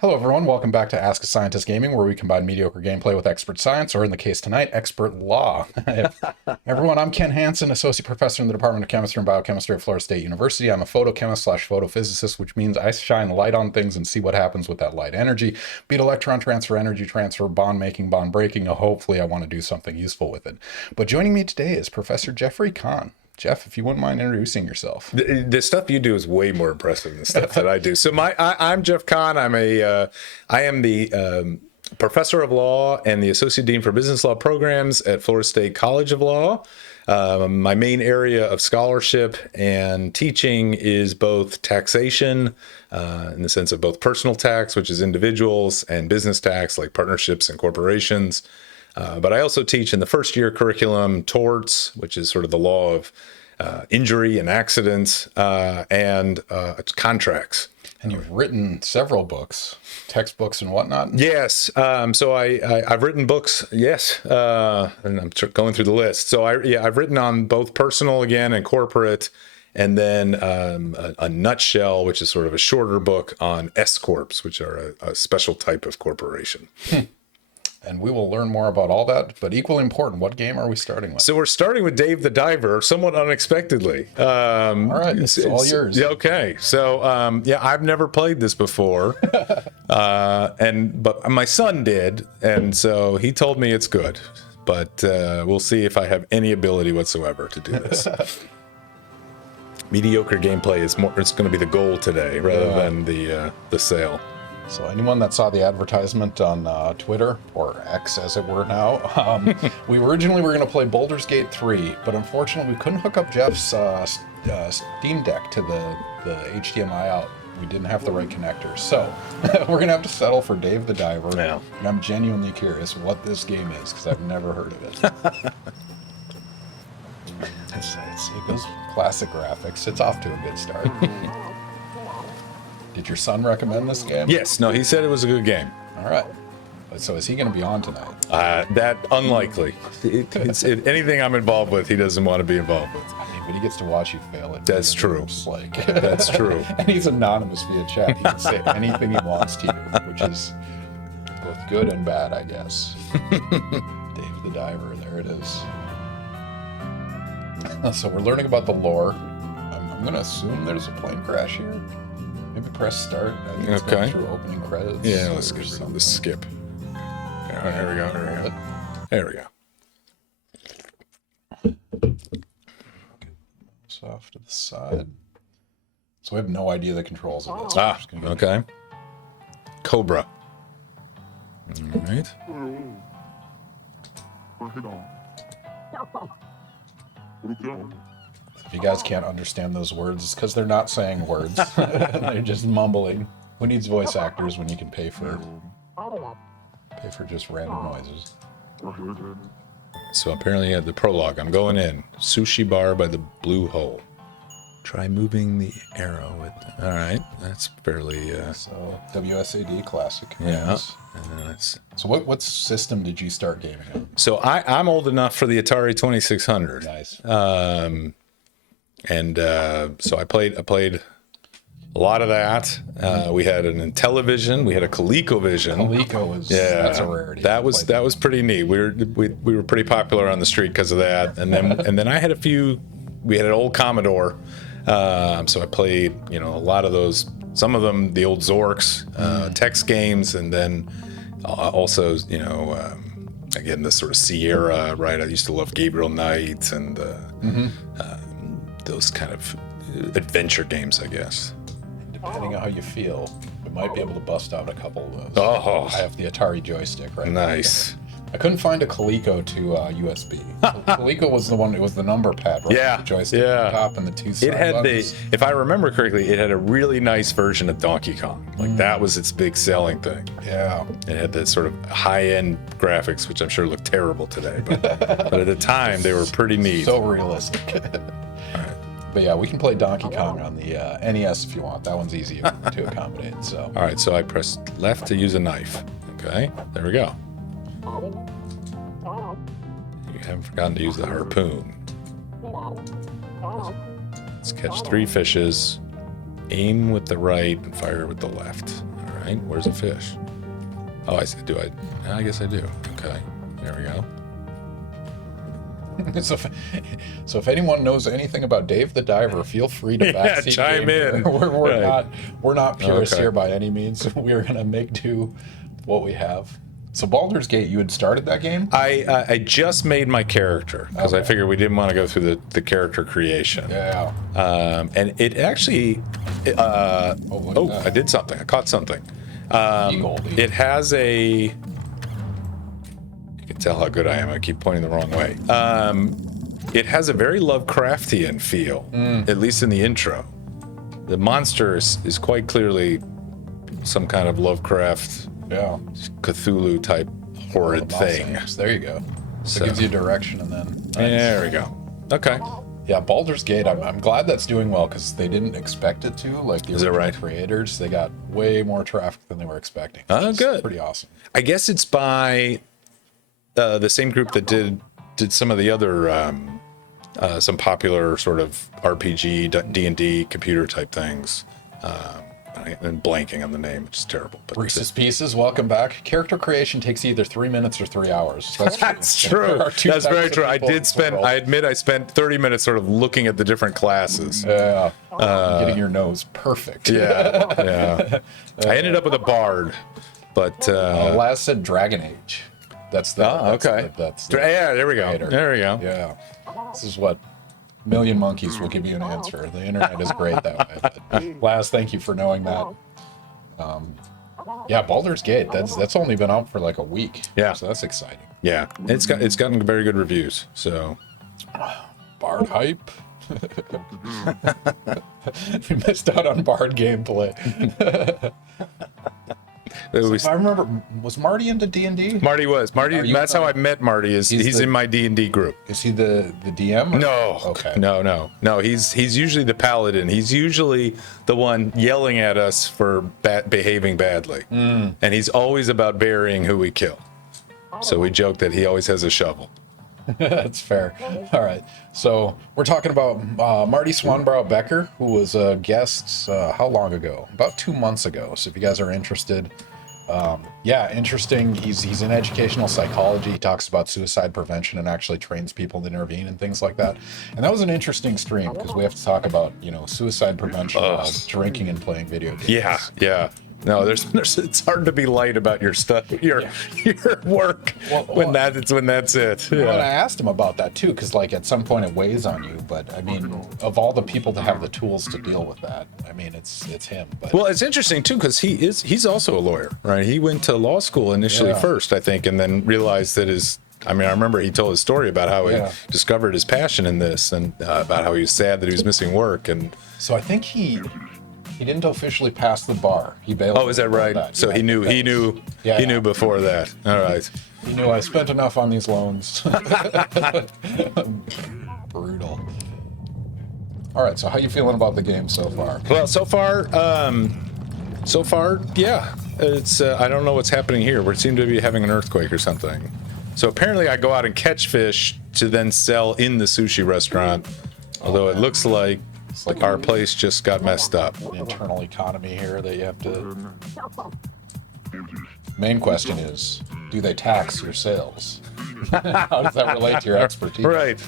Hello, everyone. Welcome back to Ask a Scientist Gaming, where we combine mediocre gameplay with expert science, or in the case tonight, expert law. Everyone, I'm Ken Hansen, Associate Professor in the Department of Chemistry and Biochemistry at Florida State University. I'm a photochemist/photophysicist, which means I shine light on things and see what happens with that light energy, be it electron transfer, energy transfer, bond making, bond breaking. Hopefully, I want to do something useful with it. But joining me today is Professor Jeffrey Kahn. Jeff, if you wouldn't mind introducing yourself. The stuff you do is way more impressive than the stuff that I do. So I'm Jeff Kahn. I am the professor of law and the associate dean for business law programs at Florida State College of Law. My main area of scholarship and teaching is both taxation, in the sense of both personal tax, which is individuals, and business tax, like partnerships and corporations. But I also teach in the first year curriculum torts, which is sort of the law of injury and accidents, and contracts. And you've written several books, textbooks and whatnot. Yes. So I've written books. Yes. And I'm going through the list. So I've written on both personal again and corporate, and then a nutshell, which is sort of a shorter book on S corps, which are a special type of corporation. And we will learn more about all that, but equally important, what game are we starting with? So we're starting with Dave the Diver, somewhat unexpectedly. All right, it's all yours. Yeah, okay. So, I've never played this before, but my son did, and so he told me it's good. But we'll see if I have any ability whatsoever to do this. Mediocre gameplay is more. It's going to be the goal today, rather than the sale. So anyone that saw the advertisement on Twitter, or X as it were now, we originally were going to play Baldur's Gate 3, but unfortunately we couldn't hook up Jeff's Steam Deck to the HDMI out. We didn't have the right connector. So we're going to have to settle for Dave the Diver. Yeah. And I'm genuinely curious what this game is, because I've never heard of it. It goes classic graphics. It's off to a good start. Did your son recommend this game? Yes. No, he said it was a good game. All right. So is he going to be on tonight? That unlikely. Anything I'm involved with, he doesn't want to be involved with. I mean, but he gets to watch you fail at That's true. Like, That's true. And he's anonymous via chat. He can say anything he wants to you, which is both good and bad, I guess. Dave the Diver, there it is. So we're learning about the lore. I'm going to assume there's a plane crash here. Maybe press start. I think it's going through opening credits. Yeah, let's skip. There we go. There we go. So off to the side. So we have no idea the controls of this. Okay. Cobra. All right. If you guys can't understand those words, it's because they're not saying words. They're just mumbling. Who needs voice actors when you can pay for just random noises? So apparently the prologue. I'm going in. Sushi bar by the blue hole. Try moving the arrow with. All right, that's fairly. So WSAD classic. Yeah. So what system did you start gaming on? So I'm old enough for the Atari 2600. Nice. So I played a lot of that. We had an Intellivision, we had a ColecoVision. That's a rarity. That was pretty neat. We were pretty popular on the street because of that. And then I had we had an old Commodore. So I played, a lot of those, some of them, the old Zorks, text games, and then also, again, the sort of Sierra, right? I used to love Gabriel Knight and those kind of adventure games, I guess. Depending on how you feel, we might be able to bust out a couple of those. Oh, I have the Atari joystick right nice. now. I couldn't find a Coleco to USB. Coleco was the one. It was the number pad, right? Yeah, the joystick on the top and the two side It had buttons. if I remember correctly, it had a really nice version of Donkey Kong. Like that was its big selling thing. Yeah. It had that sort of high-end graphics, which I'm sure look terrible today, but at the time they were pretty neat. So realistic. But yeah, we can play Donkey Kong on the NES if you want. That one's easy to accommodate. So. All right, so I pressed left to use a knife. Okay, there we go. You haven't forgotten to use the harpoon. Let's catch 3 fishes, aim with the right, and fire with the left. All right. right, where's the fish? Oh, I see. Do I? I guess I do. Okay, there we go. So if anyone knows anything about Dave the Diver, feel free to backseat chime game in. here. We're Right. not purists Okay. here by any means. We're gonna make do what we have. So Baldur's Gate, you had started that game? I just made my character because I Okay. figured we didn't want to go through the character creation. Yeah. And it actually, look at that. I did something. I caught something. Goldie. It has a. You can tell how good I am. I keep pointing the wrong way. It has a very Lovecraftian feel, at least in the intro. The monster is quite clearly some kind of Lovecraft, Yeah. Cthulhu type horrid Los thing. Angeles. There you go. So So- it gives you direction and then. Nice. There we go. Okay. Yeah, Baldur's Gate. I'm glad that's doing well because they didn't expect it to. Like the Is it original right? creators, they got way more traffic than they were expecting. Oh, It's good. Pretty awesome. I guess it's by the same group that did some of the other some popular sort of RPG, D&D computer type things. And blanking on the name, which is terrible. But Reese's Pieces, welcome back. Character creation takes either 3 minutes or 3 hours. That's true. that's true. There are two That's types very of true. I people in did this spend. world. I admit, I spent 30 minutes sort of looking at the different classes. Yeah. Getting your nose perfect. Yeah, yeah. I ended up with a bard, but Last said Dragon Age. That's the. that's okay. the- that's the yeah, there we go. creator. There we go. Yeah. This is what Million Monkeys will give you an answer. The internet is great that way. But Laz, thank you for knowing that. Yeah, Baldur's Gate. That's only been out for like a week. Yeah. So that's exciting. Yeah, it's gotten very good reviews. So Bard hype. We missed out on Bard gameplay. it If was, I remember, was Marty into D&D? Marty was Are you That's how I met Marty. He's the- in my D&D group. Is he the DM? or- No, Okay. no. He's usually the paladin. He's usually the one yelling at us for behaving badly, and he's always about burying who we kill. So we joke that he always has a shovel. That's fair. All right. So we're talking about Marty Swanbrow Becker, who was a guest how long ago? About 2 months ago. So if you guys are interested, yeah, interesting. He's in educational psychology. He talks about suicide prevention and actually trains people to intervene and things like that. And that was an interesting stream because we have to talk about, suicide prevention while drinking and playing video games. Yeah. No, there's it's hard to be light about your stuff, your work when that's it. Well, and I Yeah. asked him about that too, because like at some point it weighs on you. But I mean, of all the people to have the tools to deal with that, I mean, it's him. But Well, it's interesting too because he's also a lawyer, right? He went to law school initially Yeah. first, I think, and then realized that I remember he told his story about how Yeah. he discovered his passion in this and about how he was sad that he was missing work. And so I think he didn't officially pass the bar. He bailed. oh, is that before right? So Yeah, he knew Yeah, he yeah. knew before that. All right. He knew I spent enough on these loans. Brutal. All right. So how you feeling about the game so far? Well, so far, yeah. It's I don't know what's happening here. We seem to be having an earthquake or something. So apparently, I go out and catch fish to then sell in the sushi restaurant. Although it looks like like our place just got messed up. An internal economy here that you have to. Main question is, do they tax your sales? How does that relate to your expertise? Right.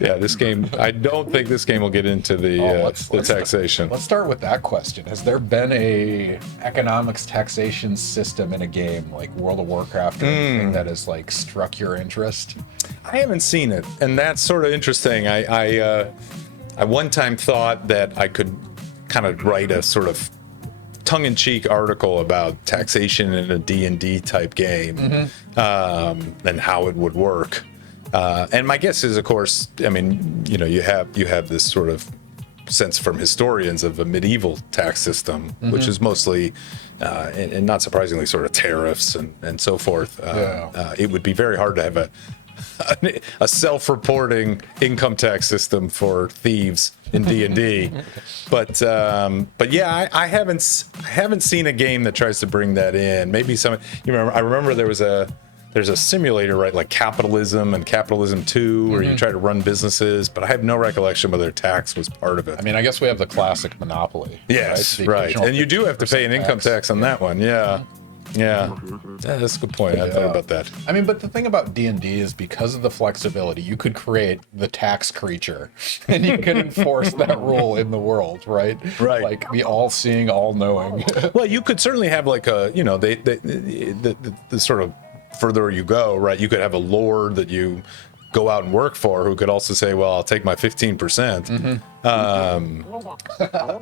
Yeah, this game. I don't think this game will get into the let's taxation. Let's start with that question. Has there been a economics taxation system in a game like World of Warcraft or anything that has like struck your interest? I haven't seen it, and that's sort of interesting. I one time thought that I could kind of write a sort of tongue-in-cheek article about taxation in a D&D type game, and how it would work. And my guess is, of course, I mean, you have this sort of sense from historians of a medieval tax system, which is mostly, and not surprisingly, sort of tariffs and so forth. It would be very hard to have a self-reporting income tax system for thieves in D&D, but yeah, I haven't seen a game that tries to bring that in. Maybe some. I remember there was there's a simulator, right, like Capitalism and Capitalism 2, where you try to run businesses, but I have no recollection whether tax was part of it. I mean, I guess we have the classic Monopoly. Yes, right? right. And you do have to pay an income tax on that one. Yeah. Yeah. Yeah, that's a good point. I thought about that. I mean, but the thing about D&D is because of the flexibility, you could create the tax creature and you could enforce that rule in the world, right? Right. Like the all-seeing, all-knowing. Well, you could certainly have like a, you know, the sort of further you go, right? You could have a lord that you go out and work for who could also say, well, I'll take my 15%.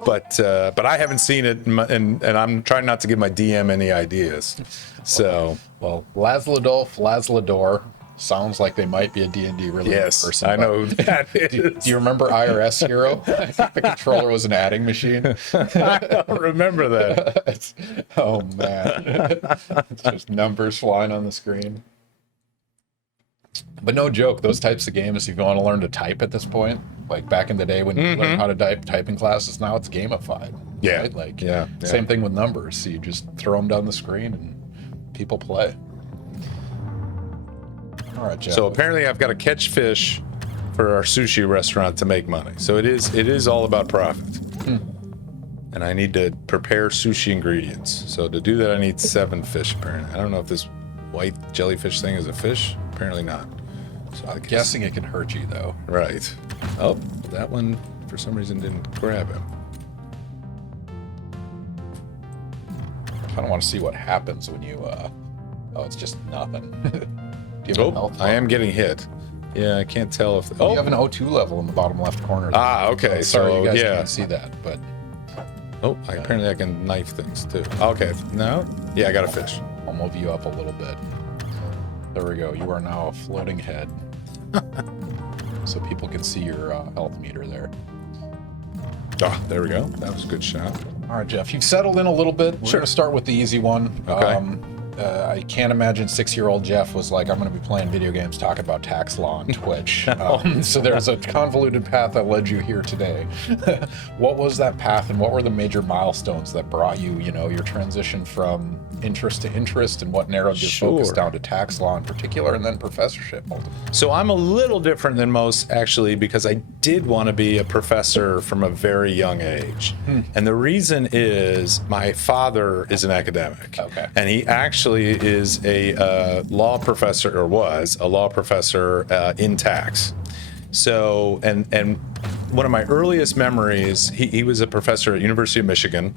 But I haven't seen it, and I'm trying not to give my DM any ideas. So, Well, Laszlo sounds like they might be a D&D related yes, person. I know who that Do is. you remember IRS Hero? I think the controller was an adding machine. I don't remember that. Oh, man. It's just numbers flying on the screen. But no joke, those types of games, if you want to learn to type at this point, like back in the day when you learned how to type in classes, now it's gamified. Yeah. Right? Like, Yeah. same thing with numbers. So you just throw them down the screen and people play. All right, Jeff. So apparently I've got to catch fish for our sushi restaurant to make money. So it is all about profit. And I need to prepare sushi ingredients. So to do that, I need 7 fish, apparently. I don't know if this white jellyfish thing is a fish. Apparently not. So I'm guessing it can hurt you, though. Right. Oh, that one, for some reason, didn't grab him. I kind of want to see what happens when you, oh, it's just nothing. Do you have a health I am getting hit. Yeah, I can't tell if... You have an O2 level in the bottom left corner. Ah, okay. Sorry, you guys yeah. can't see that, but... Oh, apparently I can knife things, too. Okay, no? Yeah, I got a fish. I'll move you up a little bit. There we go. You are now a floating head. So people can see your health meter there. Ah, there we go. That was a good shot. All right, Jeff, you've settled in a little bit. We're going to start with the easy one. Okay. I can't imagine 6-year-old Jeff was like, I'm going to be playing video games, talking about tax law on Twitch. So there's a convoluted path that led you here today. What was that path, and what were the major milestones that brought you, your transition from interest to interest, and what narrowed your focus down to tax law in particular, and then professorship ultimately? So I'm a little different than most, actually, because I did want to be a professor from a very young age. And the reason is my father is an academic. Okay. And he actually is a law professor, or was a law professor in tax. So, and one of my earliest memories, he was a professor at University of Michigan,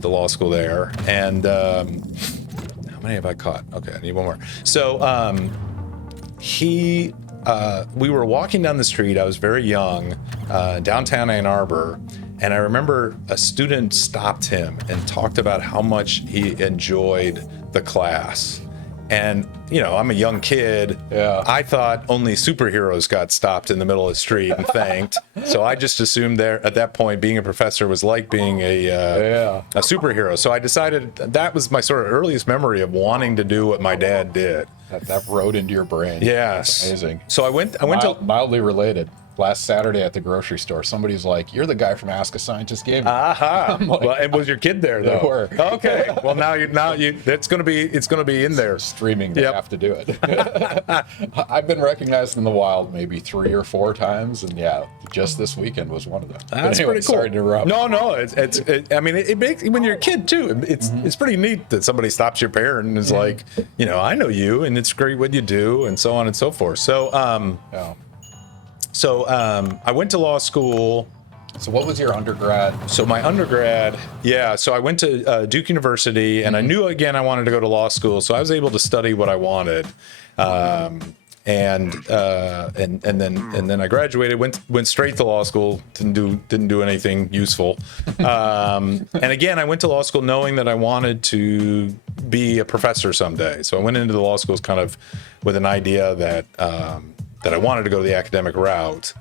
the law school there. And how many have I caught? Okay, I need one more. So we were walking down the street. I was very young, downtown Ann Arbor. And I remember a student stopped him and talked about how much he enjoyed the class. And, I'm a young kid. Yeah. I thought only superheroes got stopped in the middle of the street and thanked. So I just assumed there at that point, being a professor was like being a superhero. So I decided that was my sort of earliest memory of wanting to do what my dad did. That rode into your brain. Yes. That's amazing. So I went to mildly related. Last Saturday at the grocery store, somebody's like, "You're the guy from Ask a Scientist Gaming." Aha! Like, well, and was your kid there though? They were. Okay. Well, now it's gonna be in there. Streaming, they have to do it. I've been recognized in the wild maybe 3 or 4 times, and just this weekend was one of them. That's anyway, pretty cool. Sorry to interrupt. No, it makes, when you're a kid too. It's pretty neat that somebody stops your parent and is like, I know you, and it's great what you do, and so on and so forth. So, So I went to law school. So what was your undergrad? So my undergrad, so I went to Duke University, and I knew again I wanted to go to law school, so I was able to study what I wanted, and then I graduated, went straight to law school, didn't do anything useful, and again I went to law school knowing that I wanted to be a professor someday. So I went into the law schools kind of with an idea that I wanted to go the academic route.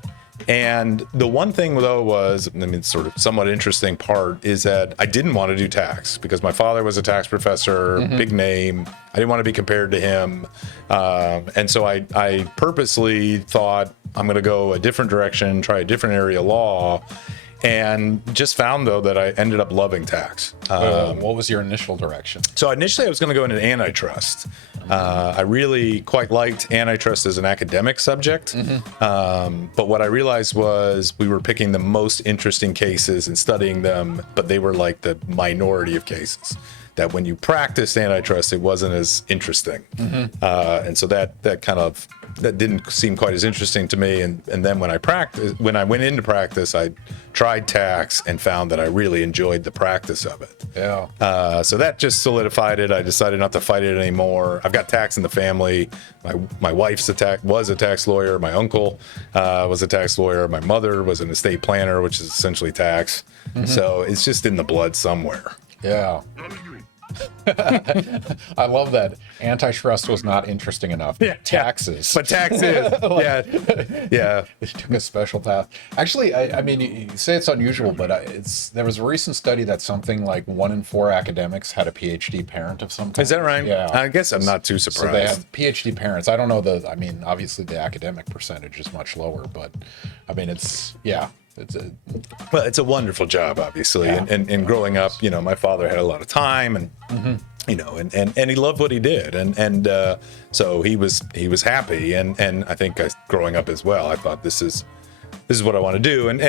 And the one thing though was, sort of somewhat interesting part is that I didn't want to do tax because my father was a tax professor, big name. I didn't want to be compared to him. And so I purposely thought I'm going to go a different direction, try a different area of law, and just found though that I ended up loving tax. What was your initial direction? So initially I was going to go into antitrust. I really quite liked antitrust as an academic subject. But what I realized was we were picking the most interesting cases and studying them, but they were like the minority of cases. That when you practiced antitrust, it wasn't as interesting. And so that didn't seem quite as interesting to me. And then when I went into practice, I tried tax and found that I really enjoyed the practice of it. Yeah. So that just solidified it. I decided not to fight it anymore. I've got tax in the family. My wife's was a tax lawyer. My uncle was a tax lawyer. My mother was an estate planner, which is essentially tax. So it's just in the blood somewhere. Yeah. I love that. Antitrust was not interesting enough. Taxes. But tax is. Yeah. It took a special path. Actually, I mean, you say it's unusual, but there was a recent study that something like 1 in 4 academics had a PhD parent of some kind. Is that right? Yeah. I guess I'm not too surprised. So they have PhD parents. I don't know I mean, obviously the academic percentage is much lower, but I mean, it's Well, it's a wonderful job, obviously. Yeah. And growing up, my father had a lot of time and, and he loved what he did. And so he was happy. And I think growing up as well, I thought this is what I want to do. And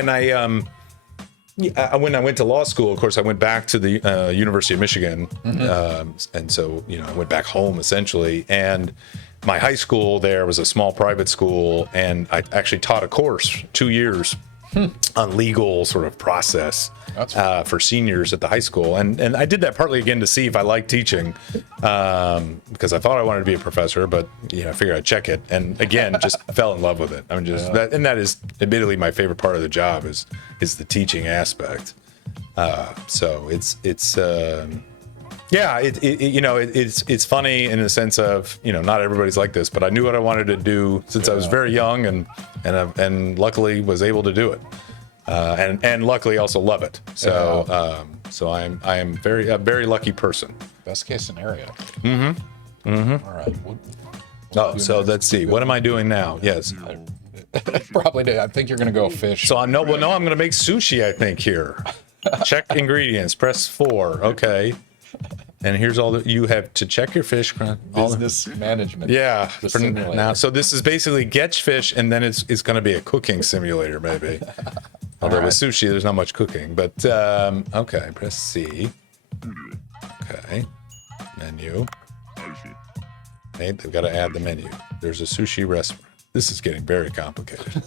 when I went to law school, of course, I went back to the University of Michigan. And so, I went back home essentially. And my high school there was a small private school. And I actually taught a course 2 years on legal sort of process for seniors at the high school. And I did that partly again to see if I liked teaching, because I thought I wanted to be a professor, but I figured I'd check it. And again, just fell in love with it. I mean, that is admittedly my favorite part of the job is the teaching aspect. So it's funny in the sense of, not everybody's like this, but I knew what I wanted to do since I was very young and luckily was able to do it. And luckily also love it. So, I am a very lucky person. best case scenario. All right. So let's see. What am I doing now? Yes. Probably. I think you're going to go fish. So I'm going to make sushi, I think, here. Check ingredients. Press 4. Okay. And here's all that you have to check your fish. Business management. Yeah. For now, so this is basically get fish, and then it's going to be a cooking simulator, maybe. Although with sushi, there's not much cooking. But okay, press C. Okay. Menu. Okay, they've got to add the menu. There's a sushi restaurant. This is getting very complicated.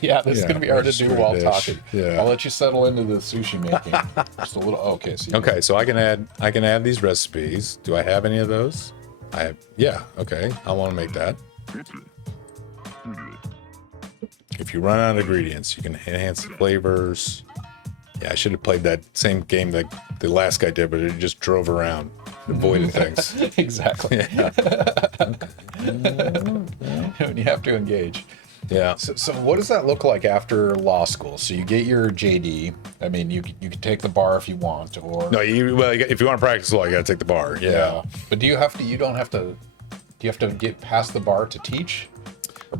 Yeah, this is going to be hard to do while talking. Yeah. I'll let you settle into the sushi making. Just a little. Okay. So I can add these recipes. Do I have any of those? I have. Yeah. Okay. I want to make that. If you run out of ingredients, you can enhance the flavors. Yeah, I should have played that same game that the last guy did, but it just drove around, avoided things. Exactly. Yeah. When you have to engage. Yeah. So what does that look like after law school? So you get your JD. I mean, you can take the bar if you want, or No, if you want to practice law, you got to take the bar. Yeah. But do you have to get past the bar to teach?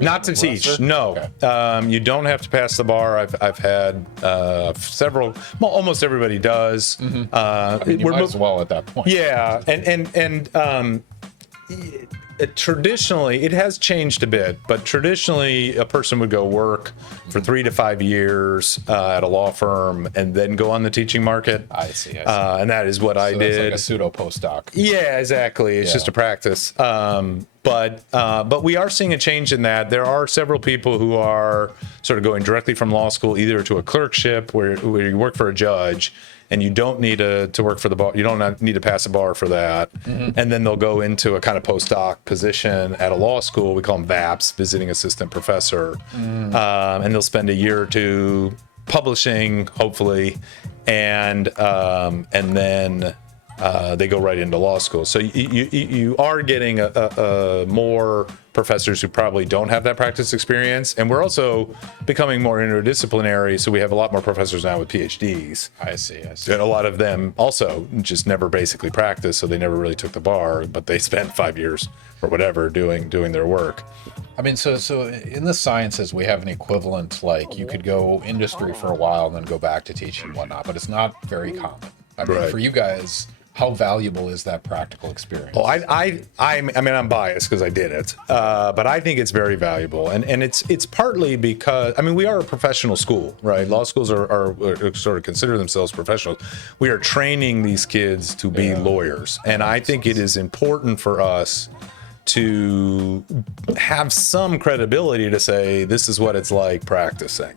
Not to teach, professor? no. Okay. You don't have to pass the bar. I've had several. Well, almost everybody does. I mean, you might as well at that point. Yeah, and traditionally, it has changed a bit, but traditionally, a person would go work for 3 to 5 years at a law firm and then go on the teaching market. I see. And that is what I did. That's like a pseudo postdoc. Yeah, exactly. It's just a practice. But we are seeing a change in that. There are several people who are sort of going directly from law school either to a clerkship where you work for a judge and you don't need to work for the bar. You don't need to pass a bar for that. And then they'll go into a kind of postdoc position at a law school. We call them VAPs, visiting assistant professor. And they'll spend a year or two publishing, hopefully, and then they go right into law school. So you are getting a more professors who probably don't have that practice experience. And we're also becoming more interdisciplinary. So we have a lot more professors now with PhDs. I see. And a lot of them also just never basically practiced. So they never really took the bar, but they spent 5 years or whatever doing their work. I mean, so in the sciences, we have an equivalent, like you could go industry for a while and then go back to teaching and whatnot, but it's not very common. I mean, Right. for you guys, how valuable is that practical experience? Well, I mean, I'm biased because I did it, but I think it's very valuable, and it's partly because, I mean, we are a professional school, right? Law schools are sort of consider themselves professionals. We are training these kids to be lawyers, and I think it is important for us to have some credibility to say this is what it's like practicing.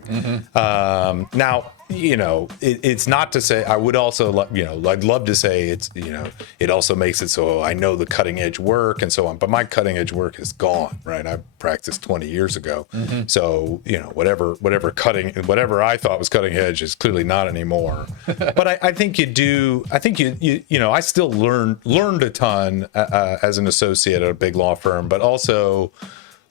Now, you know, it's not to say I would also, you know, I'd love to say it's, you know, it also makes it so I know the cutting edge work and so on, but my cutting edge work is gone, right? I practiced 20 years ago. So, you know, whatever I thought was cutting edge is clearly not anymore. But I think you do, I think you know, I still learned a ton as an associate at a big law firm, but also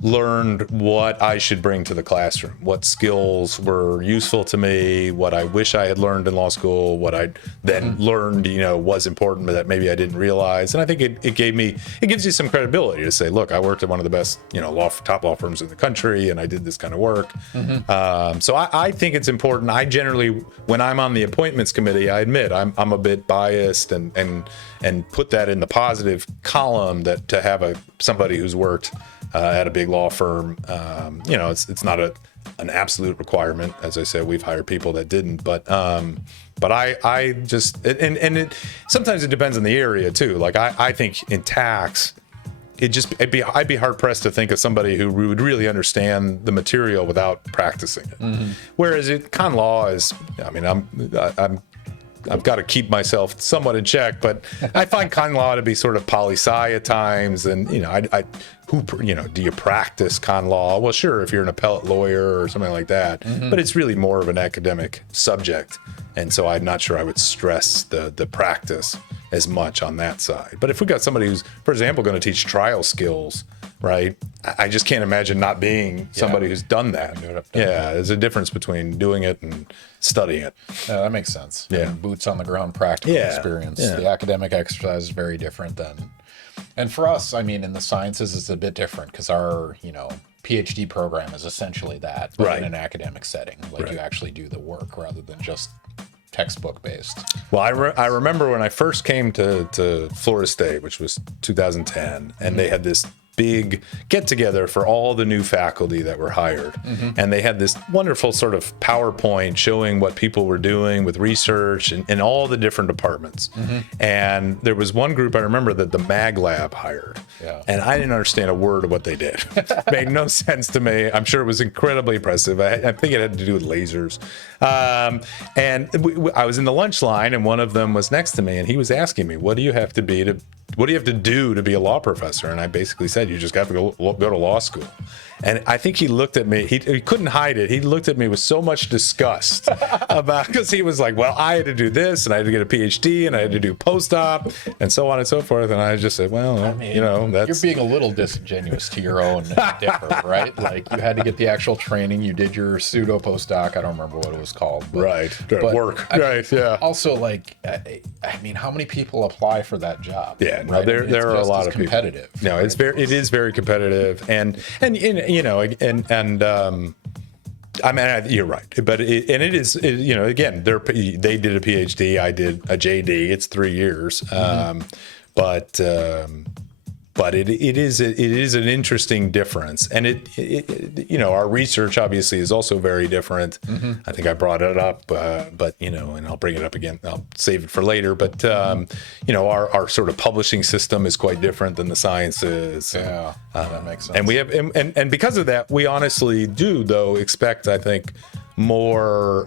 learned what I should bring to the classroom, what skills were useful to me, what I wish I had learned in law school, what I then learned, you know, was important, but that maybe I didn't realize. And I think it gives you some credibility to say, look, I worked at one of the best, you know, top law firms in the country, and I did this kind of work. So I think it's important. I generally, when I'm on the appointments committee, I admit I'm a bit biased and put that in the positive column, that to have somebody who's worked at a big law firm, you know, it's not an absolute requirement. As I said, we've hired people that didn't, but I just, and sometimes it depends on the area too. Like I think in tax, I'd be hard pressed to think of somebody who would really understand the material without practicing it. Whereas Kahn law is, I mean, I've got to keep myself somewhat in check, but I find Kahn law to be sort of poli-sci at times. And, you know, you know, do you practice Kahn law? Well, sure, if you're an appellate lawyer or something like that, but it's really more of an academic subject. And so I'm not sure I would stress the practice as much on that side. But if we got somebody who's, for example, going to teach trial skills, right? I just can't imagine not being somebody who's done that. Yeah, there's a difference between doing it and studying it. Yeah, that makes sense. Yeah. I mean, boots on the ground practical experience. Yeah. The academic exercise is very different than, and for us, I mean, in the sciences, it's a bit different because our, you know, PhD program is essentially that, but in an academic setting. Like you actually do the work rather than just textbook based. Well, I remember when I first came to Florida State, which was 2010, and they had this big get together for all the new faculty that were hired. And they had this wonderful sort of PowerPoint showing what people were doing with research in all the different departments. And there was one group I remember that the Mag Lab hired. And I didn't understand a word of what they did. Made no sense to me. I'm sure it was incredibly impressive. I think it had to do with lasers. And I was in the lunch line, and one of them was next to me, and he was asking me, what do you have to do to be a law professor? And I basically said, you just got to go to law school. And I think he looked at me, he couldn't hide it. He looked at me with so much disgust because he was like, well, I had to do this, and I had to get a PhD, and I had to do post-op, and so on and so forth. And I just said, well, I mean, you know, that's... You're being a little disingenuous to your own endeavor, right? Like, you had to get the actual training. You did your pseudo postdoc. I don't remember what it was called. But, work. Yeah. Also, like, I mean, how many people apply for that job? Yeah, no, right? there are a lot of competitive. People. No, it is very competitive, and you know, and I mean, you're right, but it is, you know, again, they did a PhD, I did a JD. It's 3 years, but it is an interesting difference, and it you know, our research obviously is also very different. I think I brought it up, but you know, and I'll bring it up again. I'll save it for later. But you know, our sort of publishing system is quite different than the sciences. Yeah, that makes sense. And we have, and because of that, we honestly do though expect, I think, more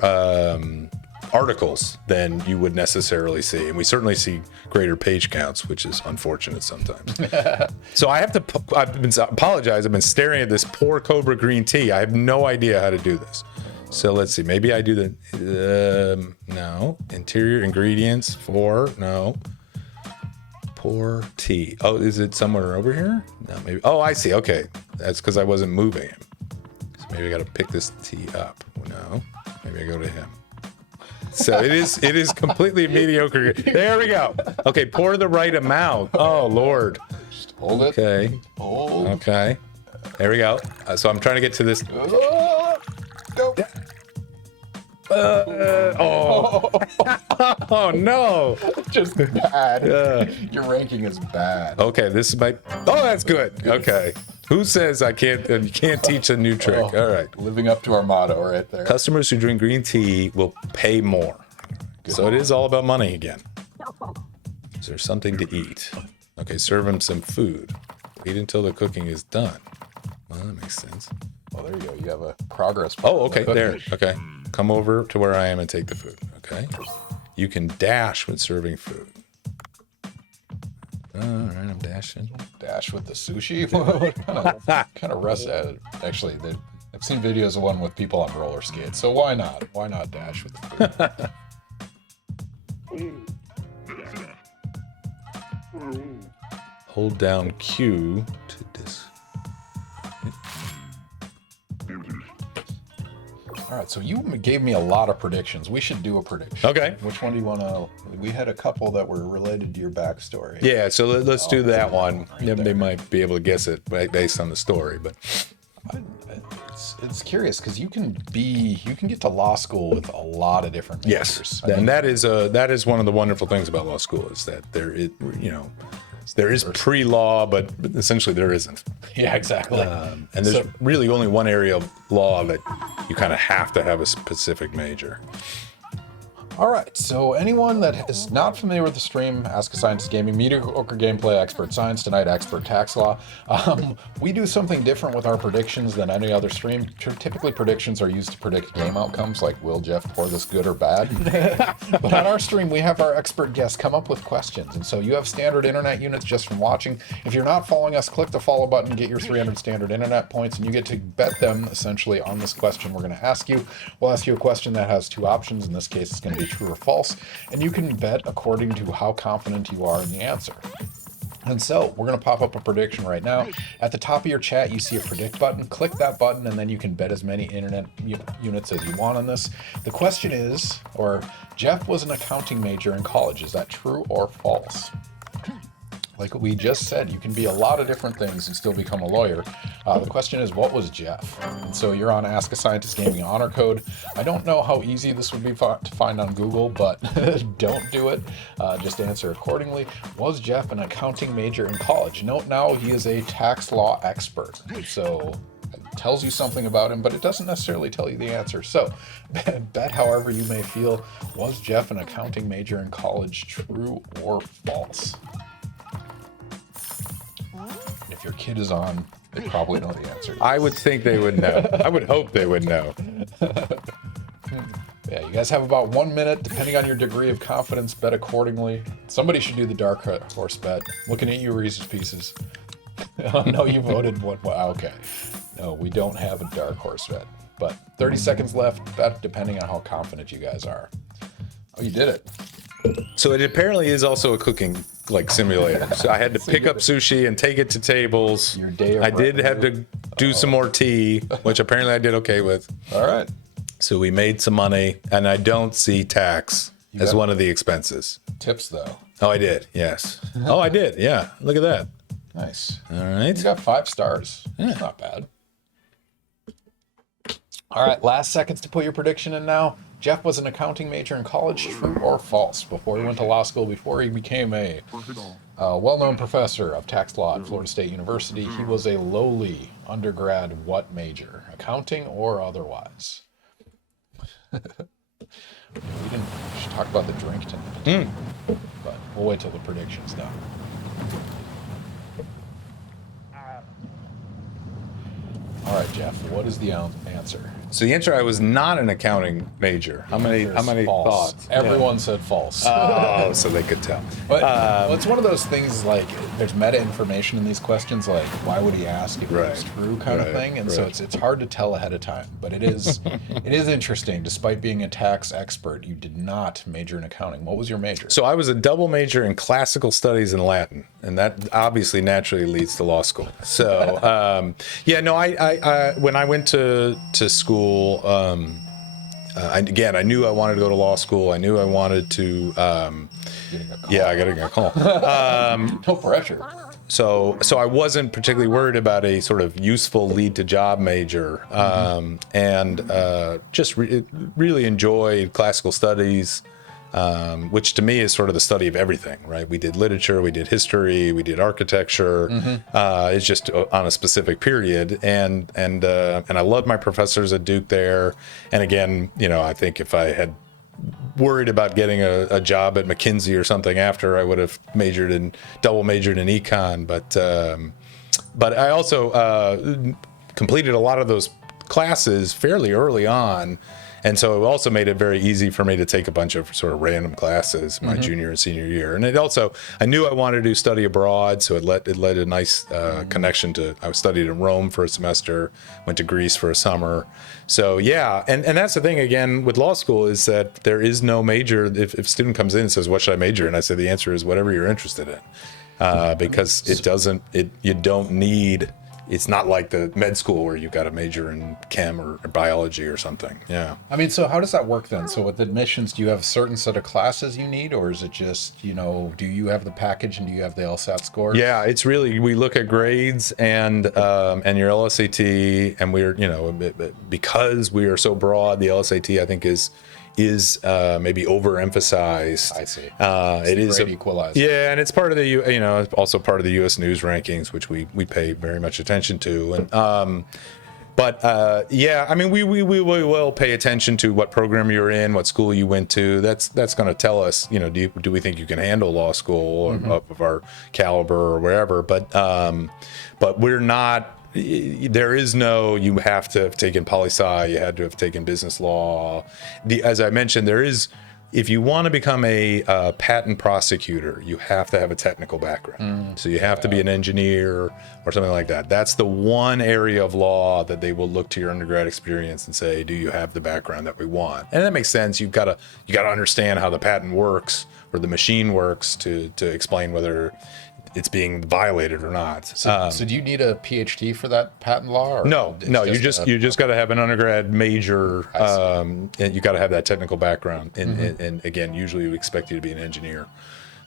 articles than you would necessarily see, and we certainly see greater page counts, which is unfortunate sometimes. So I have to apologize. I've been staring at this poor Cobra green tea. I have no idea how to do this. So let's see. Maybe I do the no interior ingredients for no pour tea. Oh, is it somewhere over here? No, maybe. Oh, I see. Okay, that's because I wasn't moving him. So maybe I got to pick this tea up. No, maybe I go to him. So it is completely mediocre. There we go. Okay, pour the right amount. Oh Lord. Just hold it. Okay. Hold. Okay. There we go. So I'm trying to get to this. Go. Oh no. Just bad. Your ranking is bad. Okay, this is my. Oh, that's good. Okay. Who says I can't? You can't teach a new trick. All right. Living up to our motto right there. Customers who drink green tea will pay more. So it is all about money again. Is there something to eat? Okay, serve him some food. Wait until the cooking is done. Well, that makes sense. Well, there you go. You have a progress. Oh, okay, there. Okay. Come over to where I am and take the food. Okay. You can dash when serving food. All right, I'm dashing. Dash with the sushi? What kind of rest? Actually, I've seen videos of one with people on roller skates. So why not? Why not dash with the food? Hold down Q to All right, so you gave me a lot of predictions. We should do a prediction. Okay. Which one do you want to? We had a couple that were related to your backstory. Yeah, so let's do that one. Right They might be able to guess it based on the story, but It's curious because you can get to law school with a lot of different majors. yes, and that is one of the wonderful things about law school is that there is pre-law, but essentially there isn't. Yeah, exactly. And there's really only one area of law that you kind of have to have a specific major. All right, so anyone that is not familiar with the stream, Ask a Scientist Gaming, mediocre gameplay, expert science, tonight expert tax law. We do something different with our predictions than any other stream. Typically, predictions are used to predict game outcomes, like will Jeff pour this good or bad? But on our stream, we have our expert guests come up with questions, and so you have standard internet units just from watching. If you're not following us, click the follow button, get your 300 standard internet points, and you get to bet them essentially on this question we're going to ask you. We'll ask you a question that has two options. In this case, it's going to be true or false, and you can bet according to how confident you are in the answer. And so we're going to pop up a prediction right now. At the top of your chat, you see a predict button. Click that button, and then you can bet as many internet units as you want on this. The question is, Jeff was an accounting major in college. Is that true or false? Like we just said, you can be a lot of different things and still become a lawyer. The question is, what was Jeff? And so you're on Ask a Scientist Gaming Honor Code. I don't know how easy this would be to find on Google, but don't do it. Just answer accordingly. Was Jeff an accounting major in college? Note now he is a tax law expert. So it tells you something about him, but it doesn't necessarily tell you the answer. So bet however you may feel. Was Jeff an accounting major in college? True or false? If your kid is on, they probably know the answer. I would think they would know. I would hope they would know. Yeah, you guys have about 1 minute, depending on your degree of confidence. Bet accordingly. Somebody should do the dark horse bet. Looking at you, Reese's Pieces. Oh, no, you voted one. Well, okay. No, we don't have a dark horse bet. But 30 seconds left. Bet depending on how confident you guys are. Oh, you did it. So it apparently is also a cooking simulator. So I had to pick up sushi and take it to tables. Your day of I did have to do some more tea, which apparently I did okay with. All right. So we made some money, and I don't see tax as one of the expenses. Tips, though. Oh, I did. Yes. Oh, I did. Yeah. Look at that. Nice. All right. You got 5 stars. Yeah. That's not bad. All right, last seconds to put your prediction in now. Jeff was an accounting major in college, true or false? Before he went to law school, before he became a well-known professor of tax law at Florida State University, he was a lowly undergrad what major? Accounting or otherwise? We should talk about the drink tonight. But we'll wait till the prediction's done. All right, Jeff, what is the answer? So the answer, I was not an accounting major. How many False. thoughts? Everyone said false. Oh, so they could tell. But it's one of those things like there's meta information in these questions, like why would he ask if it was true kind of thing, and so it's hard to tell ahead of time. But it is interesting. Despite being a tax expert, you did not major in accounting. What was your major? So I was a double major in classical studies and Latin, and that obviously naturally leads to law school. So I when I went to school. I knew I wanted to go to law school. I knew I wanted to. I got to get a call. No pressure. So I wasn't particularly worried about a sort of useful lead to job major, and just really enjoyed classical studies, which to me is sort of the study of everything, right? We did literature, we did history, we did architecture. It's just on a specific period, and I loved my professors at Duke there. And again, I think if I had worried about getting a job at McKinsey or something after, I would have double majored in econ. But I also completed a lot of those classes fairly early on. And so it also made it very easy for me to take a bunch of sort of random classes my junior and senior year. And it also, I knew I wanted to study abroad, so it led a nice connection to, I studied in Rome for a semester, went to Greece for a summer. So yeah, and that's the thing again with law school is that there is no major. If a student comes in and says, what should I major in? I say the answer is whatever you're interested in, because you don't need. It's not like the med school where you've got to major in chem or biology or something. Yeah. I mean, so how does that work then? So with admissions, do you have a certain set of classes you need, or is it just, do you have the package and do you have the LSAT score? Yeah, it's really, we look at grades and your LSAT, and because we are so broad, the LSAT I think is maybe overemphasized. I see. It is great equalizer. Yeah, and it's part of the also part of the U.S. News rankings, which we pay very much attention to. And yeah, I mean we will pay attention to what program you're in, what school you went to. That's going to tell us, do we think you can handle law school of our caliber or wherever? But we're not. There is no, you have to have taken poli-sci, you had to have taken business law. As I mentioned, there is, if you want to become a patent prosecutor, you have to have a technical background. So you have to be an engineer or something like that. That's the one area of law that they will look to your undergrad experience and say, do you have the background that we want? And that makes sense. You got to understand how the patent works or the machine works to explain whether it's being violated or not. So do you need a PhD for that patent law? Or no. You just got to have an undergrad major, and you got to have that technical background. And again, usually we expect you to be an engineer.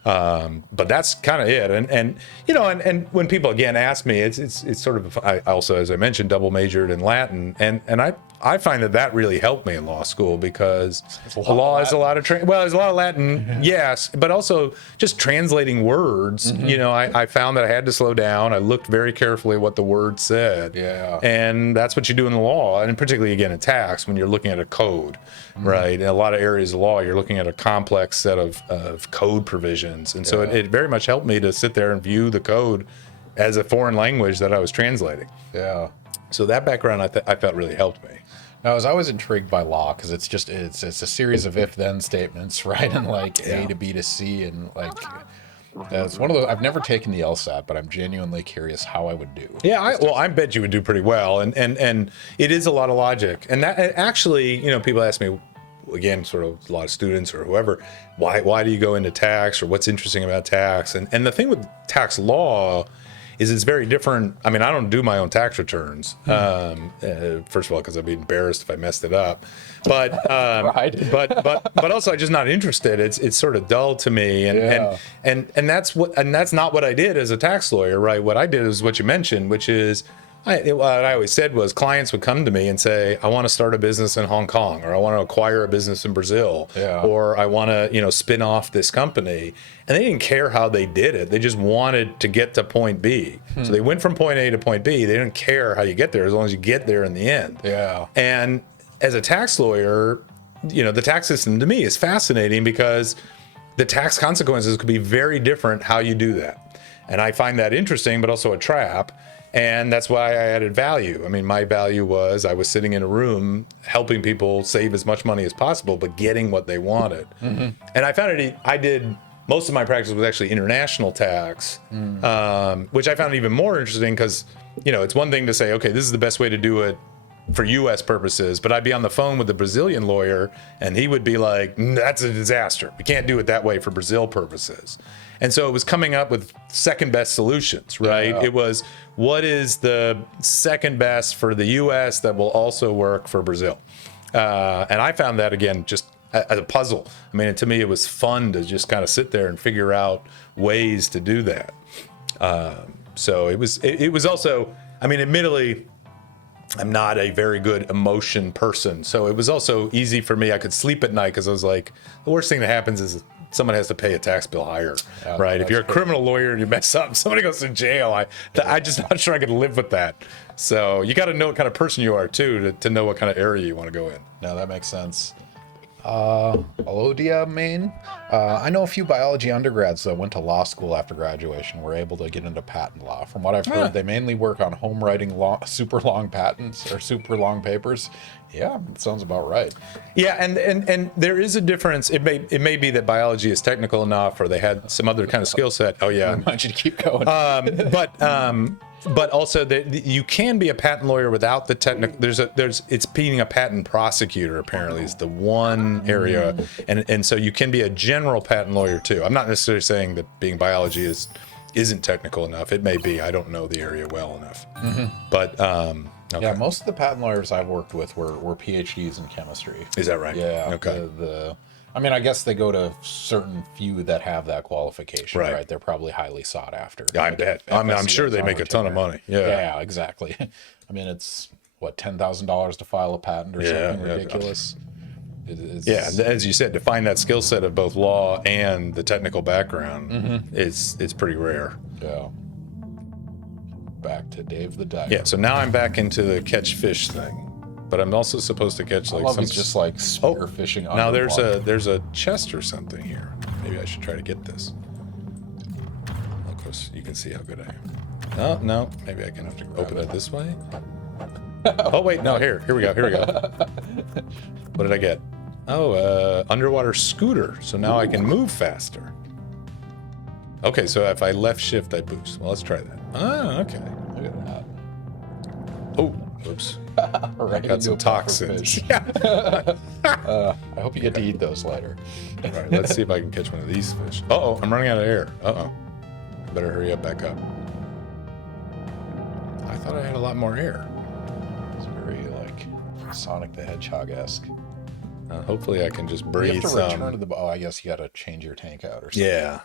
But that's kind of it. And when people again ask me, it's sort of, I also, as I mentioned, double majored in Latin, and I find that really helped me in law school because law is a lot of there's a lot of Latin, yes, but also just translating words. I found that I had to slow down. I looked very carefully at what the word said. Yeah. And that's what you do in the law, and particularly again in tax when you're looking at a code, right? In a lot of areas of law, you're looking at a complex set of code provisions, and so it very much helped me to sit there and view the code as a foreign language that I was translating. Yeah. So that background I felt really helped me. Now, I was always intrigued by law because it's a series of if-then statements, right? And A to B to C, and it's one of those. I've never taken the LSAT, but I'm genuinely curious how I would do. Yeah, I bet you would do pretty well, and it is a lot of logic, and that actually, people ask me, again, sort of a lot of students or whoever, why do you go into tax, or what's interesting about tax? And the thing with tax law is it's very different. I mean, I don't do my own tax returns. First of all, because I'd be embarrassed if I messed it up. But but also I'm just not interested. It's sort of dull to me, and that's not what I did as a tax lawyer, right? What I did is what you mentioned, which is what I always said was clients would come to me and say, I want to start a business in Hong Kong, or I want to acquire a business in Brazil, or I want to, spin off this company. And they didn't care how they did it. They just wanted to get to point B. So they went from point A to point B. They didn't care how you get there as long as you get there in the end. Yeah. And as a tax lawyer, the tax system to me is fascinating because the tax consequences could be very different how you do that. And I find that interesting, but also a trap. And that's why I added value. I mean, my value was I was sitting in a room helping people save as much money as possible, but getting what they wanted. And I found most of my practice was actually international tax, which I found even more interesting because, it's one thing to say, okay, this is the best way to do it for U.S. purposes, but I'd be on the phone with the Brazilian lawyer and he would be like, that's a disaster. We can't do it that way for Brazil purposes. And so it was coming up with second best solutions, right? Yeah. It was, what is the second best for the U.S. that will also work for Brazil? And I found that, again, just as a puzzle. I mean, to me, it was fun to just kind of sit there and figure out ways to do that. So it was also, I mean, admittedly, I'm not a very good emotion person. So it was also easy for me. I could sleep at night because I was like, the worst thing that happens is someone has to pay a tax bill higher, right? If you're a criminal lawyer and you mess up, somebody goes to jail. I just not sure I could live with that. So you got to know what kind of person you are too to know what kind of area you want to go in. No, that makes sense. Alodia, Maine. I know a few biology undergrads that went to law school after graduation were able to get into patent law. From what I've heard, they mainly work on home writing super long patents or super long papers. Yeah, it sounds about right. Yeah, and there is a difference. It may be that biology is technical enough, or they had some other kind of skill set. Oh yeah, I want you to keep going. But also you can be a patent lawyer without the technical. It's being a patent prosecutor apparently is the one area, and so you can be a general patent lawyer too. I'm not necessarily saying that being biology isn't technical enough. It may be. I don't know the area well enough. But okay. Yeah, most of the patent lawyers I've worked with were PhDs in chemistry. Is that right? Yeah. Okay. I mean, I guess they go to certain few that have that qualification, Right. right? They're probably highly sought after. I bet. I'm sure they make a ton of money. Yeah, exactly. I mean, it's what, $10,000 to file a patent or something ridiculous. Yeah, as you said, to find that skill set of both law and the technical background, it's pretty rare. Yeah. Back to Dave the Diver. Yeah, so now I'm back into the catch fish thing, but I'm also supposed to catch like some. He's just like spear fishing. Now there's a chest or something here. Maybe I should try to get this. Of course, you can see how good I am. Oh no, maybe I can have to open it this way. Oh wait, no, here we go. What did I get? Oh, underwater scooter. So now I can move faster. Okay, so if I left shift, I boost. Well, let's try that. Ah, okay. Look at that. Oh, oops. Right, Got some toxins. Yeah. I hope you get to eat those later. All right, let's see if I can catch one of these fish. Uh-oh, I'm running out of air. Uh-oh. Better hurry up, back up. I thought I had a lot more air. It's very, like, Sonic the Hedgehog-esque. Hopefully I can just You breathe have to some. return to the... Oh, I guess you got to change your tank out or something. Yeah.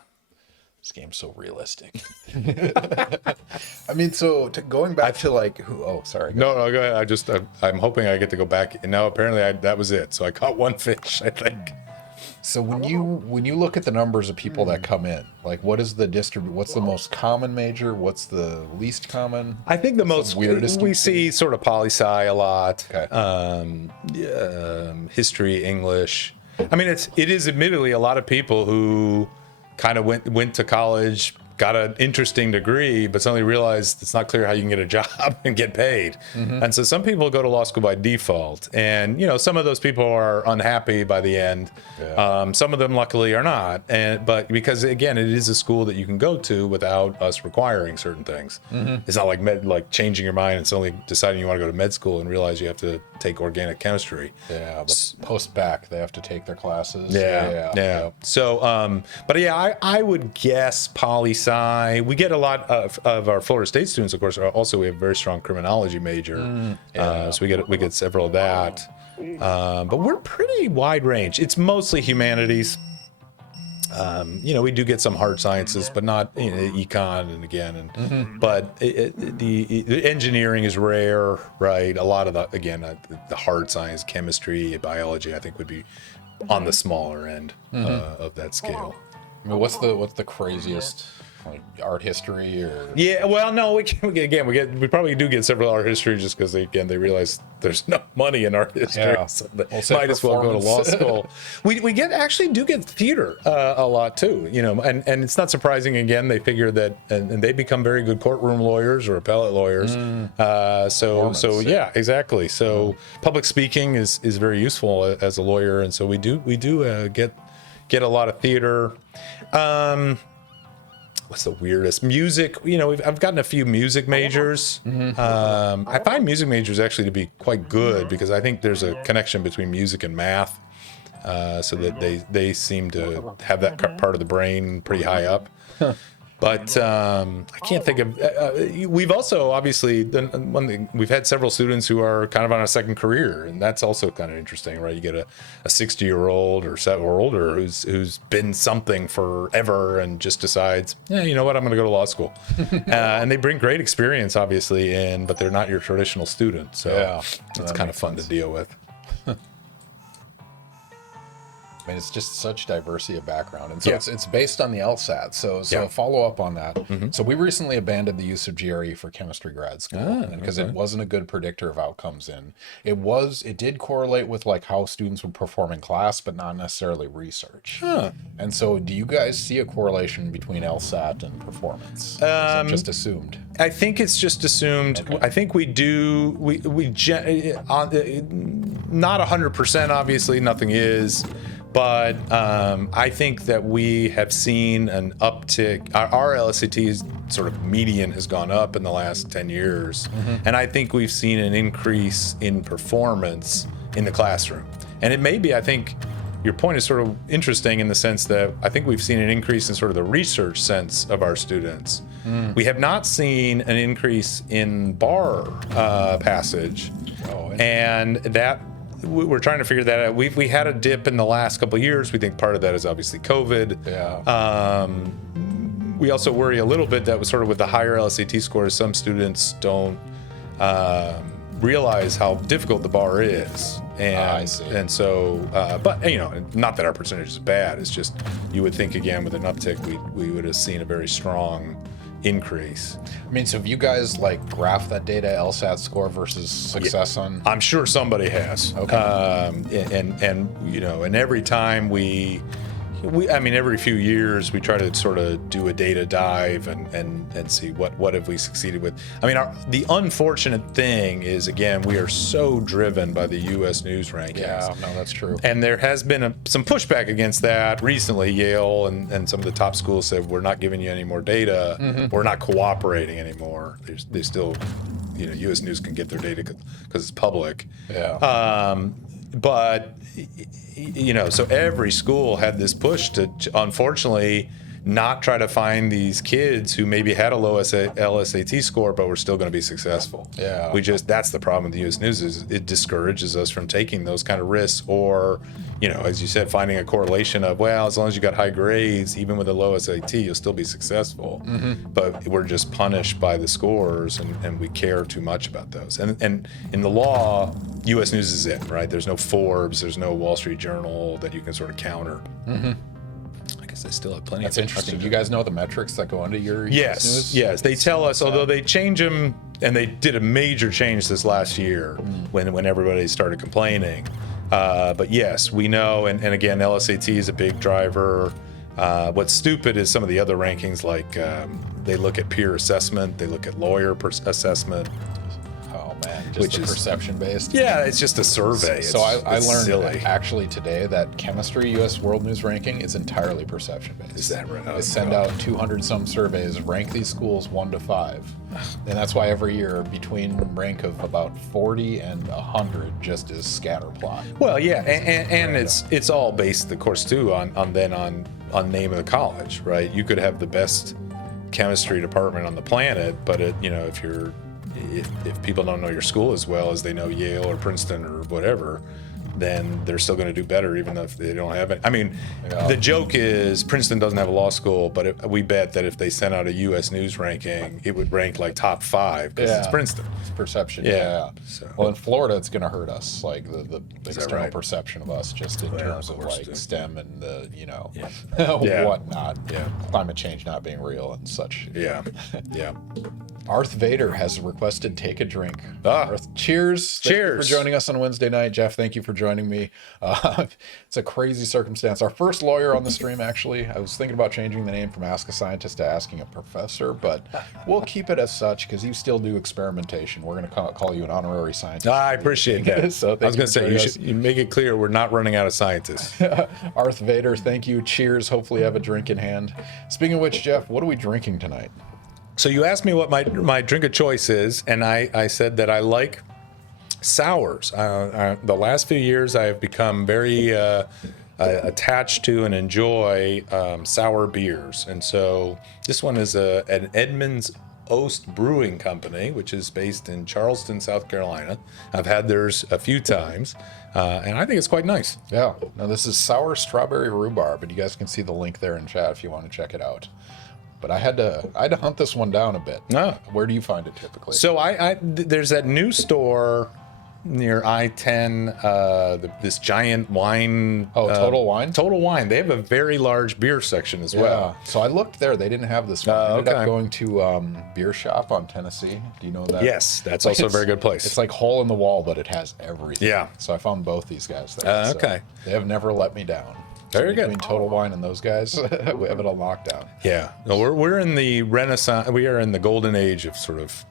This game's so realistic. I mean, so going back to like, sorry. No, go ahead. I'm hoping I get to go back. And now apparently that was it. So I caught one fish, I think. So when you look at the numbers of people that come in, like what is the what's the most common major? What's the least common? I think the most weirdest we see sort of poli-sci a lot. Okay. History, English. I mean, it is admittedly a lot of people who kind of went to college, got an interesting degree, but suddenly realized it's not clear how you can get a job and get paid. And so some people go to law school by default, and some of those people are unhappy by the end. Some of them luckily are not, but because again, it is a school that you can go to without us requiring certain things. It's not like changing your mind and suddenly deciding you want to go to med school and realize you have to take organic chemistry. Yeah, but post-bac, they have to take their classes. Yeah. So, but yeah, I would guess poli-sci. We get a lot of our Florida State students, of course. Also, we have a very strong criminology major, so we get several of that. But we're pretty wide range. It's mostly humanities. We do get some hard sciences, but not econ but the engineering is rare, right? A lot of the hard science, chemistry, biology, I think would be on the smaller end of that scale. I mean, what's the craziest? Like art history or no, we probably do get several art history just because they realize there's no money in art history, so they might as well go to law school. we do get theater a lot too, and it's not surprising. Again, they figure that and they become very good courtroom lawyers or appellate lawyers. Yeah, exactly. So public speaking is very useful as a lawyer, and so we do get a lot of theater. What's the weirdest? Music. I've gotten a few music majors. I find music majors actually to be quite good because I think there's a connection between music and math, so that they seem to have that part of the brain pretty high up. But I can't think of. We've also obviously one thing, we've had several students who are kind of on a second career, and that's also kind of interesting, right? You get a 60-year-old or 7-year-old or who's been something forever and just decides, yeah, you know what, I'm going to go to law school, and they bring great experience, obviously, but they're not your traditional student, so it's kind of fun to deal with. I mean, it's just such diversity of background. And so it's based on the LSAT. So follow up on that. So we recently abandoned the use of GRE for chemistry grad school because it wasn't a good predictor of outcomes it did correlate with like how students would perform in class, but not necessarily research. And so do you guys see a correlation between LSAT and performance? Is it just assumed? I think it's just assumed. Okay. I think we do. Not 100%. Obviously, nothing is. But I think that we have seen an uptick. Our LSAT's sort of median has gone up in the last 10 years. And I think we've seen an increase in performance in the classroom. And it may be, I think, your point is sort of interesting in the sense that I think we've seen an increase in sort of the research sense of our students. We have not seen an increase in bar passage. And that we're trying to figure that out. We had a dip in the last couple of years. We think part of that is obviously COVID. We also worry a little bit that was sort of with the higher LSAT scores, some students don't realize how difficult the bar is. And so, but you know, not that our percentage is bad. It's just you would think again with an uptick, we would have seen a very strong increase. I mean, so have you guys like graph that data, LSAT score versus success on? I'm sure somebody has. Okay. And you know, and every time I mean, every few years we try to sort of do a data dive and see what have we succeeded with. I mean, the unfortunate thing is, again, we are so driven by the U.S. News rankings. Yeah, no, that's true. And there has been some pushback against that recently. Yale and some of the top schools said, we're not giving you any more data. We're not cooperating anymore. They still, you know, U.S. News can get their data because it's public. But, you know, so every school had this push to unfortunately not try to find these kids who maybe had a low LSAT score, but were still going to be successful. That's the problem with the U.S. News is it discourages us from taking those kind of risks or, you know, as you said, finding a correlation of, well, as long as you got high grades, even with a low SAT, you'll still be successful. But we're just punished by the scores and we care too much about those. And in the law, U.S. News is it, right? There's no Forbes, there's no Wall Street Journal that you can sort of counter. I guess I still have plenty. That's interesting. Do you guys know the metrics that go into your US News? Yes. They tell us, although they change them, and they did a major change this last year when everybody started complaining. But yes, we know, and again, LSAT is a big driver. What's stupid is some of the other rankings, like they look at peer assessment, they look at lawyer assessment. Oh man, just perception based. Yeah, it's just a survey. So I learned actually today that chemistry U.S. World News ranking is entirely perception based. Is that right? They send out 200 some surveys, rank these schools 1 to 5, and that's why every year between rank of about 40 and 100 just is scatter plot. Well, yeah, and it's all based, of course, too on name of the college, right? You could have the best chemistry department on the planet, but if people don't know your school as well as they know Yale or Princeton or whatever, then they're still going to do better even if they don't have it. I mean, the joke is Princeton doesn't have a law school, but we bet that if they sent out a U.S. News ranking, it would rank like top 5 because it's Princeton. It's perception. So. Well, in Florida, it's going to hurt us, like the external perception of us, just in terms of like STEM and the whatnot. Climate change not being real and such. Arth Vader has requested take a drink. Arth, cheers. Thank you for joining us on Wednesday night. Jeff, thank you for joining me. It's a crazy circumstance. Our first lawyer on the stream, actually. I was thinking about changing the name from Ask a Scientist to Asking a Professor, but we'll keep it as such because you still do experimentation. We're going to call you an honorary scientist. I appreciate that. So I was going to say, you make it clear we're not running out of scientists. Arth Vader, thank you. Cheers. Hopefully you have a drink in hand. Speaking of which, Jeff, what are we drinking tonight? So you asked me what my drink of choice is, and I said that I like sours. The last few years I have become very attach to and enjoy sour beers. And so this one is an Edmunds Oast Brewing Company, which is based in Charleston, South Carolina. I've had theirs a few times, and I think it's quite nice. Yeah. Now this is sour strawberry rhubarb, but you guys can see the link there in chat if you want to check it out. But I had to hunt this one down a bit. Oh. Where do you find it typically? So there's that new store near I-10, this giant wine. Oh, Total Wine? Total Wine. They have a very large beer section as well. So I looked there. They didn't have this one. I ended okay. up going to Beer Shop on Tennessee. Do you know that? Yes, that's also a very good place. It's like hole in the wall, but it has everything. Yeah. So I found both these guys there. So okay. they have never let me down. Very good. Between Total Wine and those guys, we have it on lockdown. Yeah. No, we're in the Renaissance. We are in the golden age of sort of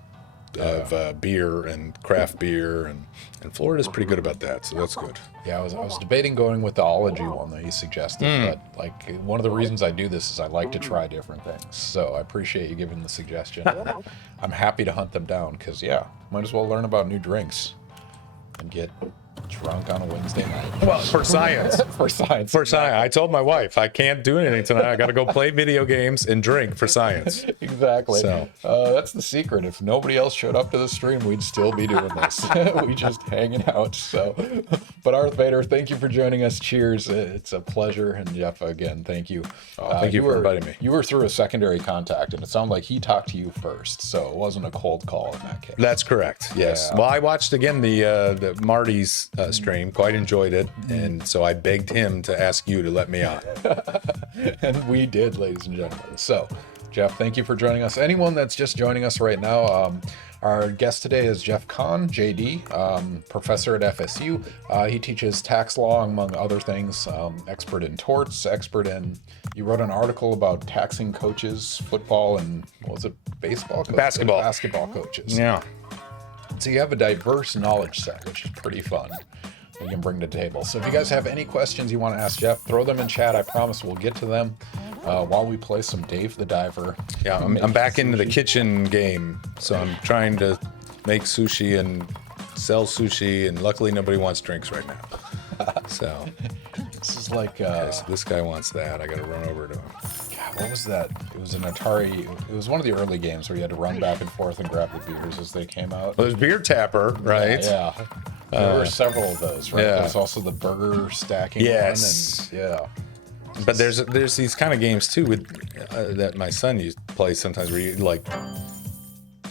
beer and craft beer, and Florida's pretty good about that, so that's good. Yeah, I was debating going with the Ology one that you suggested, but like one of the reasons I do this is I like to try different things. So I appreciate you giving the suggestion. I'm happy to hunt them down because might as well learn about new drinks and get drunk on a Wednesday night. Well, for science. For science. For science. I told my wife I can't do anything tonight. I got to go play video games and drink for science. Exactly. So. That's the secret. If nobody else showed up to the stream, we'd still be doing this. We just hanging out. So, but Darth Vader, thank you for joining us. Cheers. It's a pleasure. And Jeff, again, thank you. Thank you for inviting me. You were through a secondary contact, and it sounded like he talked to you first, so it wasn't a cold call in that case. That's correct. Yes. Yeah. Well, I watched again the Marty's stream. Quite enjoyed it, and so I begged him to ask you to let me on. And we did, ladies and gentlemen. So, Jeff, thank you for joining us. Anyone that's just joining us right now, our guest today is Jeff Kahn, JD, professor at FSU. He teaches tax law, among other things, expert in torts, you wrote an article about taxing coaches, football, and what was it, baseball? Basketball. Basketball coaches. Yeah. So you have a diverse knowledge set, which is pretty fun. We can bring to the table. So if you guys have any questions you want to ask Jeff, throw them in chat. I promise we'll get to them while we play some Dave the Diver. Yeah, I'm back into the kitchen game, so I'm trying to make sushi and sell sushi, and luckily nobody wants drinks right now. So This is like so this guy wants that. I got to run over to him. God, what was that? It was an Atari. It was one of the early games where you had to run back and forth and grab the beers as they came out. Well, there's Beer Tapper, right? Yeah. There were several of those, right? Yeah. There's also the burger stacking Yes. one. And, But there's these kind of games too with that my son used to play sometimes where you like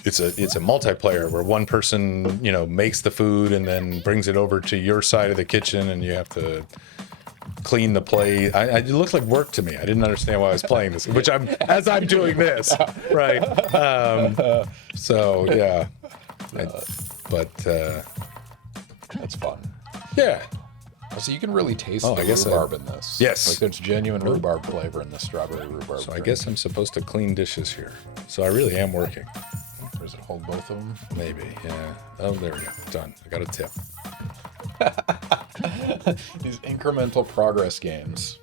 it's a multiplayer where one person makes the food and then brings it over to your side of the kitchen and you have to clean the plate. It looked like work to me. I didn't understand why I was playing this, which I'm doing this, right? So yeah, that's fun. yeah. So you can really taste the I guess rhubarb in this. Yes. Like there's genuine rhubarb flavor in the strawberry rhubarb. So I guess I'm supposed to clean dishes here. So I really am working. Or does it hold both of them? Maybe, yeah. Oh, there we go. Done. I got a tip. These incremental progress games.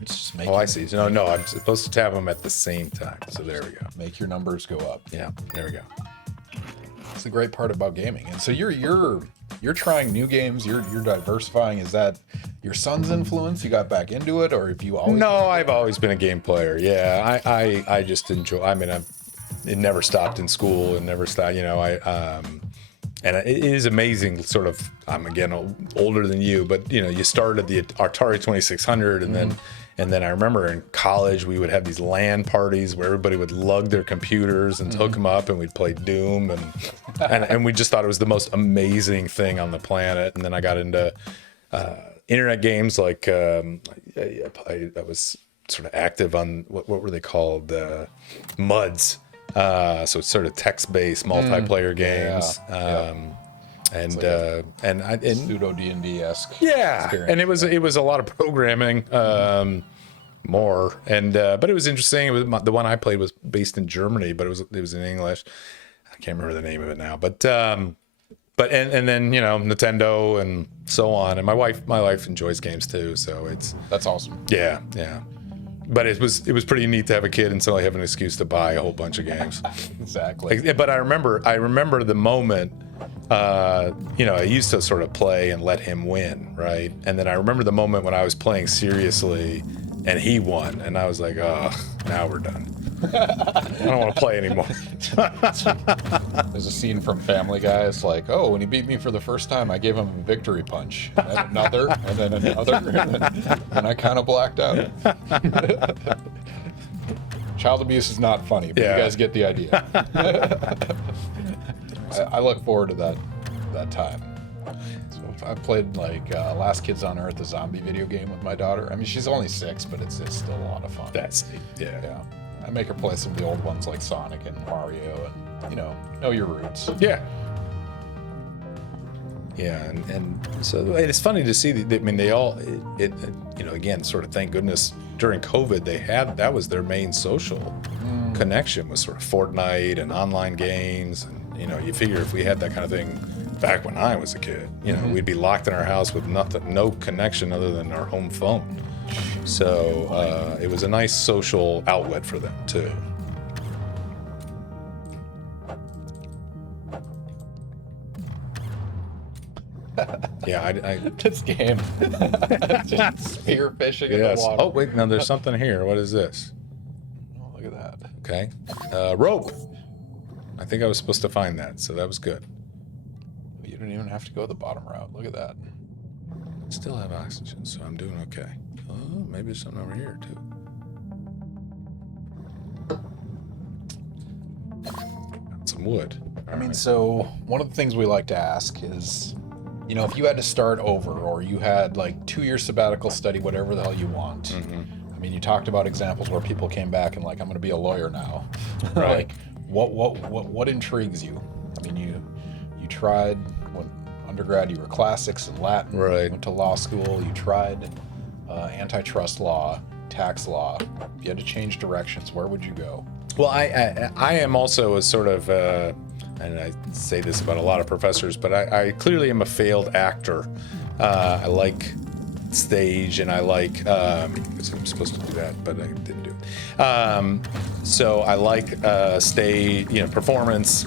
It's just making, Oh, I see. No, I'm supposed to tap them at the same time. So there we go. make your numbers go up. Yeah, there we go. That's the great part about gaming. And so you're trying new games. You're diversifying. Is that your son's influence? You got back into it, or have you always? No, I've always been a game player. Yeah, I just enjoy. I mean, it never stopped in school and never stopped. And it is amazing. Sort of, I'm again older than you, but you started the Atari 2600, and then I remember in college we would have these LAN parties where everybody would lug their computers and hook them up, and we'd play Doom, and we just thought it was the most amazing thing on the planet. And then I got into internet games like I was sort of active on what were they called, MUDs. So it's sort of text-based multiplayer games. And pseudo D&D-esque. Yeah, experience. and it was a lot of programming, more, and but it was interesting. It was the one I played was based in Germany, but it was in English. I can't remember the name of it now, but then Nintendo and so on. And my wife enjoys games too, so That's awesome. yeah. But it was pretty neat to have a kid and suddenly have an excuse to buy a whole bunch of games. Exactly. But I remember the moment I used to sort of play and let him win, right? And then I remember the moment when I was playing seriously and he won, and I was like, oh, now we're done. I don't want to play anymore. There's a scene from Family Guy. It's like, oh, when he beat me for the first time, I gave him a victory punch. And then another, and then another, and I kind of blacked out. Child abuse is not funny, but you guys get the idea. I look forward to that time. So I've played like Last Kids on Earth, a zombie video game with my daughter. I mean, she's only 6, but it's still a lot of fun. That's neat. Yeah. I make her play some of the old ones like Sonic and Mario, and know your roots. Yeah. Yeah, and so it's funny to see. I mean, they all, again, sort of thank goodness during COVID that was their main social connection, was sort of Fortnite and online games, and you figure if we had that kind of thing back when I was a kid, we'd be locked in our house with no connection other than our home phone. So it was a nice social outlet for them too. Yeah, I this game. Just spear fishing in the water. Oh wait, now there's something here. What is this? Oh, look at that. Okay, rope. I think I was supposed to find that, so that was good. You don't even have to go the bottom route. Look at that. Still have oxygen, so I'm doing okay. Oh, maybe there's something over here too. Got some wood. I mean, so one of the things we like to ask is, if you had to start over, or you had like 2-year sabbatical, study whatever the hell you want. Mm-hmm. I mean, you talked about examples where people came back and like, I'm going to be a lawyer now. Right. Like, what intrigues you? I mean, you tried when undergrad, you were classics and Latin. Right. Went to law school. You tried antitrust law, tax law. If you had to change directions, where would you go? Well, I am also a sort of, and I say this about a lot of professors, but I clearly am a failed actor. I like stage, and I like, I'm supposed to do that, but I didn't do it. So I like stage, performance.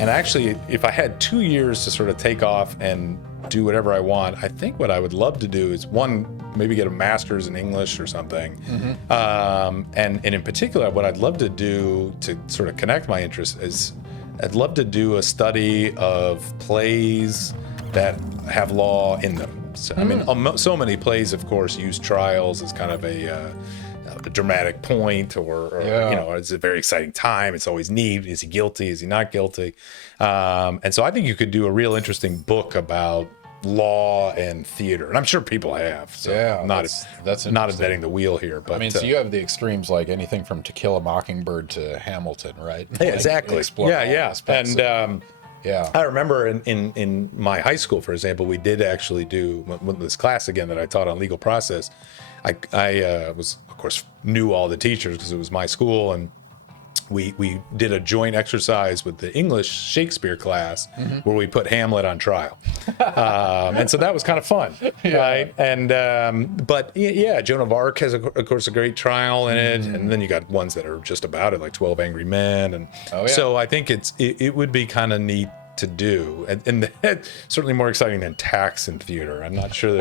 And actually, if I had 2 years to sort of take off and do whatever I want, I think what I would love to do is, one, maybe get a master's in English or something. Mm-hmm. And in particular, what I'd love to do to sort of connect my interests is I'd love to do a study of plays that have law in them. So, I mean, so many plays, of course, use trials as kind of a dramatic point, or it's a very exciting time. It's always neat. Is he guilty? Is he not guilty? And so I think you could do a real interesting book about law and theater, and I'm sure people have. So that's not inventing the wheel here, but I mean, so you have the extremes, like anything from To Kill a Mockingbird to Hamilton, right? Yeah, exactly. And I remember in my high school, for example, we did actually do this class again that I taught on legal process. I was, of course, knew all the teachers because it was my school, and we did a joint exercise with the English Shakespeare class where we put Hamlet on trial. And so that was kind of fun, right? And but Joan of Arc has, of course, a great trial in it, and then you got ones that are just about it, like 12 Angry Men, and so I think it would be kind of neat to do, and certainly more exciting than tax in theater. I'm not sure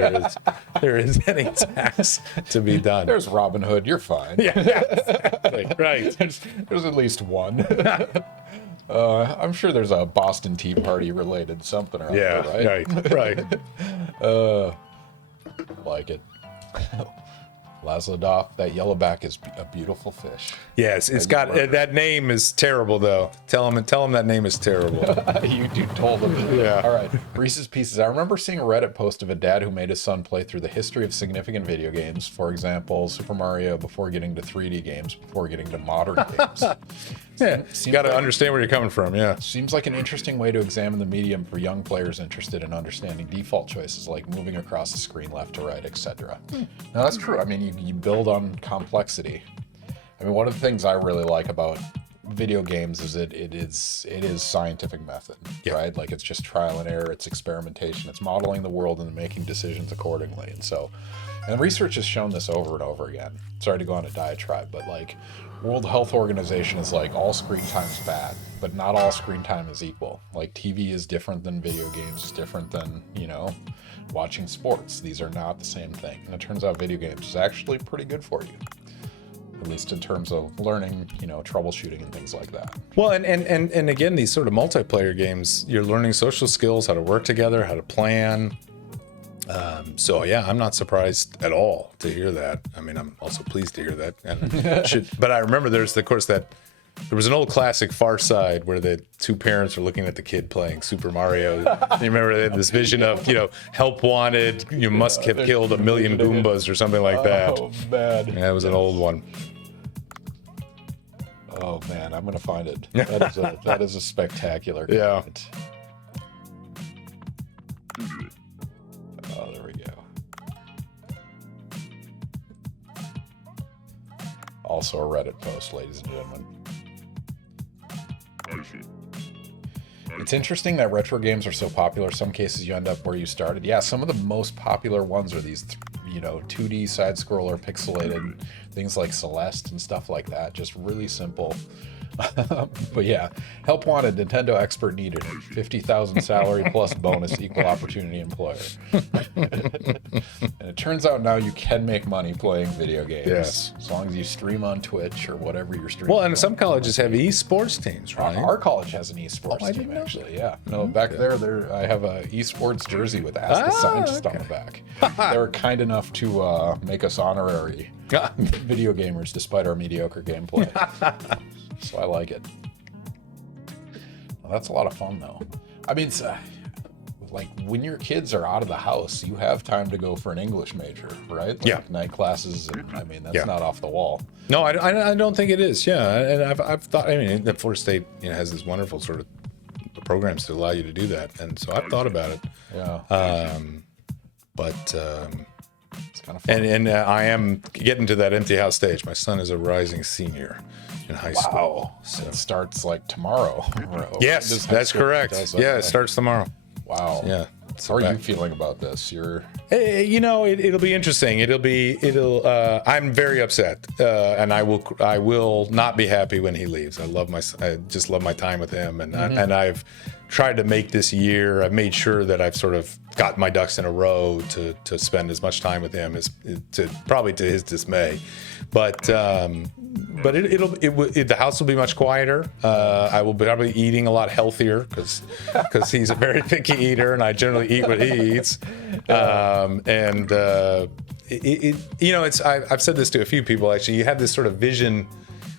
there is any tax to be done. There's Robin Hood. You're fine. Yeah, exactly. Right. There's at least one. I'm sure there's a Boston Tea Party related something around there, right? I like it. Lazlodoff, that yellowback is a beautiful fish. Yes, it's got that name is terrible though. Tell him that name is terrible. You told him. Yeah. All right. Reese's Pieces. I remember seeing a Reddit post of a dad who made his son play through the history of significant video games. For example, Super Mario before getting to 3D games, before getting to modern games. Yeah, you got to understand where you're coming from. Yeah. Seems like an interesting way to examine the medium for young players interested in understanding default choices like moving across the screen left to right, etc. Now that's true. I mean, you build on complexity. I mean, one of the things I really like about video games is it is scientific method, right? Like it's just trial and error, it's experimentation, it's modeling the world and making decisions accordingly. And research has shown this over and over again. Sorry to go on a diatribe, but like World Health Organization is like all screen time is bad, but not all screen time is equal. Like TV is different than video games, is different than, watching sports. These are not the same thing. And it turns out video games is actually pretty good for you, at least in terms of learning, troubleshooting and things like that. Well, and again, these sort of multiplayer games, you're learning social skills, how to work together, how to plan. So yeah, I'm not surprised at all to hear that. I mean, I'm also pleased to hear that. And but I remember there was an old classic Far Side where the two parents are looking at the kid playing Super Mario. You remember they had this vision of, help wanted, you must have killed 1 million Goombas or something like that. Oh, man. Yeah, it was an old one. Oh, man, I'm going to find it. That is a spectacular comment. Oh, there we go. Also a Reddit post, ladies and gentlemen. It's interesting that retro games are so popular. Some cases you end up where you started. Yeah, some of the most popular ones are these, 2D side-scroller pixelated things like Celeste and stuff like that. Just really simple. But yeah, help wanted, Nintendo expert needed, 50,000 salary plus bonus, equal opportunity employer. And it turns out now you can make money playing video games. Yes. As long as you stream on Twitch or whatever you're streaming. Well, and some colleges have esports teams, right? Our college has an esports team, actually. Yeah. No, back there, I have a esports jersey with Ask the Scientist on the back. They were kind enough to make us honorary video gamers despite our mediocre gameplay. So I like it. Well, that's a lot of fun, though. I mean, it's, like when your kids are out of the house, you have time to go for an English major, right? Like night classes. And, I mean, that's not off the wall. No, I don't think it is. Yeah, and I've thought. I mean, the Florida State has this wonderful sort of programs to allow you to do that, and so I've thought about it. Yeah. But it's kind of fun. And I am getting to that empty house stage. My son is a rising senior in high school. Wow. So it starts like tomorrow. Yes, that's correct. Yeah, it starts tomorrow. Wow. Yeah. How are you feeling about this? It'll be interesting. I'm very upset, and I will not be happy when he leaves. I just love my time with him, and I've tried to make this year. I've made sure that I've sort of got my ducks in a row to spend as much time with him as probably to his dismay, but the house will be much quieter. I will be probably eating a lot healthier because he's a very picky eater, and I generally eat what he eats. I've said this to a few people actually. You have this sort of vision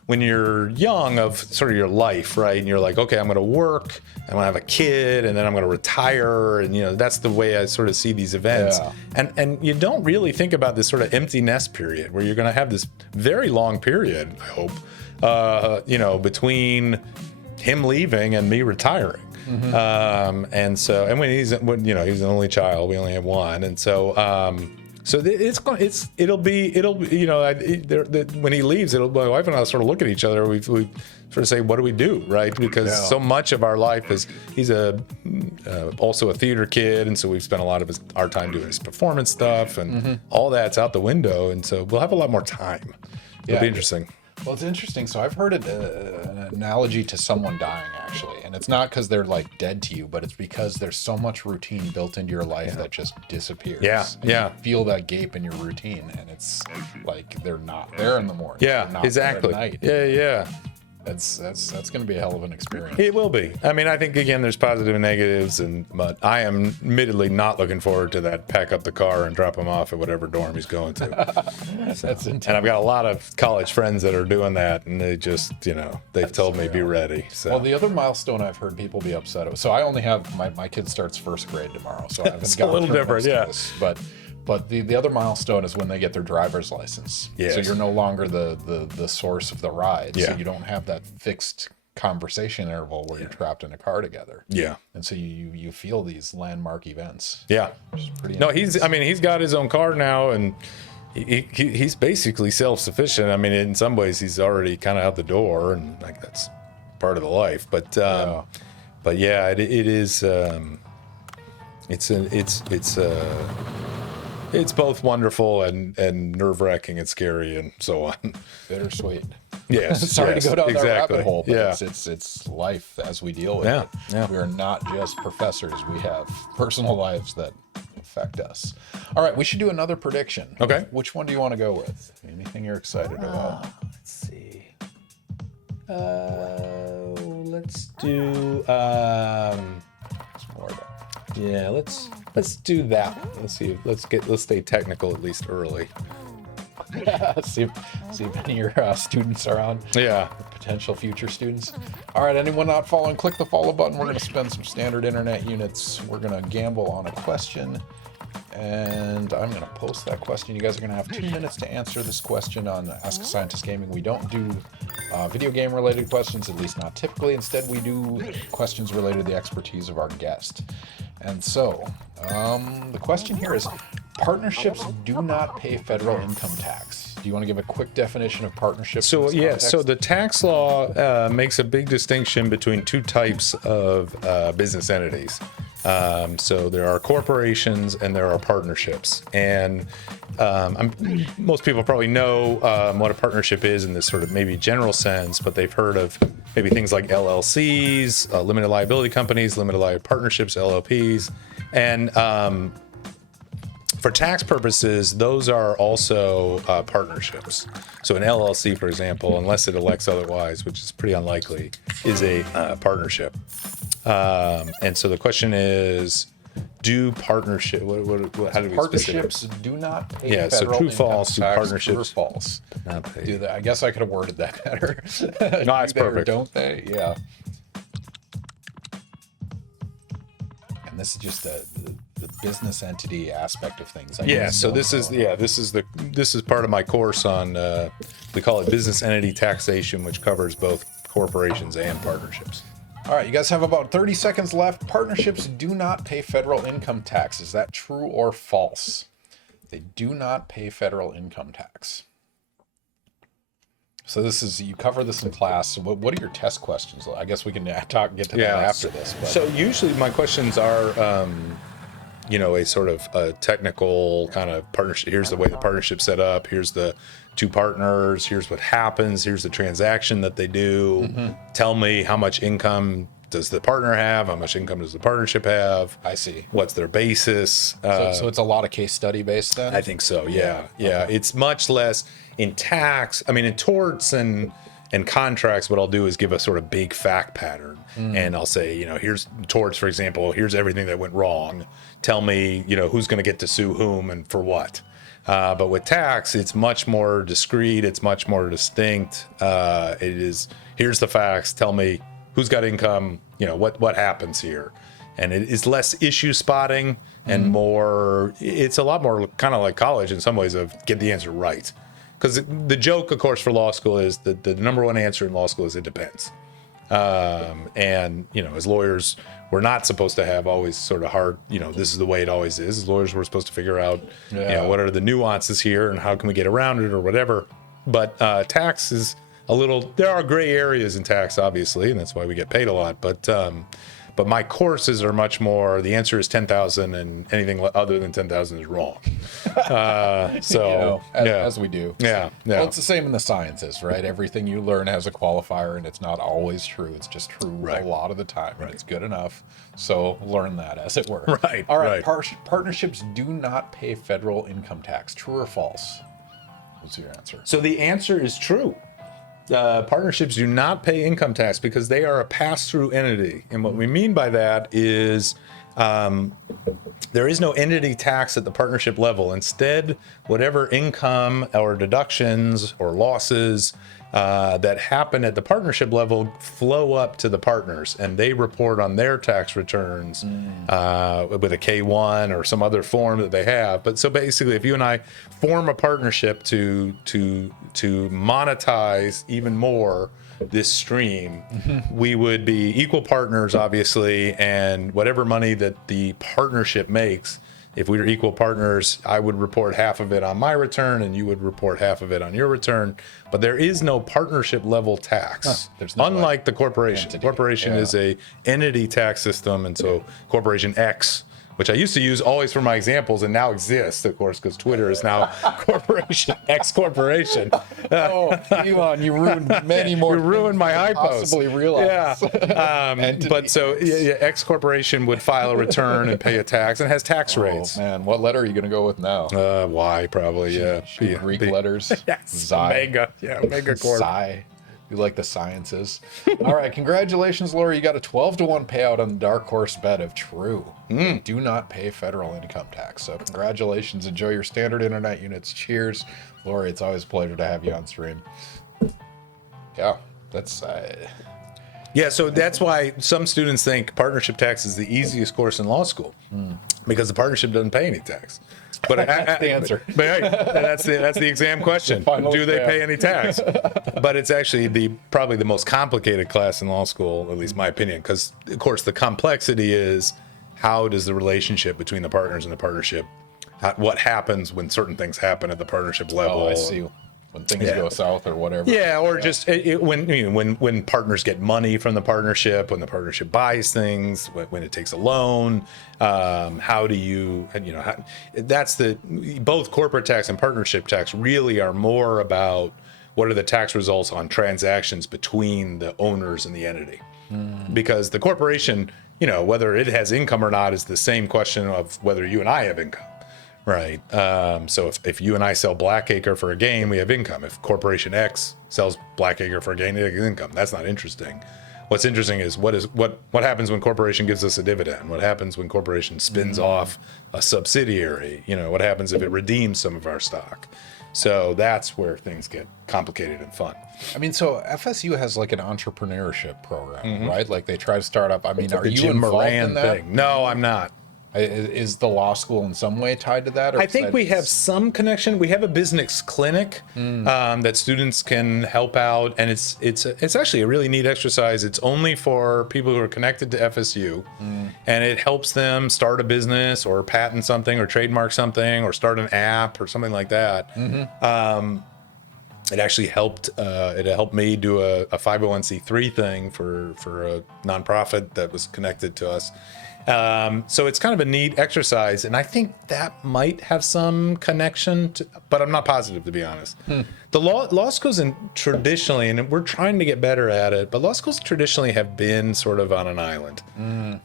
when you're young of sort of your life, right? And you're like, okay, I'm going to work, I'm going to have a kid, and then I'm going to retire, and that's the way I sort of see these events. Yeah. And you don't really think about this sort of empty nest period where you're going to have this very long period, I hope, between him leaving and me retiring. Mm-hmm. And when he's an only child, we only have one, and so when he leaves, my wife and I sort of look at each other. We sort of say, what do we do, right? Because so much of our life he's also a theater kid, and so we've spent a lot of our time doing his performance stuff, and all that's out the window, and so we'll have a lot more time. It'll be interesting. Well, it's interesting. So I've heard an analogy to someone dying, actually. And it's not because they're like dead to you, but it's because there's so much routine built into your life that just disappears. Yeah, You feel that gape in your routine, and it's like they're not there in the morning. Yeah, not exactly. There at night. Yeah. That's going to be a hell of an experience. It will be. I mean, I think again, there's positive and negatives, but I am admittedly not looking forward to that. Pack up the car and drop him off at whatever dorm he's going to. That's intense. And I've got a lot of college friends that are doing that, and they just, they've told me be ready. So. Well, the other milestone I've heard people be upset about. So I only have my kid starts first grade tomorrow, so I haven't it's gone a little through different, yeah. This, But the other milestone is when they get their driver's license. Yes. So you're no longer the source of the ride. Yeah. So you don't have that fixed conversation interval where you're trapped in a car together. Yeah. And so you feel these landmark events. Yeah. No, he's got his own car now, and he's basically self-sufficient. I mean, in some ways he's already kind of out the door, and like part of the life. But yeah, it is. It's both wonderful and nerve-wracking and scary and so on. Bittersweet. Yes. Sorry to go down that exactly. rabbit hole, but Yeah. it's life as we deal with Yeah, it. yeah. We are not just professors. We have personal lives that affect us. All right, we should do another prediction. Okay. Which one do you want to go with? Anything you're excited about? Let's see. Let's do. Florida. Yeah, let's do that one. Let's stay technical at least early. see if any of your students are on. Yeah. Potential future students. All right, anyone not following, click the follow button. We're going to spend some standard internet units. We're going to gamble on a question, and I'm going to post that question. You guys are going to have 2 minutes to answer this question on Ask a Scientist Gaming. We don't do video game related questions, at least not typically. Instead, we do questions related to the expertise of our guest. And so, the question here is, partnerships do not pay federal income tax. Do you want to give a quick definition of partnerships? So in this context? so the tax law makes a big distinction between two types of business entities. So there are corporations and there are partnerships. And most people probably know what a partnership is in this sort of maybe general sense, but they've heard of maybe things like LLCs, limited liability companies, limited liability partnerships, LLPs. And for tax purposes, those are also partnerships. So an LLC, for example, unless it elects otherwise, which is pretty unlikely, is a partnership. And so the question is, do partnership? How do we partnerships do not pay Yeah, so federal true, income false, do tax, partnerships true or false? not pay? Do that. I guess I could have worded that better. No, it's Do they or perfect. Don't they? Yeah. And this is just the business entity aspect of things. I Yeah, guess. so this is part of my course on we call it business entity taxation, which covers both corporations and partnerships. All right, you guys have about 30 seconds left. Partnerships do not pay federal income tax. Is that true or false? They do not pay federal income tax. So this is, you cover this in class. So what are your test questions? I guess we can get to that after this. But. So usually my questions are, a sort of a technical kind of partnership. Here's the way the partnership's set up. Here's the two partners. Here's what happens. Here's the transaction that they do. Mm-hmm. Tell me how much income does the partner have? How much income does the partnership have? I see. What's their basis? So it's a lot of case study based then? I think so. Yeah. Okay. It's much less in tax. I mean, in torts and contracts, what I'll do is give a sort of big fact pattern. And I'll say, here's torts, for example, here's everything that went wrong. Tell me, who's going to get to sue whom and for what. But with tax, it's much more discrete. It's much more distinct. It is, here's the facts. Tell me who's got income, what happens here. And it is less issue spotting and more, it's a lot more kind of like college in some ways of get the answer right. Because the joke, of course, for law school is that the number one answer in law school is it depends. And, as lawyers, we're not supposed to have always sort of hard, this is the way it always is. As lawyers, we're supposed to figure out, what are the nuances here and how can we get around it or whatever. But tax is there are gray areas in tax, obviously, and that's why we get paid a lot. But my courses are much more, the answer is 10,000 and anything other than 10,000 is wrong. As we do. Yeah. Well, it's the same in the sciences, right? Everything you learn has a qualifier, and it's not always true. It's just true a lot of the time, and it's good enough. So learn that, as it were. Right. All right. Partnerships do not pay federal income tax. True or false? What's your answer? So the answer is true. Partnerships do not pay income tax because they are a pass-through entity. And what we mean by that is there is no entity tax at the partnership level. Instead, whatever income or deductions or losses that happen at the partnership level flow up to the partners, and they report on their tax returns with a K-1 or some other form that they have. But so basically, if you and I form a partnership to monetize even more this stream, we would be equal partners, obviously, and whatever money that the partnership makes, if we were equal partners, I would report half of it on my return and you would report half of it on your return. But there is no partnership level tax, there's no unlike the corporation. entity. Corporation is a entity tax system, and so Corporation X, which I used to use always for my examples and now exists, of course, because Twitter is now Corporation X Corporation. Oh, Elon, you ruined many more. You ruined my high post. Possibly realize. Yeah. But so X Corporation would file a return and pay a tax and has tax rates. Oh man, what letter are you going to go with now? Y probably, yeah. Greek letters. Yes. Xi. Omega. Yeah, Omega Corp. Psi. You like the sciences. All right, congratulations, Laura. You got a 12-to-1 payout on the dark horse bet of true. They do not pay federal income tax. So congratulations. Enjoy your standard internet units. Cheers. Laura, it's always a pleasure to have you on stream. Yeah, that's... Yeah, so that's why some students think partnership tax is the easiest course in law school because the partnership doesn't pay any tax. But That's the answer. But hey, that's the exam question. Do they pay any tax? But it's actually probably the most complicated class in law school, at least my opinion, because of course the complexity is how does the relationship between the partners and the partnership, what happens when certain things happen at the partnership level. Oh, I see. When things go south or whatever. Yeah, or just when partners get money from the partnership, when the partnership buys things, when it takes a loan, how do you, that's both corporate tax and partnership tax really are more about what are the tax results on transactions between the owners and the entity. Because the corporation, whether it has income or not is the same question of whether you and I have income. Right. So if you and I sell Blackacre for a gain, we have income. If Corporation X sells Blackacre for a gain, it has income. That's not interesting. What's interesting is what happens when corporation gives us a dividend? What happens when corporation spins off a subsidiary? What happens if it redeems some of our stock? So that's where things get complicated and fun. I mean, so FSU has like an entrepreneurship program, right? Like they try to start up. I mean, are you Jim involved Moran in that? thing? No, I'm not. Is the law school in some way tied to that? Or I think we have some connection. We have a business clinic that students can help out, and it's actually a really neat exercise. It's only for people who are connected to FSU, and it helps them start a business or patent something or trademark something or start an app or something like that. It actually helped. It helped me do a 501c3 thing for a nonprofit that was connected to us. So it's kind of a neat exercise, and I think that might have some connection to, but I'm not positive, to be honest. The law schools traditionally, and we're trying to get better at it, but law schools traditionally have been sort of on an island. And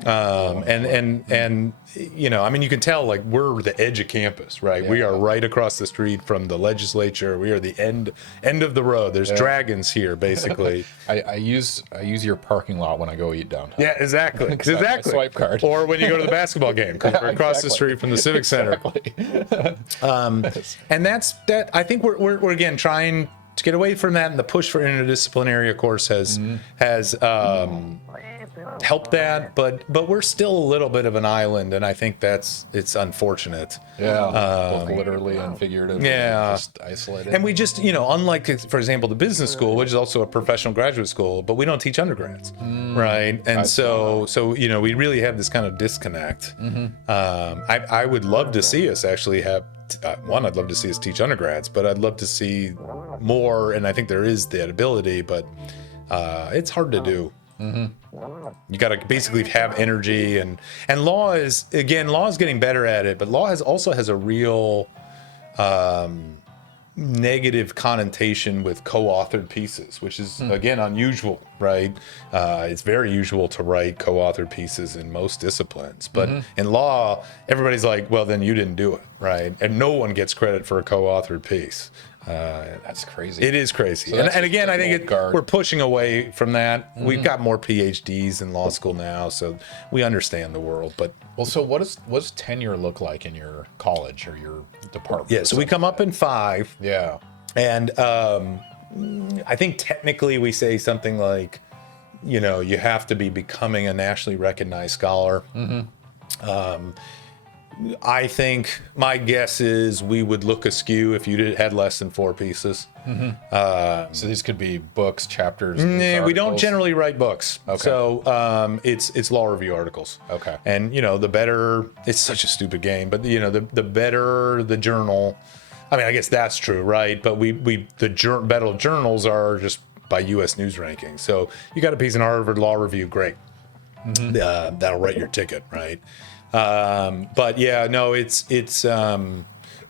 I mean, you can tell, like, we're the edge of campus, right? Yeah. We are right across the street from the legislature. We are the end of the road. There's dragons here, basically. I use your parking lot when I go eat downtown. Yeah, exactly. Exactly. Swipe card. Or when you go to the basketball game, because we're across the street from the Civic Center. And that's that. I think we're again trying to get away from that, and the push for interdisciplinary, of course, has helped that. But we're still a little bit of an island, and I think it's unfortunate. Yeah, both literally and figuratively. Yeah, just isolated. And we just, unlike, for example, the business school, which is also a professional graduate school, but we don't teach undergrads, right? And so we really have this kind of disconnect. I would love to see us actually have. I'd love to see us teach undergrads, but I'd love to see more, and I think there is that ability, but it's hard to do. You got to basically have energy, and law is getting better at it, but law also has a real negative connotation with co-authored pieces, which is again unusual, right? It's very usual to write co-authored pieces in most disciplines, but in law, everybody's like, well, then you didn't do it, right? And no one gets credit for a co-authored piece. That's crazy. It is crazy. So and again, I think we're pushing away from that. We've got more PhDs in law school now, so we understand the world. But so what does tenure look like in your college or your department? Yeah, so we come up in 5. Yeah. And I think technically we say something like, you have to be becoming a nationally recognized scholar. I think my guess is we would look askew if you had less than 4 pieces. So these could be books, chapters. Nah, we don't articles? generally write books. Okay. So it's law review articles. Okay. And the better, it's such a stupid game, but the better the journal. I mean, I guess that's true, right? But the better journals are just by U.S. News rankings. So you got a piece in Harvard Law Review, great. That'll write your ticket, right? But yeah, no, it's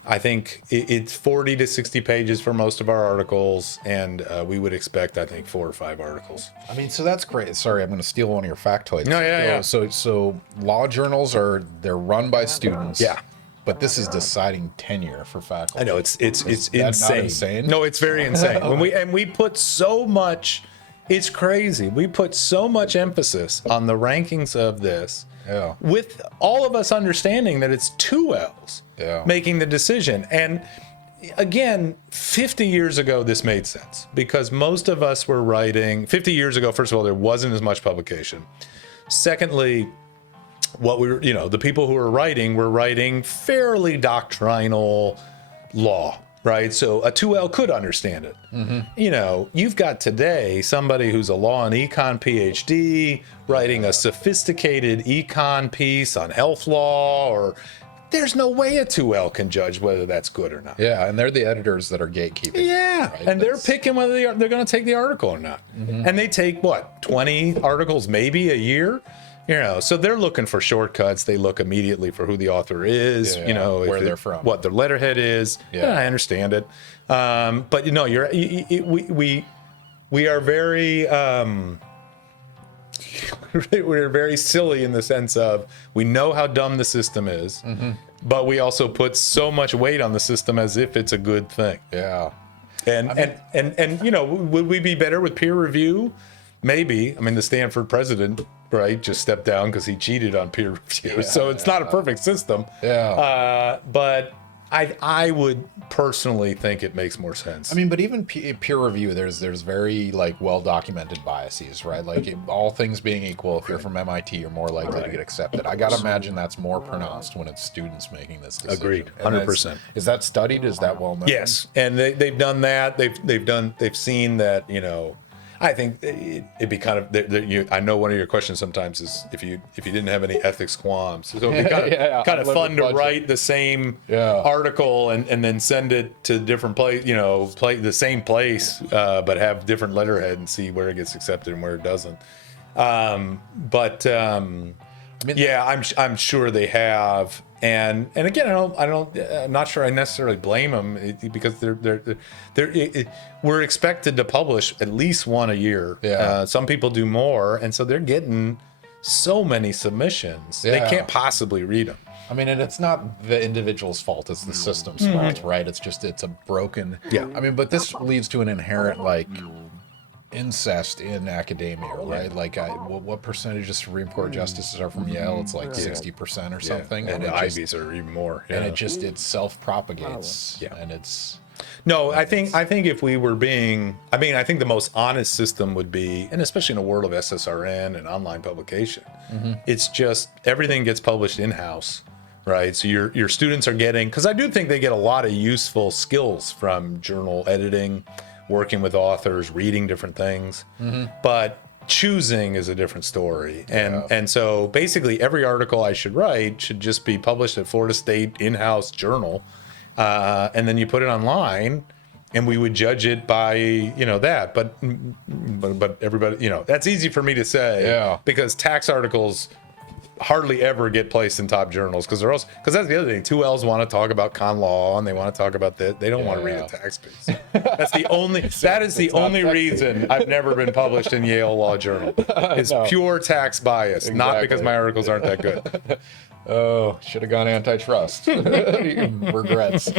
I think it's 40 to 60 pages for most of our articles, and we would expect, I think, 4 or 5 articles. I mean, so that's great. Sorry, I'm going to steal one of your factoids. No, yeah. So law journals they're run by students. Yeah. But this is deciding tenure for faculty. I know it's Is that not insane. insane? No, it's very insane. We put so much. It's crazy. We put so much emphasis on the rankings of this. Yeah. With all of us understanding that it's 2 L's making the decision. And again, 50 years ago, this made sense because most of us were writing 50 years ago. First of all, there wasn't as much publication. Secondly, the people who were writing fairly doctrinal law. Right. So a 2L could understand it. You've got today somebody who's a law and econ PhD writing a sophisticated econ piece on health law, or there's no way a 2L can judge whether that's good or not. Yeah. And they're the editors that are gatekeeping. Yeah. Right? And they're picking whether they're going to take the article or not. And they take 20 articles maybe a year. So they're looking for shortcuts. They look immediately for who the author is, where they're from, what their letterhead is. Yeah, I understand it. But we are very we're very silly in the sense of we know how dumb the system is, but we also put so much weight on the system as if it's a good thing. Yeah. And would we be better with peer review? Maybe. I mean, the Stanford president, right, just stepped down because he cheated on peer review. So it's not a perfect system. Yeah. But I would personally think it makes more sense. I mean, but even peer review, there's very well documented biases, right? All things being equal, if you're from MIT, you're more likely to get accepted. I gotta imagine that's more pronounced when it's students making this decision. Agreed, 100%. Is that studied? Is that well known? Yes, and they've done that. They've seen that. I think it'd be kind of. I know one of your questions sometimes is if you didn't have any ethics qualms, so it'd be kind of fun to write the same article and then send it to different place, play the same place, but have different letterhead and see where it gets accepted and where it doesn't. I'm sure they have. And again, I'm not sure I necessarily blame them because we're expected to publish at least one a year. Yeah. Some people do more, and so they're getting so many submissions. Yeah. They can't possibly read them. I mean, and it's not the individual's fault; it's the system's fault, right? It's a broken. Yeah. I mean, but this leads to an inherent incest in academia, right? What percentage of Supreme Court justices are from Yale? It's 60% or something, and the Ivies are even more. And it self-propagates, and it's. No, I think if we were being, I think the most honest system would be, and especially in a world of SSRN and online publication, it's just everything gets published in-house, right? So your students are getting, because I do think they get a lot of useful skills from journal editing, working with authors, reading different things, but choosing is a different story. And so basically every article I should write should just be published at Florida State in-house journal. And then you put it online and we would judge it by, that, but everybody, that's easy for me to say because tax articles hardly ever get placed in top journals because that's the other thing. 2Ls want to talk about Kahn law and they want to talk about that. They don't want to read a tax piece. That is the only reason I've never been published in Yale Law Journal. It's pure tax bias, not because my articles aren't that good. Oh, should have gone antitrust. Regrets.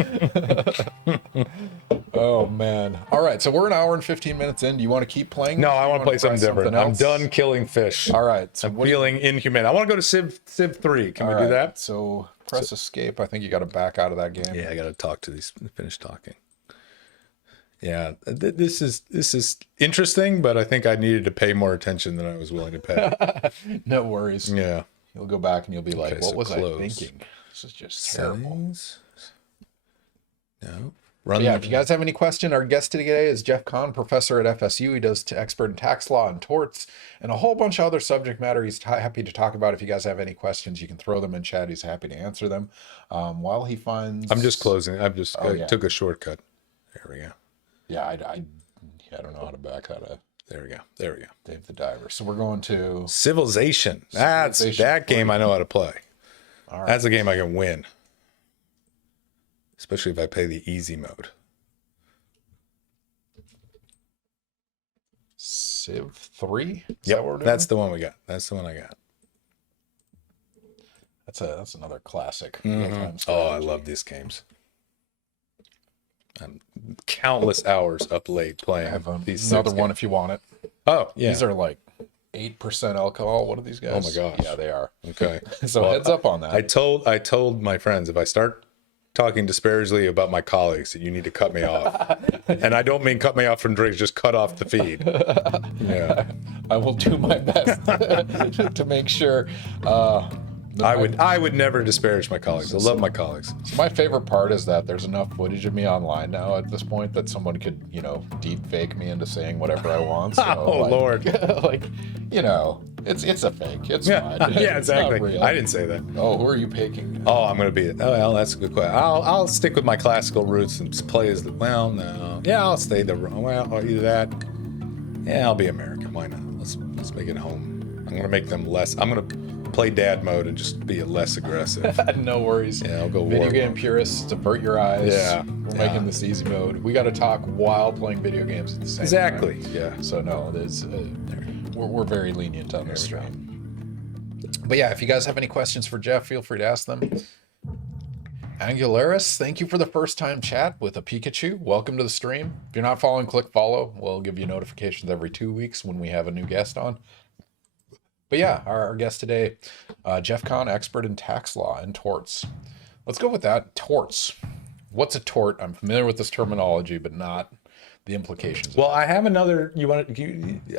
Oh man. All right, so we're an hour and 15 minutes in. Do you want to keep playing? No, I want to play something different. I'm done killing fish. All right. So I'm feeling inhumane. I want to go to Civ 3. Can we do that? So press escape. I think you got to back out of that game. Yeah, I got to talk to these. Finish talking. Yeah, this is interesting, but I think I needed to pay more attention than I was willing to pay. No worries. Yeah. You'll go back and you'll be like, what was close. I thinking? This is just terrible. Settings. No. But yeah, if you guys have any question, our guest today is Jeff Kahn, professor at FSU. He does expert in tax law and torts and a whole bunch of other subject matter he's happy to talk about. If you guys have any questions, you can throw them in chat. He's happy to answer them. While he finds... I'm just closing. I yeah. took a shortcut. There we go. Yeah, I don't know how to back that up. There we go. There we go. Dave the Diver. So we're going to... Civilization. That game I know how to play. All right. That's a game I can win. Especially if I play the easy mode. Civ 3? Yeah, that's the one we got. That's the one I got. That's another classic. Mm-hmm. Oh, I love these games. I'm countless hours up late playing. I have these another one if you want it. Oh, yeah. These are like 8% alcohol. What are these guys? Oh my gosh. Yeah, they are. Okay. So heads up on that. I told my friends, if I start talking disparagingly about my colleagues, that you need to cut me off. And I don't mean cut me off from drinks, just cut off the feed. Yeah. I will do my best to make sure. I would never disparage my colleagues. I love my colleagues. So my favorite part is that there's enough footage of me online now at this point that someone could, deep fake me into saying whatever I want. So, Lord. it's a fake. It's fine. Yeah, It's not exactly. real. I didn't say that. Oh, who are you picking? Oh, I'm gonna be. Oh, well, that's a good question. I'll stick with my classical roots and play as the. Well, no. Yeah, I'll stay the. Well, or either that. Yeah, I'll be American. Why not? Let's make it home. I'm gonna make them less. I'm gonna play dad mode and just be less aggressive. No worries. Yeah, I'll go Video war game mode. purists, divert your eyes. Yeah. We're making this easy mode. We got to talk while playing video games at the same Exactly. time. Yeah. So no, there's we're very lenient on this stream. But yeah, if you guys have any questions for Jeff, feel free to ask them. Angularis, thank you for the first time chat with a Pikachu. Welcome to the stream. If you're not following, click follow. We'll give you notifications every 2 weeks when we have a new guest on. But yeah, our guest today, Jeff Kahn, expert in tax law and torts. Let's go with that. Torts. What's a tort? I'm familiar with this terminology, but not the implications. Well, I have another.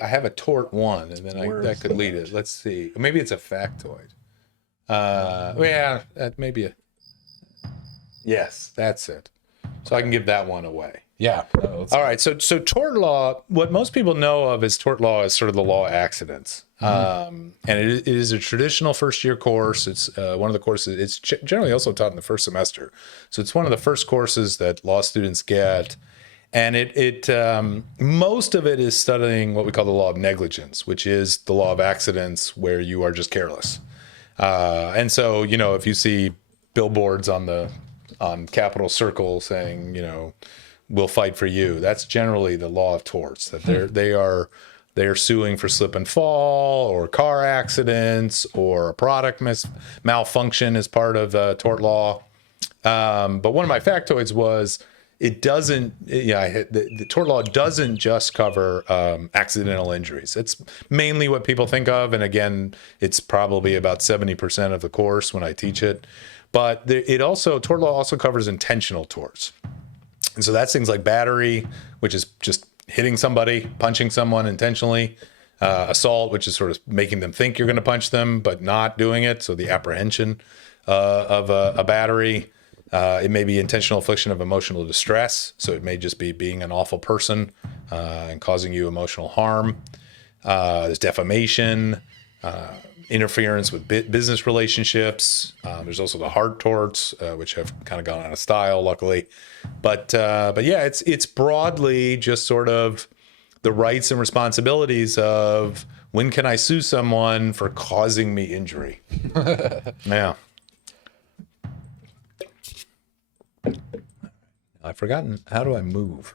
I have a tort one, and then that could lead it. Let's see. Maybe it's a factoid. Yeah, maybe a. Yes, that's it. So I can give that one away. Yeah. All right. So tort law. What most people know of as tort law is sort of the law of accidents. And it is a traditional first-year course. It's one of the courses. It's generally also taught in the first semester. So it's one of the first courses that law students get. And it most of it is studying what we call the law of negligence, which is the law of accidents where you are just careless. And so, if you see billboards on Capitol Circle saying, we'll fight for you, that's generally the law of torts, that they are suing for slip and fall or car accidents or a product malfunction as part of tort law. But one of my factoids was the tort law doesn't just cover accidental injuries. It's mainly what people think of. And again, it's probably about 70% of the course when I teach it. But tort law also covers intentional torts. And so that's things like battery, which is just hitting somebody, punching someone intentionally, assault, which is sort of making them think you're going to punch them, but not doing it. So the apprehension of a battery. It may be intentional infliction of emotional distress. So it may just be being an awful person and causing you emotional harm. There's defamation, interference with business relationships. There's also the hard torts, which have kind of gone out of style, luckily. But yeah, it's broadly just sort of the rights and responsibilities of when can I sue someone for causing me injury? Yeah. I've forgotten, how do I move?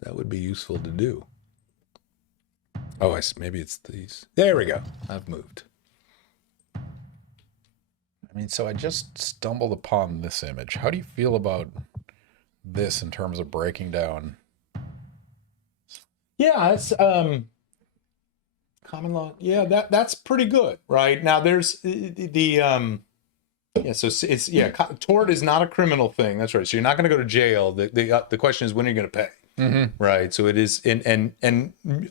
That would be useful to do. Oh, maybe it's these. There we go. I've moved. So I just stumbled upon this image. How do you feel about this in terms of breaking down? Yeah, it's common law. Yeah, that's pretty good, right? Now there's tort is not a criminal thing. That's right. So you're not going to go to jail. The question is, when are you going to pay? Mm-hmm. Right. So it is, and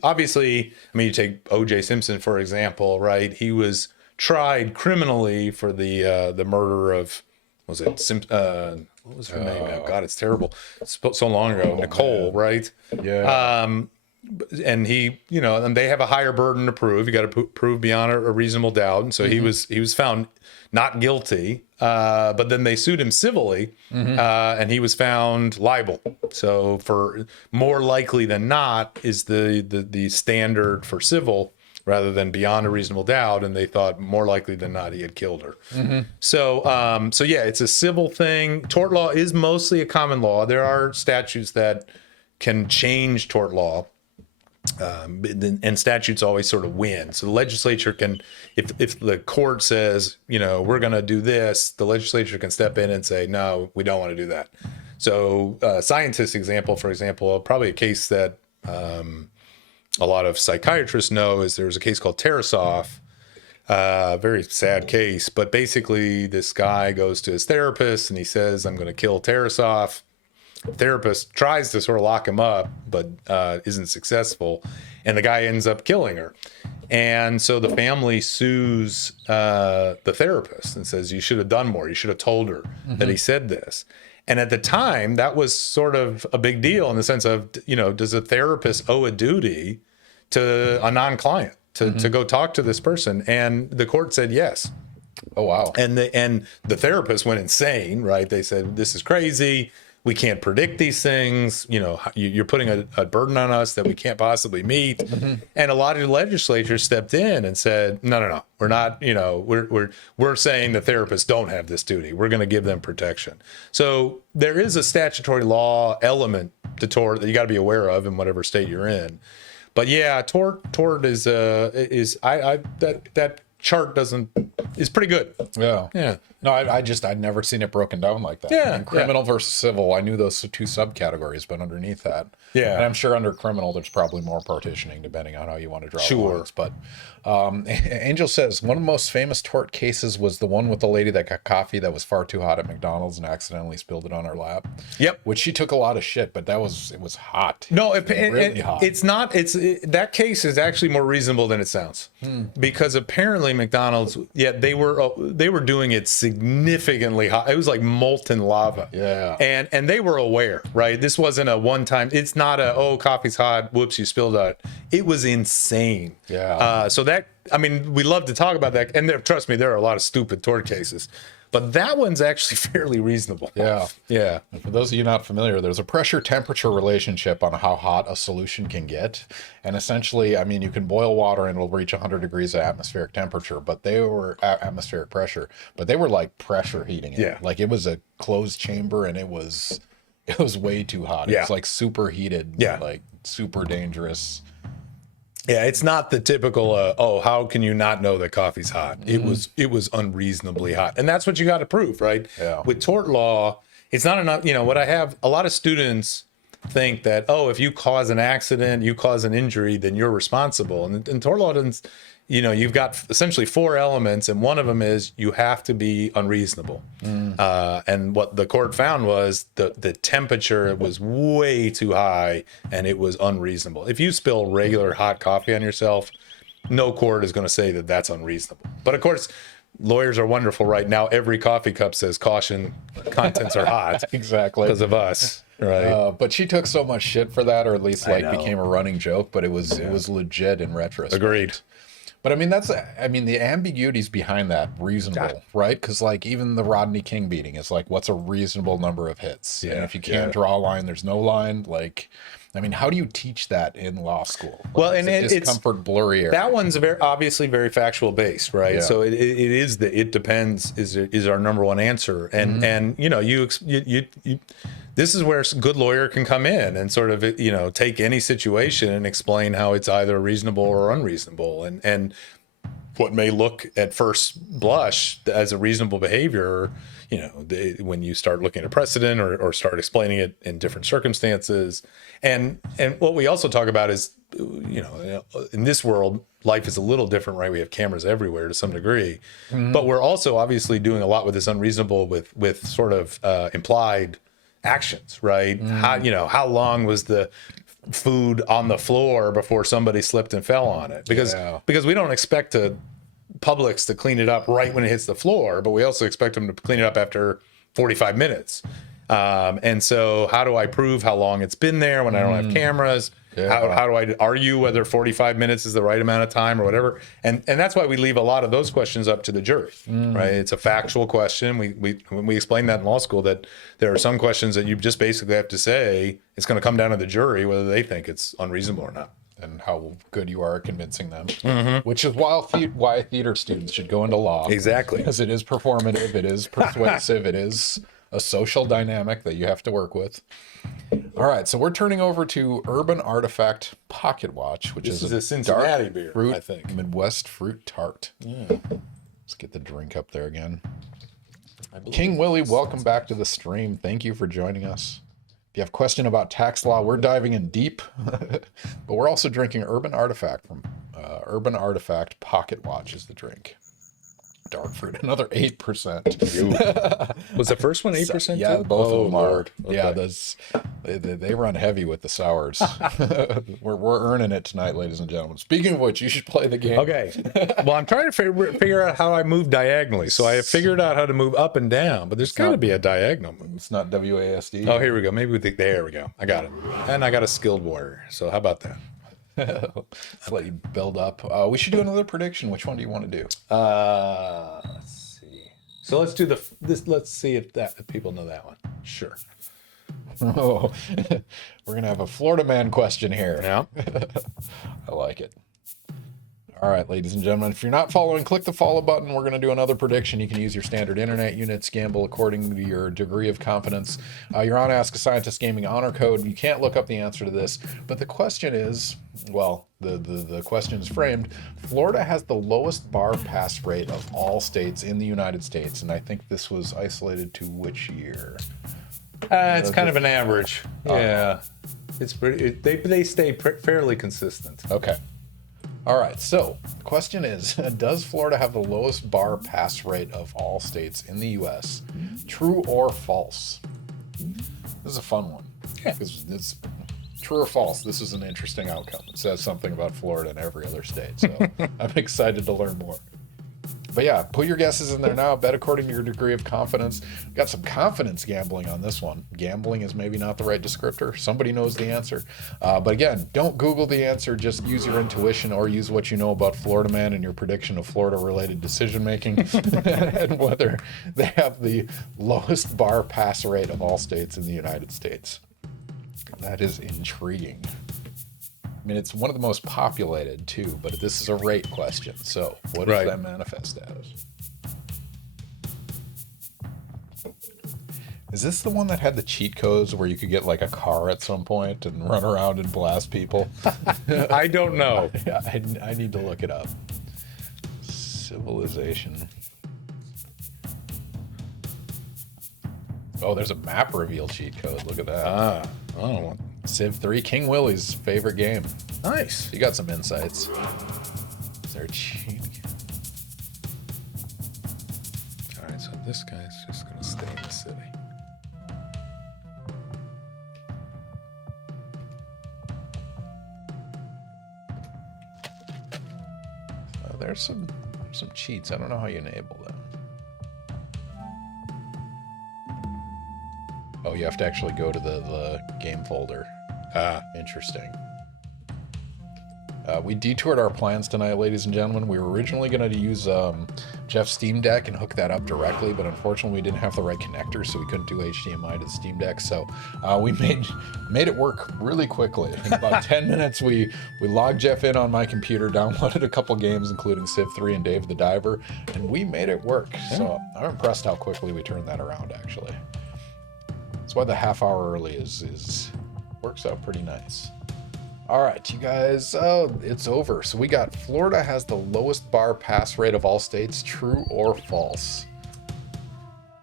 obviously, you take O.J. Simpson for example, right? He was tried criminally for the murder of was it what was her name now? God, it's terrible. It's so long ago. Nicole, man. right? Yeah. And he, and they have a higher burden to prove. You got to prove beyond a reasonable doubt. And so he was found not guilty, but then they sued him civilly, and he was found liable. So for more likely than not is the standard for civil rather than beyond a reasonable doubt. And they thought more likely than not he had killed her. So yeah, it's a civil thing. Tort law is mostly a common law. There are statutes that can change tort law. And statutes always sort of win. So the legislature can, if the court says, we're going to do this, the legislature can step in and say, no, we don't want to do that. So scientist example, for example, probably a case that a lot of psychiatrists know is there's a case called Tarasov, very sad case, but basically this guy goes to his therapist and he says, I'm going to kill Tarasov. Therapist tries to sort of lock him up, but isn't successful, and the guy ends up killing her. And so the family sues the therapist and says, you should have done more. You should have told her that he said this. And at the time, that was sort of a big deal in the sense of, does a therapist owe a duty to a non-client to go talk to this person? And the court said yes. Oh, wow. And the therapist went insane, right? They said, this is crazy. We can't predict these things. You're putting a burden on us that we can't possibly meet. And a lot of the legislature stepped in and said, no, we're not, we're saying the therapists don't have this duty. We're going to give them protection. So there is a statutory law element to tort that you got to be aware of in whatever state you're in. But yeah, tort is that chart is pretty good. Yeah. No, I'd never seen it broken down like that. Yeah. And criminal versus civil, I knew those two subcategories, but underneath that. Yeah. And I'm sure under criminal, there's probably more partitioning depending on how you want to draw Sure. lines. But Angel says, one of the most famous tort cases was the one with the lady that got coffee that was far too hot at McDonald's and accidentally spilled it on her lap. Yep. Which she took a lot of shit, but it was hot. No, really hot. It's not. That case is actually more reasonable than it sounds, because apparently McDonald's, they were doing it significantly hot. It was like molten lava. Yeah. And they were aware, right? This wasn't a one time. It's not coffee's hot. Whoops, you spilled it. It was insane. Yeah. So that, we love to talk about that, and trust me, there are a lot of stupid tort cases. But that one's actually fairly reasonable. Yeah. Yeah. And for those of you not familiar, there's a pressure-temperature relationship on how hot a solution can get. And essentially, you can boil water and it'll reach 100 degrees of atmospheric temperature, but they were atmospheric pressure, but they were like pressure heating it. Yeah. Like it was a closed chamber and it was way too hot. It Yeah. was like super heated. Yeah. Like super dangerous. Yeah, it's not the typical, how can you not know that coffee's hot? It was unreasonably hot. And that's what you got to prove, right? Yeah. With tort law, it's not enough. What I have, a lot of students think that, if you cause an accident, you cause an injury, then you're responsible. And tort law doesn't, you've got essentially 4 elements, and one of them is you have to be unreasonable. And what the court found was the temperature was way too high and it was unreasonable. If you spill regular hot coffee on yourself, no court is going to say that that's unreasonable. But of course, lawyers are wonderful right now. Every coffee cup says caution, contents are hot. Exactly. Because of us. Right. But she took so much shit for that, or at least I know. became a running joke, but it was legit in retrospect. Agreed. But the ambiguity's behind that reasonable, right? Because even the Rodney King beating is like, what's a reasonable number of hits? Yeah, And if you can't draw a line, there's no line. How do you teach that in law school? Well, is and it discomfort blurry area? That one's obviously very factual based, right? Yeah. So it depends is our number one answer, and you this is where a good lawyer can come in and sort of take any situation and explain how it's either reasonable or unreasonable, and what may look at first blush as a reasonable behavior, when you start looking at precedent or start explaining it in different circumstances. And what we also talk about is, in this world, life is a little different, right? We have cameras everywhere to some degree, but we're also obviously doing a lot with this unreasonable with sort of implied actions, right? How long was the food on the floor before somebody slipped and fell on it? Because we don't expect Publix to clean it up right when it hits the floor, but we also expect them to clean it up after 45 minutes. And so how do I prove how long it's been there when I don't have cameras? Yeah. How do I argue whether 45 minutes is the right amount of time or whatever? And that's why we leave a lot of those questions up to the jury, right? It's a factual question. We explained that in law school, that there are some questions that you just basically have to say it's going to come down to the jury whether they think it's unreasonable or not. And how good you are at convincing them, which is why theater students should go into law. Exactly. Because it is performative, it is persuasive, it is a social dynamic that you have to work with. All right, so we're turning over to Urban Artifact Pocket Watch, which This is is a Cincinnati beer, fruit, I think. Midwest fruit tart. Let's get the drink up there again. King Willie, welcome back to the stream. Thank you for joining us. If you have a question about tax law, we're diving in deep, but we're also drinking Urban Artifact from Urban Artifact Pocket Watch is the drink. Dark fruit, another 8%. Was the first one 8%? Yeah, too? both of them are. Lord. Okay. Yeah, they run heavy with the sours. we're earning it tonight, ladies and gentlemen. Speaking of which, you should play the game. Okay. Well, I'm trying to figure out how I move diagonally. So I have figured out how to move up and down, but the's got to be a diagonal move. It's not WASD. Oh, here we go. Maybe there we go. I got it. And I got a skilled warrior. So how about that? Let's let you build up. We should do another prediction. Which one do you want to do? Let's see. So let's do this. Let's see if people know that one. Sure. Oh, we're gonna have a Florida man question here. Yeah. I like it. All right, ladies and gentlemen, if you're not following, click the follow button. We're going to do another prediction. You can use your standard internet units, gamble according to your degree of confidence. You're on Ask a Scientist Gaming honor code. You can't look up the answer to this, but the question is, well, the question is framed. Florida has the lowest bar pass rate of all states in the United States, and I think this was isolated to which year? It's kind of an average. Yeah. It's pretty. They stay fairly consistent. Okay. All right, so the question is, does Florida have the lowest bar pass rate of all states in the U.S.? True or false? This is a fun one. Yeah. It's true or false. This is an interesting outcome. It says something about Florida and every other state, so I'm excited to learn more. But yeah, put your guesses in there now. Bet according to your degree of confidence. Got some confidence gambling on this one. Gambling is maybe not the right descriptor. Somebody knows the answer. But again, don't Google the answer. Just use your intuition or use what you know about Florida Man and your prediction of Florida-related decision-making and whether they have the lowest bar pass rate of all states in the United States. That is intriguing. I mean, it's one of the most populated, too, but this is a rate question. So what does that manifest as? Is this the one that had the cheat codes where you could get, like, a car at some point and run around and blast people? I don't know. I need to look it up. Civilization. Oh, there's a map reveal cheat code. Look at that. I don't want. Civ 3, King Willie's favorite game. Nice. You got some insights. Is there a cheat? All right, so this guy's just going to stay in the city. There's some cheats. I don't know how you enable them. Oh, you have to actually go to the game folder. Interesting. We detoured our plans tonight, ladies and gentlemen. We were originally going to use Jeff's Steam Deck and hook that up directly, but unfortunately we didn't have the right connector, so we couldn't do HDMI to the Steam Deck. So we made it work really quickly. In about 10 minutes, we logged Jeff in on my computer, downloaded a couple games, including Civ 3 and Dave the Diver, and we made it work. Yeah. So I'm impressed how quickly we turned that around, actually. That's why the half hour early works out pretty nice. All right, you guys, it's over. So we got Florida has the lowest bar pass rate of all states. True or false?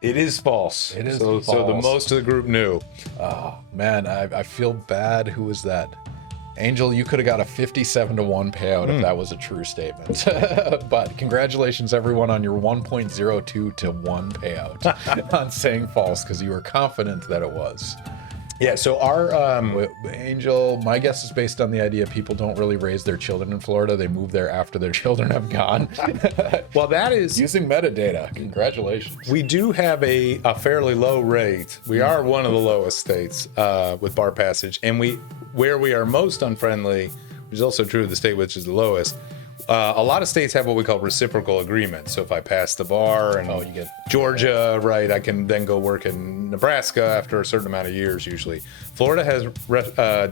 It is false. It is false. So the most of the group knew. Oh, man, I feel bad. Who was that? Angel, you could have got a 57-1 payout if that was a true statement. But congratulations, everyone, on your 1.02 to 1 payout on saying false, because you were confident that it was. Yeah. So our Angel, my guess is based on the idea people don't really raise their children in Florida. They move there after their children have gone. well, that is Using metadata. Congratulations. we do have a fairly low rate. We are one of the lowest states with bar passage, and where we are most unfriendly, which is also true of the state which is the lowest. A lot of states have what we call reciprocal agreements. So if I pass the bar and you get Georgia, right, I can then go work in Nebraska after a certain amount of years usually. Florida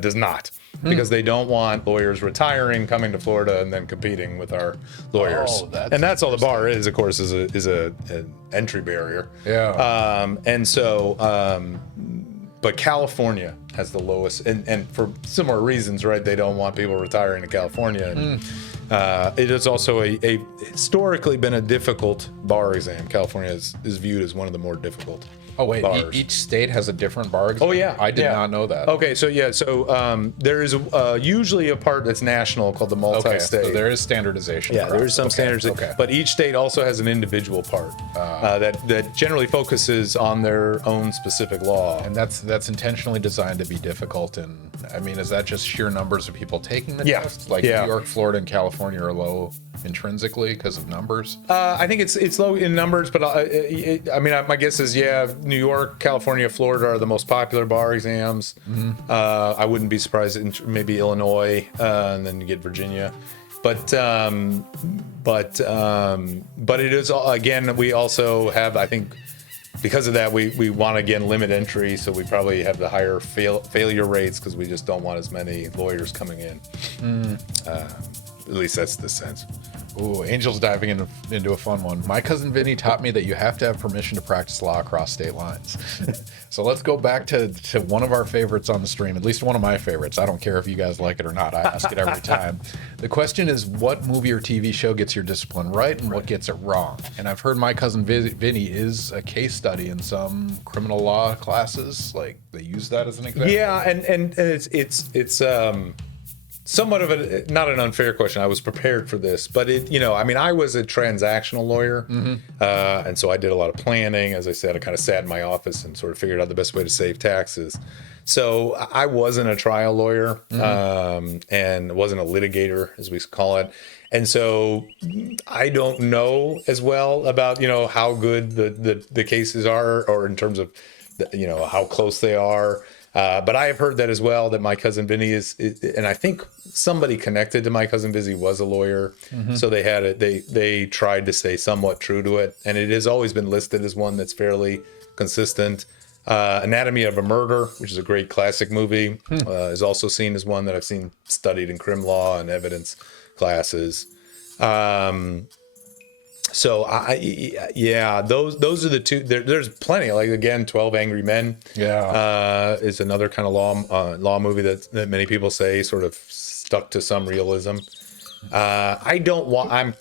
does not, because they don't want lawyers retiring, coming to Florida, and then competing with our lawyers. Oh, that's all the bar is, of course, is an entry barrier. Yeah. But California has the lowest, and for similar reasons, right? They don't want people retiring to California. And, it has also a historically been a difficult bar exam. California is viewed as one of the more difficult. Oh wait, bars. each state has a different bar exam? Oh yeah, I did not know that. Okay, so there is usually a part that's national called the multi-state. So there is standardization. Yeah, there is some standards, Okay. but each state also has an individual part that generally focuses on their own specific law. And that's intentionally designed to be difficult. And I mean, is that just sheer numbers of people taking the test? Like New York, Florida, and California are low intrinsically because of numbers? I think it's low in numbers, but I mean, my guess is New York, California, Florida are the most popular bar exams. I wouldn't be surprised in maybe Illinois, and then you get Virginia. But it is, again, we also have, I think, because of that, we want to, again, limit entry, so we probably have the higher failure rates because we just don't want as many lawyers coming in. At least that's the sense. Ooh, Angel's diving into a fun one. My cousin Vinny taught me that you have to have permission to practice law across state lines. So let's go back to one of our favorites on the stream, at least one of my favorites. I don't care if you guys like it or not. I ask it every time. The question is, what movie or TV show gets your discipline right and what gets it wrong? And I've heard my cousin Vinny is a case study in some criminal law classes. Like, they use that as an example. Yeah, and it's somewhat of not an unfair question. I was prepared for this, but I mean, I was a transactional lawyer, and so I did a lot of planning. As I said, I kind of sat in my office and sort of figured out the best way to save taxes. So I wasn't a trial lawyer, and wasn't a litigator, as we call it. And so I don't know as well about, how good the cases are, or in terms of, how close they are. But I have heard that as well, that my cousin Vinny is, and I think somebody connected to my cousin Vinny was a lawyer. So they tried to stay somewhat true to it. And it has always been listed as one that's fairly consistent. Anatomy of a Murder, which is a great classic movie, is also seen as one that I've seen studied in crim law and evidence classes. So those are the two. There's plenty. Like, again, 12 Angry Men. Is another kind of law movie that many people say sort of stuck to some realism. I'm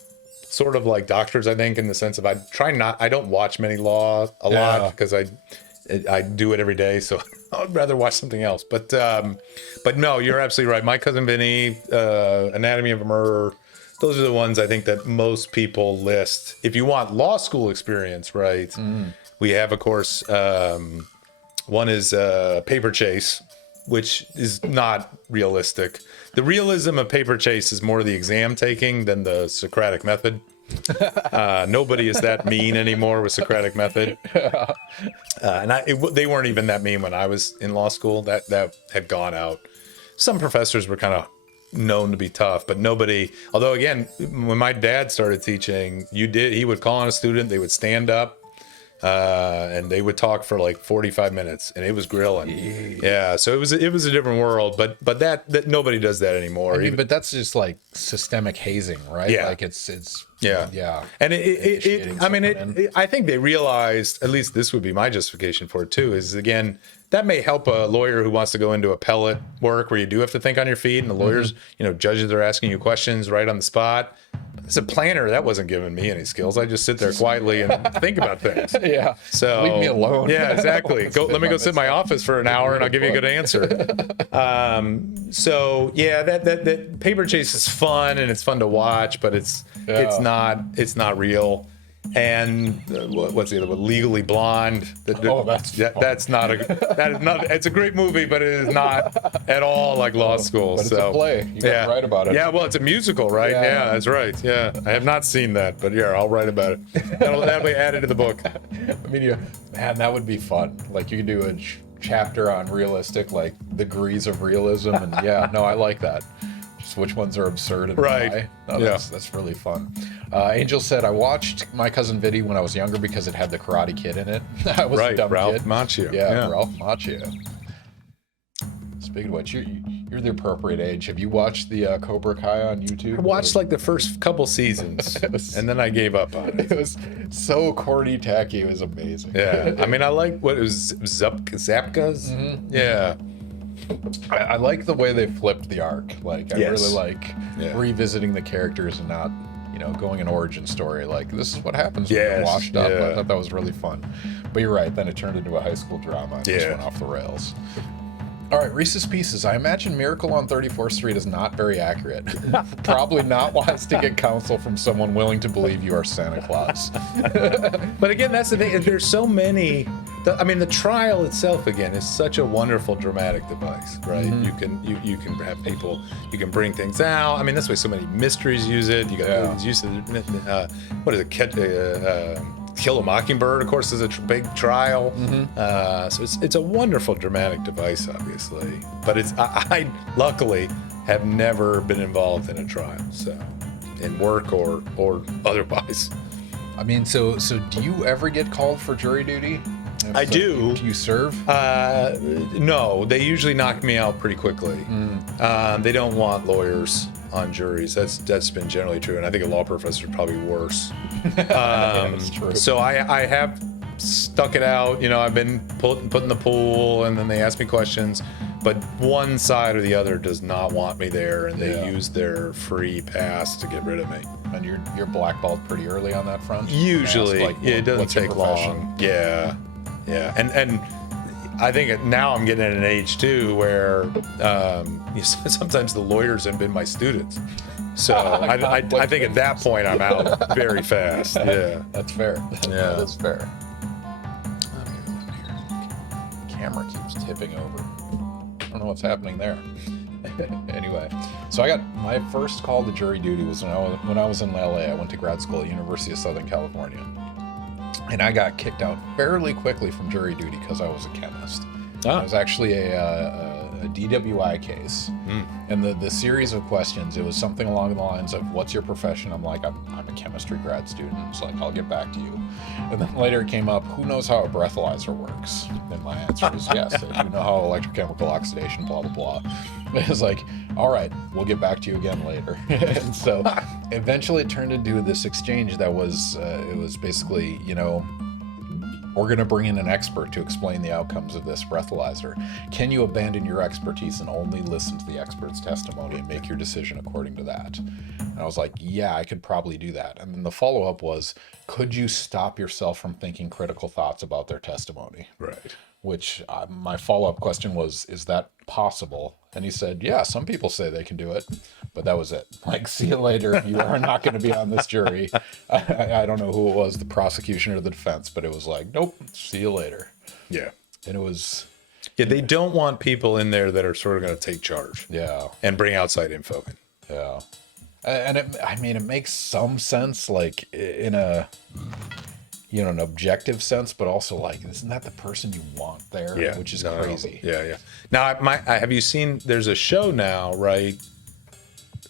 sort of like doctors, I think, in the sense of I don't watch many law a lot because I do it every day. So I'd rather watch something else. But no, you're absolutely right. My Cousin Vinny, Anatomy of a Murder. Those are the ones I think that most people list. If you want law school experience, right? We have, of course, one is Paper Chase, which is not realistic. The realism of Paper Chase is more the exam taking than the Socratic method. Nobody is that mean anymore with Socratic method. And they weren't even that mean when I was in law school. That had gone out. Some professors were kind of known to be tough, but nobody. Although, again, when my dad started teaching, he would call on a student, they would stand up, and they would talk for like 45 minutes, and it was grilling. Yeah, so it was a different world, but that nobody does that anymore. I mean, but that's just like systemic hazing, right? Yeah. Like it's yeah. And I think they realized, at least this would be my justification for it too, is, again, that may help a lawyer who wants to go into appellate work where you do have to think on your feet, and the lawyers, judges are asking you questions right on the spot. As a planner, that wasn't giving me any skills. I just sit there quietly and think about things. Yeah. So leave me alone. Yeah, exactly. Let me go sit in my office for an hour and I'll give you a good answer. So yeah, that Paper Chase is fun and it's fun to watch, but it's not real. and what's the other one? Legally Blonde. Oh, That's not that is not. It's a great movie, but it is not at all like Law School. But it's a play. You got to write about it. Yeah, well, it's a musical, right? Yeah, that's right. Yeah, I have not seen that, but yeah, I'll write about it. That'll be added to the book. I mean, man, that would be fun. Like you could do a chapter on realistic, like degrees of realism, and yeah, no, I like that. Just which ones are absurd and why. No, that's really fun. Angel said, I watched My Cousin Vinny when I was younger because it had the Karate Kid in it. I was a dumb Ralph kid. Macchio. Yeah, Ralph Macchio. Speaking of which, you're the appropriate age. Have you watched the Cobra Kai on YouTube? I watched like the first couple seasons, and then I gave up on it. It was so corny, tacky. It was amazing. Yeah, I mean, I like what it was, Zapkas. Mm-hmm. Yeah. I like the way they flipped the arc. Like, I really like revisiting the characters and not, going an origin story. Like, this is what happens when you're washed up. I thought that was really fun. But you're right. Then it turned into a high school drama and just went off the rails. All right, Reese's Pieces. I imagine Miracle on 34th Street is not very accurate. Probably not wise to get counsel from someone willing to believe you are Santa Claus. But again, that's the thing. There's so many. The trial itself, again, is such a wonderful dramatic device, right? Mm-hmm. You can have people, you can bring things out. I mean, that's why so many mysteries use it. You got movies use it. What is it? Kill a Mockingbird, of course, is a big trial. Mm-hmm. So it's a wonderful dramatic device, obviously. But I luckily have never been involved in a trial, so in work or otherwise. I mean, so do you ever get called for jury duty? I do. Do you serve? No, they usually knock me out pretty quickly. They don't want lawyers on juries. That's been generally true, and I think a law professor is probably worse. That's true. So I have stuck it out. I've been put in the pool, and then they ask me questions, but one side or the other does not want me there, and they use their free pass to get rid of me. And you're blackballed pretty early on that front? Usually, it doesn't take long. Yeah. And I think now I'm getting at an age too where sometimes the lawyers have been my students. So I think at that point I'm out very fast. Yeah, that's fair. That's fair. The camera keeps tipping over. I don't know what's happening there. Anyway, so I got my first call to jury duty was when I was in LA. I went to grad school at University of Southern California. And I got kicked out fairly quickly from jury duty because I was a chemist. It was actually a DWI case. And the series of questions, it was something along the lines of, what's your profession? I'm like, I'm a chemistry grad student. It's like, I'll get back to you. And then later it came up, who knows how a breathalyzer works? And my answer was yes. I do know how electrochemical oxidation, blah, blah, blah. It was like, all right, we'll get back to you again later. And so eventually it turned into this exchange that was, it was basically, we're going to bring in an expert to explain the outcomes of this breathalyzer. Can you abandon your expertise and only listen to the expert's testimony and make your decision according to that? And I was like, yeah, I could probably do that. And then the follow-up was, could you stop yourself from thinking critical thoughts about their testimony? Right. Which my follow-up question was, is that possible? And he said, yeah, some people say they can do it. But that was it. Like, see you later. You are not going to be on this jury. I don't know who it was, the prosecution or the defense, but it was like, nope, see you later. Yeah. And it was... Yeah, they don't want people in there that are sort of going to take charge. Yeah. And bring outside info in. Yeah. And it makes some sense, like, in a... an objective sense, but also like, isn't that the person you want there? Yeah, which is crazy. Yeah. Now, have you seen? There's a show now, right,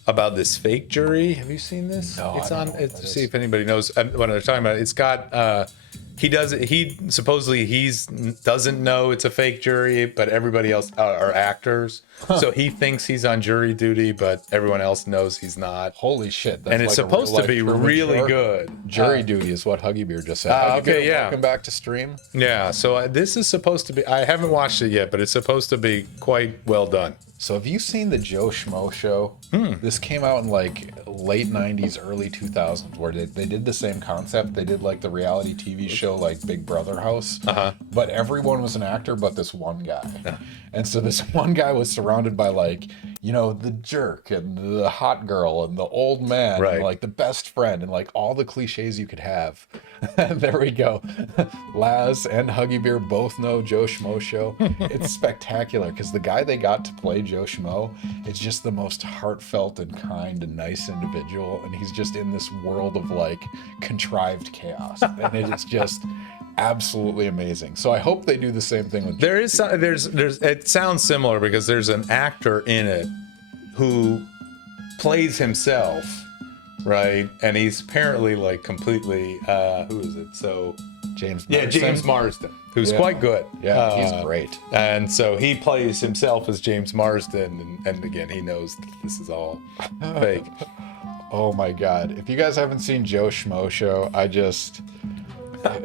about this fake jury. Have you seen this? No, it's I on. don't know what See if anybody knows what they're talking about. It's got. He supposedly doesn't know it's a fake jury, but everybody else are actors. So he thinks he's on jury duty, but everyone else knows he's not. Holy shit. That's and it's like supposed to be really good. Jury duty is what Huggy Beer just said. Okay, yeah. Welcome back to stream. Yeah, so this is supposed to be, I haven't watched it yet, but it's supposed to be quite well done. So have you seen the Joe Schmo show? This came out in like late 90s, early 2000s, where they did the same concept. They did like the reality TV show like Big Brother House, but everyone was an actor but this one guy. And so this one guy was surrounded by like, you know, the jerk and the hot girl and the old man Right. and like the best friend and like all the cliches you could have. There we go. Laz and Huggy Bear both know Joe Schmo show. It's spectacular because the guy they got to play Joe Schmo is just the most heartfelt and kind and nice individual, and he's just in this world of like contrived chaos, and it is just absolutely amazing. So I hope they do the same thing with There's it sounds similar because there's an actor in it who plays himself, right? And he's apparently like completely who is it? So James James Marsden, who's quite good. Yeah, he's great. And so he plays himself as James Marsden, and again, he knows that this is all fake. Oh my god. If you guys haven't seen Joe Schmo show,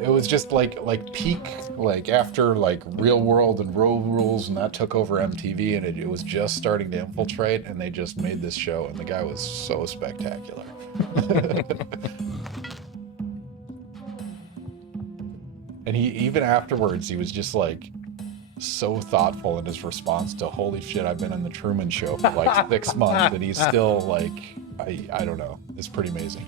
it was just like peak, like after like Real World and Road Rules, and that took over MTV, and it was just starting to infiltrate, and they just made this show, and the guy was so spectacular. And he, even afterwards, he was just like so thoughtful in his response to, holy shit, I've been on the Truman Show for like 6 months, and he's still like, I don't know, it's pretty amazing.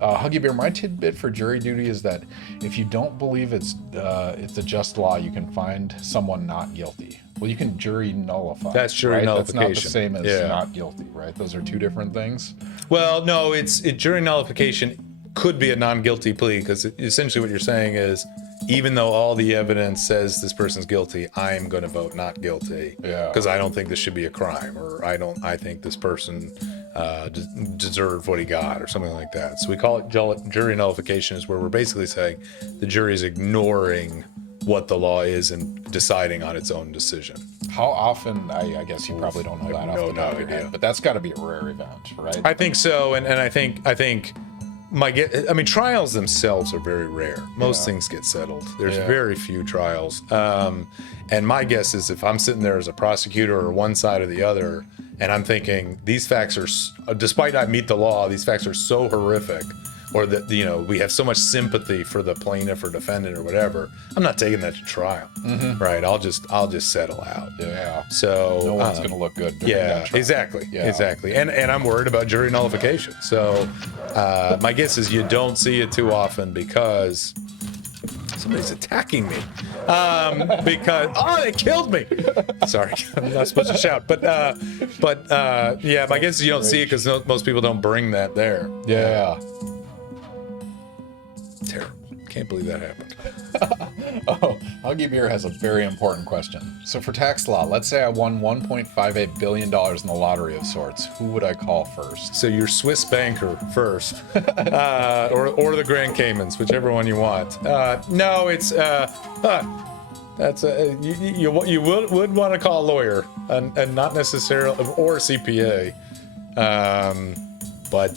Huggy Bear, my tidbit for jury duty is that if you don't believe it's a just law, you can find someone not guilty. Well, you can jury nullify. That's jury right? nullification. That's not the same as not guilty, right? Those are two different things. Well, no, jury nullification could be a non-guilty plea, because essentially what you're saying is, even though all the evidence says this person's guilty, I'm going to vote not guilty because I don't think this should be a crime, or I think this person deserved what he got, or something like that. So we call it jury nullification, is where we're basically saying the jury is ignoring what the law is and deciding on its own decision. How often, I guess you probably don't know that off the top of your head, but that's got to be a rare event, right? I think so, and I think trials themselves are very rare. Most things get settled. There's very few trials. And my guess is, if I'm sitting there as a prosecutor or one side or the other, and I'm thinking these facts are, despite I meet the law, these facts are so horrific, or that, you know, we have so much sympathy for the plaintiff or defendant or whatever, I'm not taking that to trial, right? I'll just settle out. Yeah. So no one's going to look good. Exactly. And I'm worried about jury nullification. So my guess is you don't see it too often because somebody's attacking me. Because they killed me. Sorry, I'm not supposed to shout. But yeah, my guess is you don't see it because most people don't bring that there. Yeah. Terrible. Can't believe that happened. Oh, Huggy Beer has a very important question. So for tax law, let's say I won $1.58 billion in the lottery of sorts. Who would I call first? So your Swiss banker first, or the Grand Caymans, whichever one you want. No, it's that's you would want to call a lawyer, and not necessarily, or a CPA. But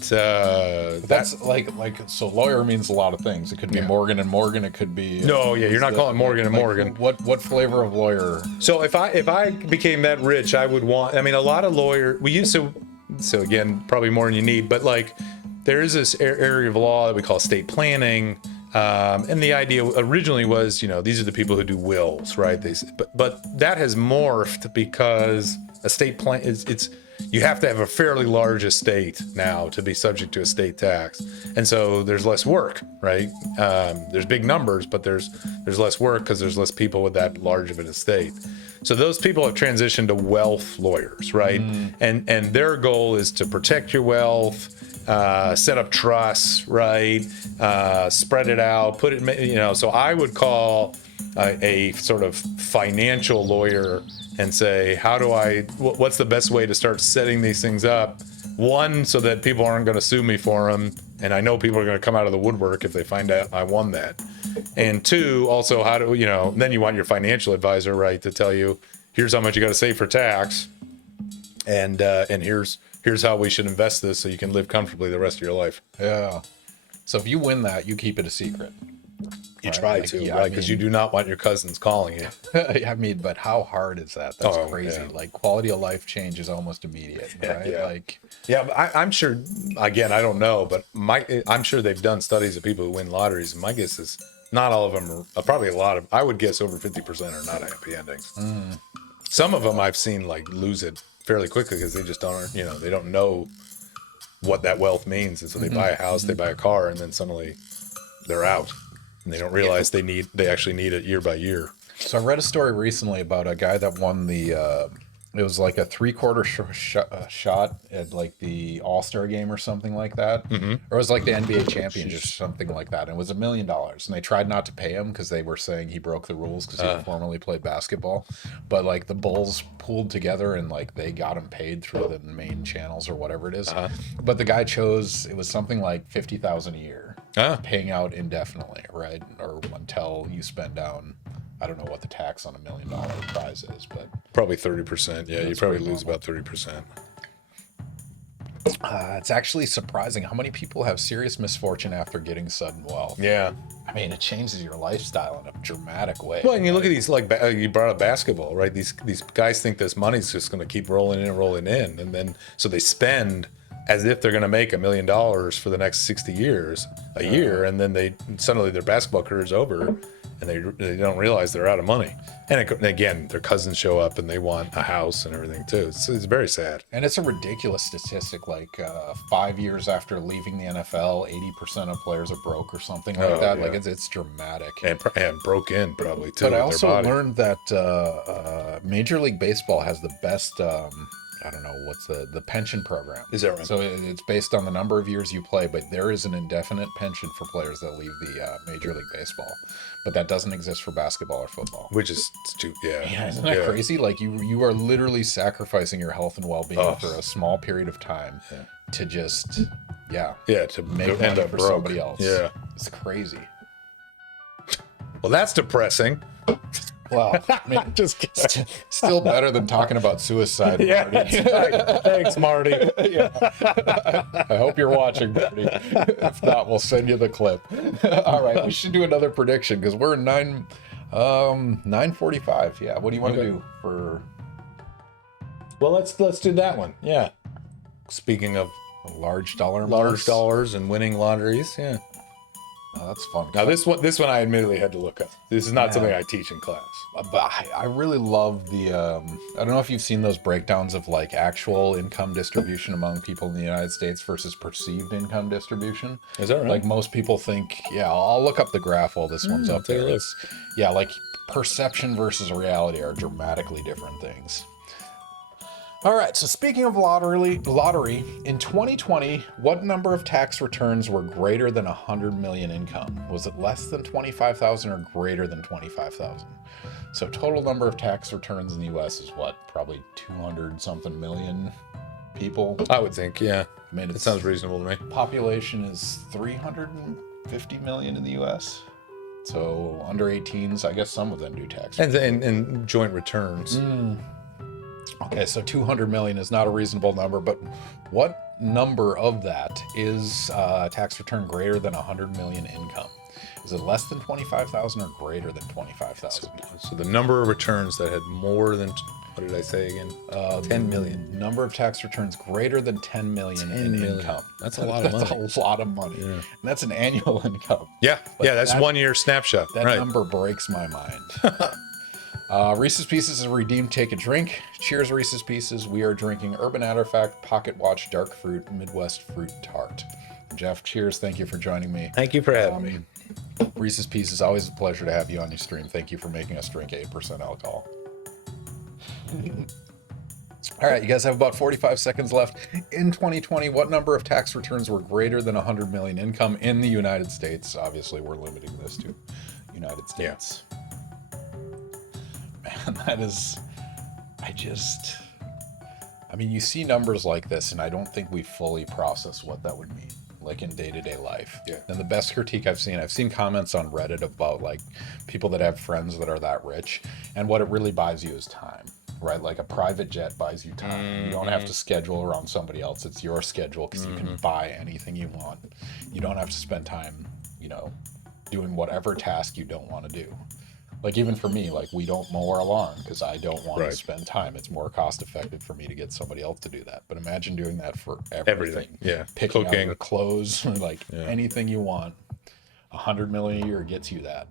that's like so lawyer means a lot of things. It could be Morgan and Morgan. It could be you're not calling Morgan and Morgan. What flavor of lawyer? So if I became that rich, I would want. I mean, a lot of lawyer we used to. So again, probably more than you need. But like, there is this area of law that we call estate planning, and the idea originally was, you know, these are the people who do wills, right? But that has morphed because estate plan it's. You have to have a fairly large estate now to be subject to estate tax, and so there's less work, right? There's big numbers, but there's less work because there's less people with that large of an estate. So those people have transitioned to wealth lawyers, right? And their goal is to protect your wealth, set up trusts, right? Spread it out, put it, you know. So I would call a sort of financial lawyer and say, what's the best way to start setting these things up? One, so that people aren't going to sue me for them, and I know people are going to come out of the woodwork if they find out I won that. And two, also, how do, you know, then you want your financial advisor, right, to tell you, here's how much you got to save for tax, and here's how we should invest this so you can live comfortably the rest of your life. Yeah. So if you win that, you keep it a secret. You try to, right? Because you do not want your cousins calling you. I mean, but how hard is that? That's crazy. Yeah. Like, quality of life change is almost immediate, right? I'm sure. Again, I don't know, but I'm sure they've done studies of people who win lotteries. And my guess is not all of them are. Probably a lot of. I would guess over 50% are not happy endings. Some of them I've seen like lose it fairly quickly because they just don't, they don't know what that wealth means. And so they buy a house, they buy a car, and then suddenly they're out. And they don't realize they actually need it year by year. So I read a story recently about a guy that won it was like a 3/4 shot at like the All-Star game or something like that. Or it was like the NBA championship or something like that. And it was $1 million. And they tried not to pay him because they were saying he broke the rules because he formerly played basketball. But like the Bulls pooled together and like they got him paid through the main channels or whatever it is. But the guy chose, it was something like $50,000 a year, paying out indefinitely, right? Or until you spend down, I don't know what the tax on $1 million prize is, but probably 30%. Yeah, you probably lose about 30%. It's actually surprising how many people have serious misfortune after getting sudden wealth. Yeah. I mean, it changes your lifestyle in a dramatic way. Well, and you look at these, like you brought up basketball, right? These guys think this money's just going to keep rolling in, and then so they spend as if they're going to make $1 million for the next 60 years a year, and then suddenly their basketball career is over. And they don't realize they're out of money. And again, their cousins show up and they want a house and everything too. It's very sad. And it's a ridiculous statistic. Like 5 years after leaving the NFL, 80% of players are broke or something like that. Yeah. Like it's dramatic. And broke in probably too. But I also learned that Major League Baseball has the best. I don't know what's the pension program. Is that right? So it's based on the number of years you play, but there is an indefinite pension for players that leave the Major League Baseball. But that doesn't exist for basketball or football. Which is too, yeah. Isn't that crazy? Like you are literally sacrificing your health and well-being for a small period of time to just, to make money for somebody else. Yeah. It's crazy. Well, that's depressing. Well, I mean, still better than talking about suicide. Yeah, that's right. Thanks, Marty. I hope you're watching, Marty. If not, we'll send you the clip. All right, we should do another prediction because we're 9:45. Yeah, what do you want to do for? Well, let's do that one. Yeah. Speaking of large dollars and winning lotteries, yeah. Oh, that's fun. Now this one I admittedly had to look up. This is not something I teach in class. But I really love the I don't know if you've seen those breakdowns of like actual income distribution among people in the United States versus perceived income distribution. Is that right? Like most people think, I'll look up the graph while this one's up there. It's, like perception versus reality are dramatically different things. All right, so speaking of lottery, in 2020, what number of tax returns were greater than 100 million income? Was it less than 25,000 or greater than 25,000? So total number of tax returns in the U.S. is what? Probably 200 something million people? I would think, yeah. I mean, it sounds reasonable to me. Population is 350 million in the U.S. So under 18s, I guess some of them do tax returns. And joint returns. Okay, so 200 million is not a reasonable number, but what number of that is tax return greater than 100 million income? Is it less than 25,000 or greater than 25,000? So the number of returns that had more than, what did I say again? 10 million. Number of tax returns greater than 10 million in income. That's a lot of money. That's a lot of money. Yeah. And that's an annual income. Yeah, that's 1 year snapshot. That number breaks my mind. Reese's Pieces is redeemed Take a Drink. Cheers, Reese's Pieces. We are drinking Urban Artifact Pocket Watch Dark Fruit Midwest Fruit Tart. Jeff, cheers. Thank you for joining me. Thank you for having me. Reese's Pieces, always a pleasure to have you on your stream. Thank you for making us drink 8% alcohol. All right, you guys have about 45 seconds left. In 2020, what number of tax returns were greater than 100 million income in the United States? Obviously, we're limiting this to United States. Yeah. Man, that is, I mean, you see numbers like this, and I don't think we fully process what that would mean, like in day-to-day life. Yeah. And the best critique I've seen comments on Reddit about like people that have friends that are that rich, and what it really buys you is time, right? Like a private jet buys you time. Mm-hmm. You don't have to schedule around somebody else. It's your schedule because you can buy anything you want. You don't have to spend time, doing whatever task you don't want to do. Like even for me, like we don't mow our lawn because I don't want to spend time. It's more cost effective for me to get somebody else to do that. But imagine doing that for everything. Yeah. Picking out your clothes, like anything you want. 100 million a year gets you that.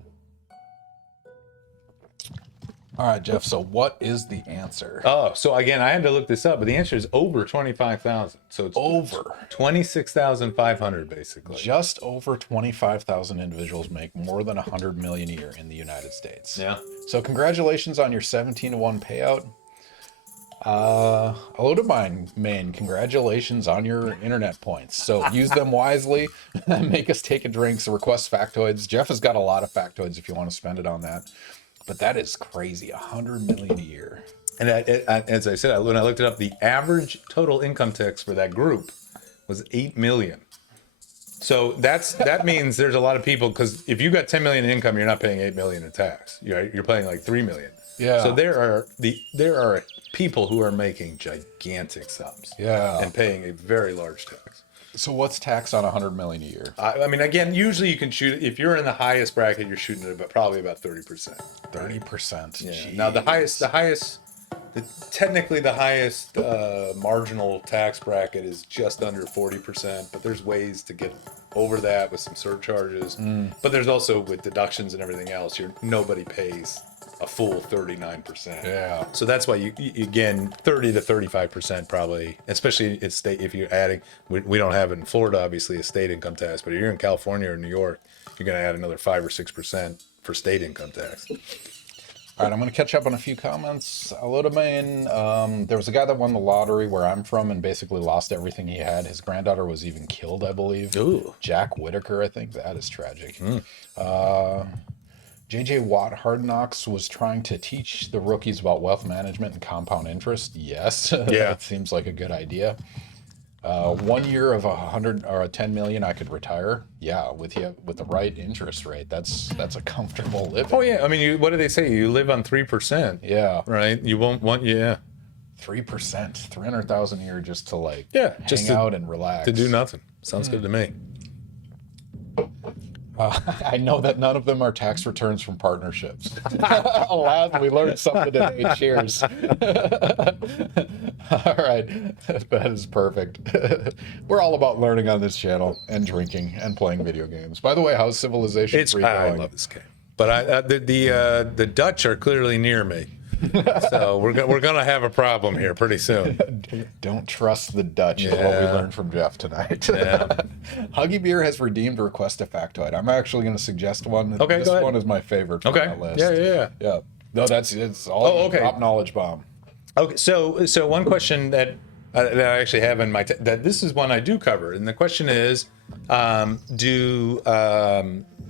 All right, Jeff. So what is the answer? Oh, so again, I had to look this up, but the answer is over 25,000. So it's Over. 26,500 basically. Just over 25,000 individuals make more than 100 million a year in the United States. Yeah. So congratulations on your 17-to-1 payout. Hello to mine, Maine. Congratulations on your internet points. So use them wisely. Make us take a drink. So request factoids. Jeff has got a lot of factoids if you want to spend it on that. But that is crazy. 100 million a year. And as I said, when I looked it up, the average total income tax for that group was 8 million. So that means there's a lot of people, because if you got 10 million in income, you're not paying 8 million in tax. You're paying like 3 million. Yeah. So there are people who are making gigantic sums. Yeah. And paying a very large tax. So what's tax on 100 million a year? I mean, again, usually you can shoot, if you're in the highest bracket, you're shooting at probably about 30%. 30%. Yeah. Now technically the highest marginal tax bracket is just under 40%, but there's ways to get over that with some surcharges. But there's also, with deductions and everything else, nobody pays a full 39%. Yeah. So that's why you again, 30 to 35% probably, especially in state, if you're adding, we don't have it in Florida, obviously, a state income tax, but if you're in California or New York, you're going to add another 5 or 6% for state income tax. All right, I'm going to catch up on a few comments. Hello to Maine. There was a guy that won the lottery where I'm from and basically lost everything he had. His granddaughter was even killed, I believe. Ooh. Jack Whitaker, I think. That is tragic. JJ Watt Hard Knocks was trying to teach the rookies about wealth management and compound interest. Yes. Yeah. It seems like a good idea. 1 year of 100 or 10 million, I could retire. Yeah, with the right interest rate, that's a comfortable living. Oh yeah, I mean, what do they say? You live on 3%. Yeah, Right. You won't want 3%, 300,000 a year just to just hang out and relax. to do nothing. Sounds good to me. I know that none of them are tax returns from partnerships. Alas, we learned something today. Cheers. All right. That is perfect. We're all about learning on this channel and drinking and playing video games. By the way, how's Civilization 3 I going? love this game, but the Dutch are clearly near me, so we're gonna have a problem here pretty soon. Don't trust the Dutch is what we learned from Jeff tonight. Yeah. Huggy Beer has redeemed Request a Factoid. I'm actually going to suggest one. Okay, this go ahead. one is my favorite from that list. Yeah. No, it's all okay. drop knowledge bomb. Okay, so one question that I actually have in my that this is one I do cover, and the question is, do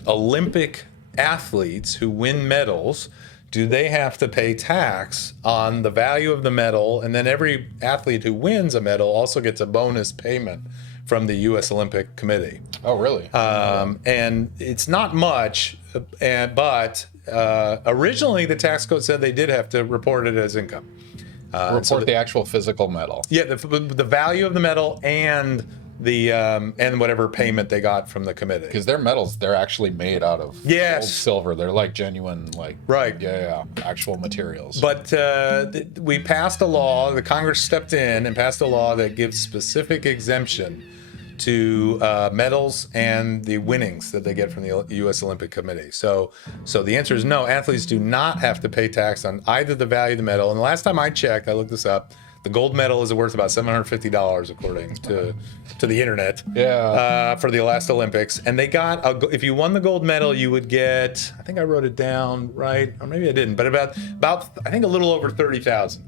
Olympic athletes who win medals, do they have to pay tax on the value of the medal? And then every athlete who wins a medal also gets a bonus payment from the U.S. Olympic Committee. Oh, really? And it's not much, but originally the tax code said they did have to report it as income. Report the actual physical medal. Yeah, the value of the medal and the and whatever payment they got from the committee. Because their medals, they're actually made out of gold, silver. They're like genuine, right. Yeah, actual materials. But we passed a law. The Congress stepped in and passed a law that gives specific exemption to medals and the winnings that they get from the U.S. Olympic Committee. So the answer is no. Athletes do not have to pay tax on either the value of the medal. And the last time I checked, I looked this up, the gold medal is worth about $750 according to the internet. Yeah. For the last Olympics, and they got if you won the gold medal, you would get, I think I wrote it down right, or maybe I didn't, but about I think a little over 30,000,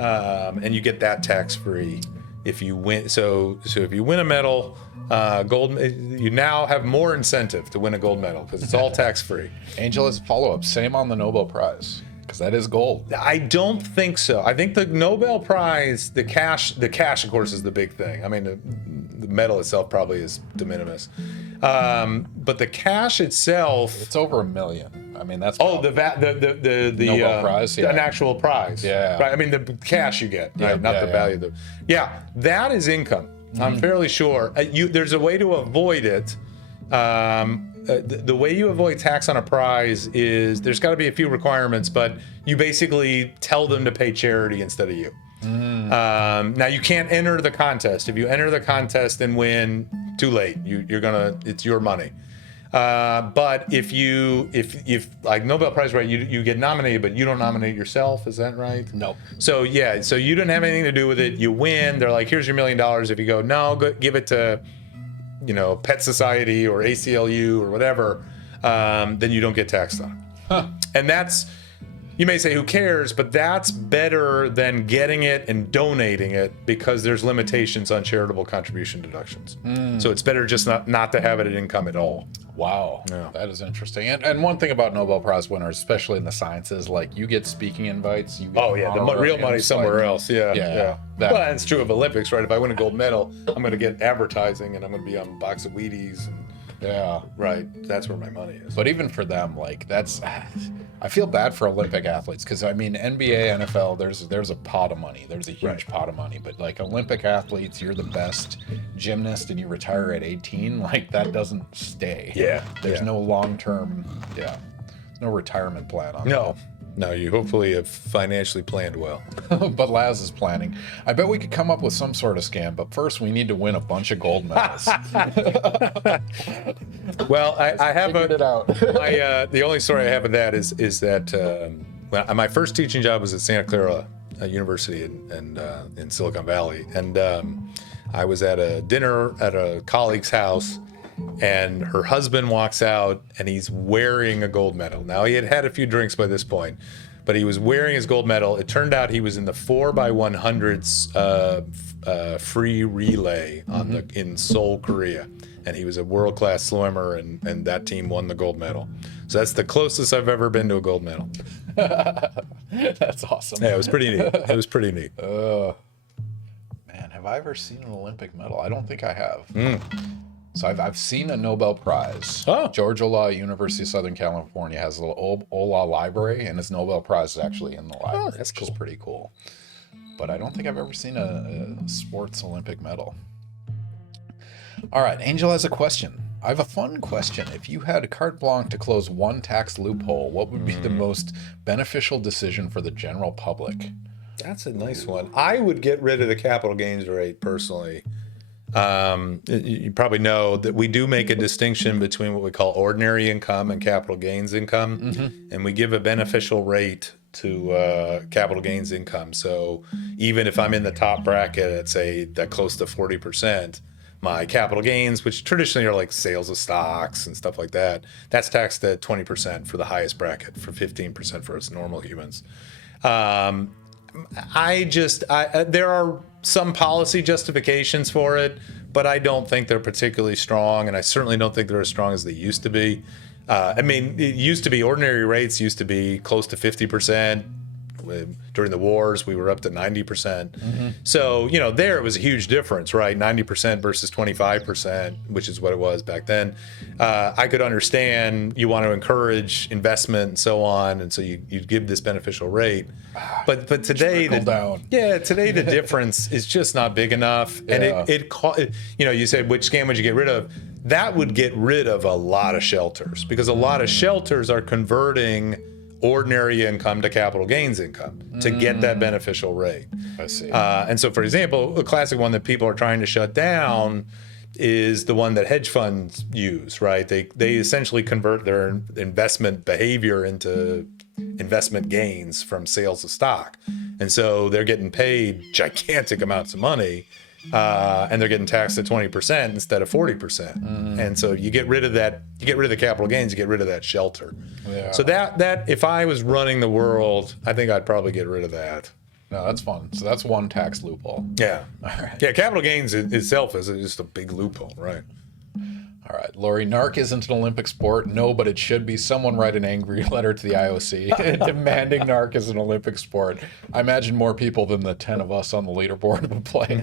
and you get that tax free if you win. So if you win a medal, gold, you now have more incentive to win a gold medal because it's all tax free. Angel has a follow-up. Same on the Nobel Prize. Because that is gold. I don't think so. I think the Nobel Prize, the cash, of course, is the big thing. I mean, the medal itself probably is de minimis, but the cash itself, it's over $1 million. I mean, that's the Nobel Prize, an actual prize. Yeah. Right. I mean, the cash you get, right? Not the value of the. Yeah, that is income. I'm fairly sure. There's a way to avoid it. The way you avoid tax on a prize is there's got to be a few requirements, but you basically tell them to pay charity instead of you. Now you can't enter the contest. If you enter the contest and win, too late. It's your money. But if like Nobel Prize, right, you get nominated, but you don't nominate yourself. Is that right? No. So yeah, so you didn't have anything to do with it. You win. They're like, here's your $1 million. If you go, no, give it to, Pet Society or ACLU or whatever, then you don't get taxed on it. And that's, you may say, who cares? But that's better than getting it and donating it, because there's limitations on charitable contribution deductions. So it's better just not to have it at income at all. Wow, that is interesting. And one thing about Nobel Prize winners, especially in the sciences, like you get speaking invites. You get The real money's somewhere else. Yeah. That- Well, it's true of Olympics, right? If I win a gold medal, I'm going to get advertising, and I'm going to be on a box of Wheaties. Right. That's where my money is. But even for them, like I feel bad for Olympic athletes, because I mean, NBA, NFL, there's a pot of money. There's a huge pot of money. But like Olympic athletes, you're the best gymnast and you retire at 18. Like that doesn't stay. Yeah. There's no long-term, no retirement plan on No, you hopefully have financially planned well. But Laz is planning. I bet we could come up with some sort of scam, but first we need to win a bunch of gold medals. Well, I have Figured it out. the only story I have of that is that my first teaching job was at Santa Clara University in Silicon Valley, and I was at a dinner at a colleague's house, and her husband walks out and he's wearing a gold medal. Now, he had had a few drinks by this point, but he was wearing his gold medal. It turned out he was in the 4x100s free relay in Seoul, Korea. And he was a world-class swimmer, and that team won the gold medal. So that's the closest I've ever been to a gold medal. That's awesome. Yeah, it was pretty neat. It was pretty neat. Man, have I ever seen an Olympic medal? I don't think I have. So I've seen a Nobel Prize. George Olah, University of Southern California, has a little Olah library, and his Nobel Prize is actually in the library. That's cool. Which is pretty cool. But I don't think I've ever seen a sports Olympic medal. All right, Angel has a question. I have a fun question. If you had carte blanche to close one tax loophole, what would be the most beneficial decision for the general public? That's a nice one. I would get rid of the capital gains rate personally. You probably know that we do make a distinction between what we call ordinary income and capital gains income, and we give a beneficial rate to capital gains income. So even if I'm in the top bracket at, say, that close to 40%, my capital gains, which traditionally are like sales of stocks and stuff like that, that's taxed at 20% for the highest bracket, for 15% for us normal humans. There are some policy justifications for it, but I don't think they're particularly strong, and I certainly don't think they're as strong as they used to be. I mean, it used to be ordinary rates used to be close to 50%. During the wars, we were up to 90%. So, there it was a huge difference, right? 90% versus 25%, which is what it was back then. I could understand you want to encourage investment and so on, and so you give this beneficial rate. But today, today the difference is just not big enough. And you said, which scam would you get rid of? That would get rid of a lot of shelters, because a lot of shelters are converting ordinary income to capital gains income to get that beneficial rate. I see. And so, for example, a classic one that people are trying to shut down is the one that hedge funds use, right? They essentially convert their investment behavior into investment gains from sales of stock. And so they're getting paid gigantic amounts of money, and they're getting taxed at 20% instead of 40%. And so you get rid of that, you get rid of the capital gains, you get rid of that shelter. So that if I was running the world, I think I'd probably get rid of that. No, that's fun. So that's one tax loophole. Yeah. All right. Yeah, capital gains itself is just a big loophole, right? All right, Lori, NARC isn't an Olympic sport. No, but it should be. Someone write an angry letter to the IOC demanding NARC is an Olympic sport. I imagine more people than the 10 of us on the leaderboard would play.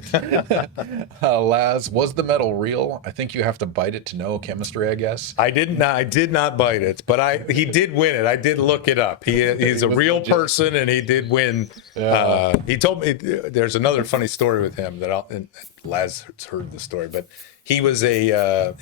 Laz, was the medal real? I think you have to bite it to know chemistry, I guess. I did not bite it, but he did win it. I did look it up. He's a real person, and he did win. He told me there's another funny story with him and Laz heard the story, but he was a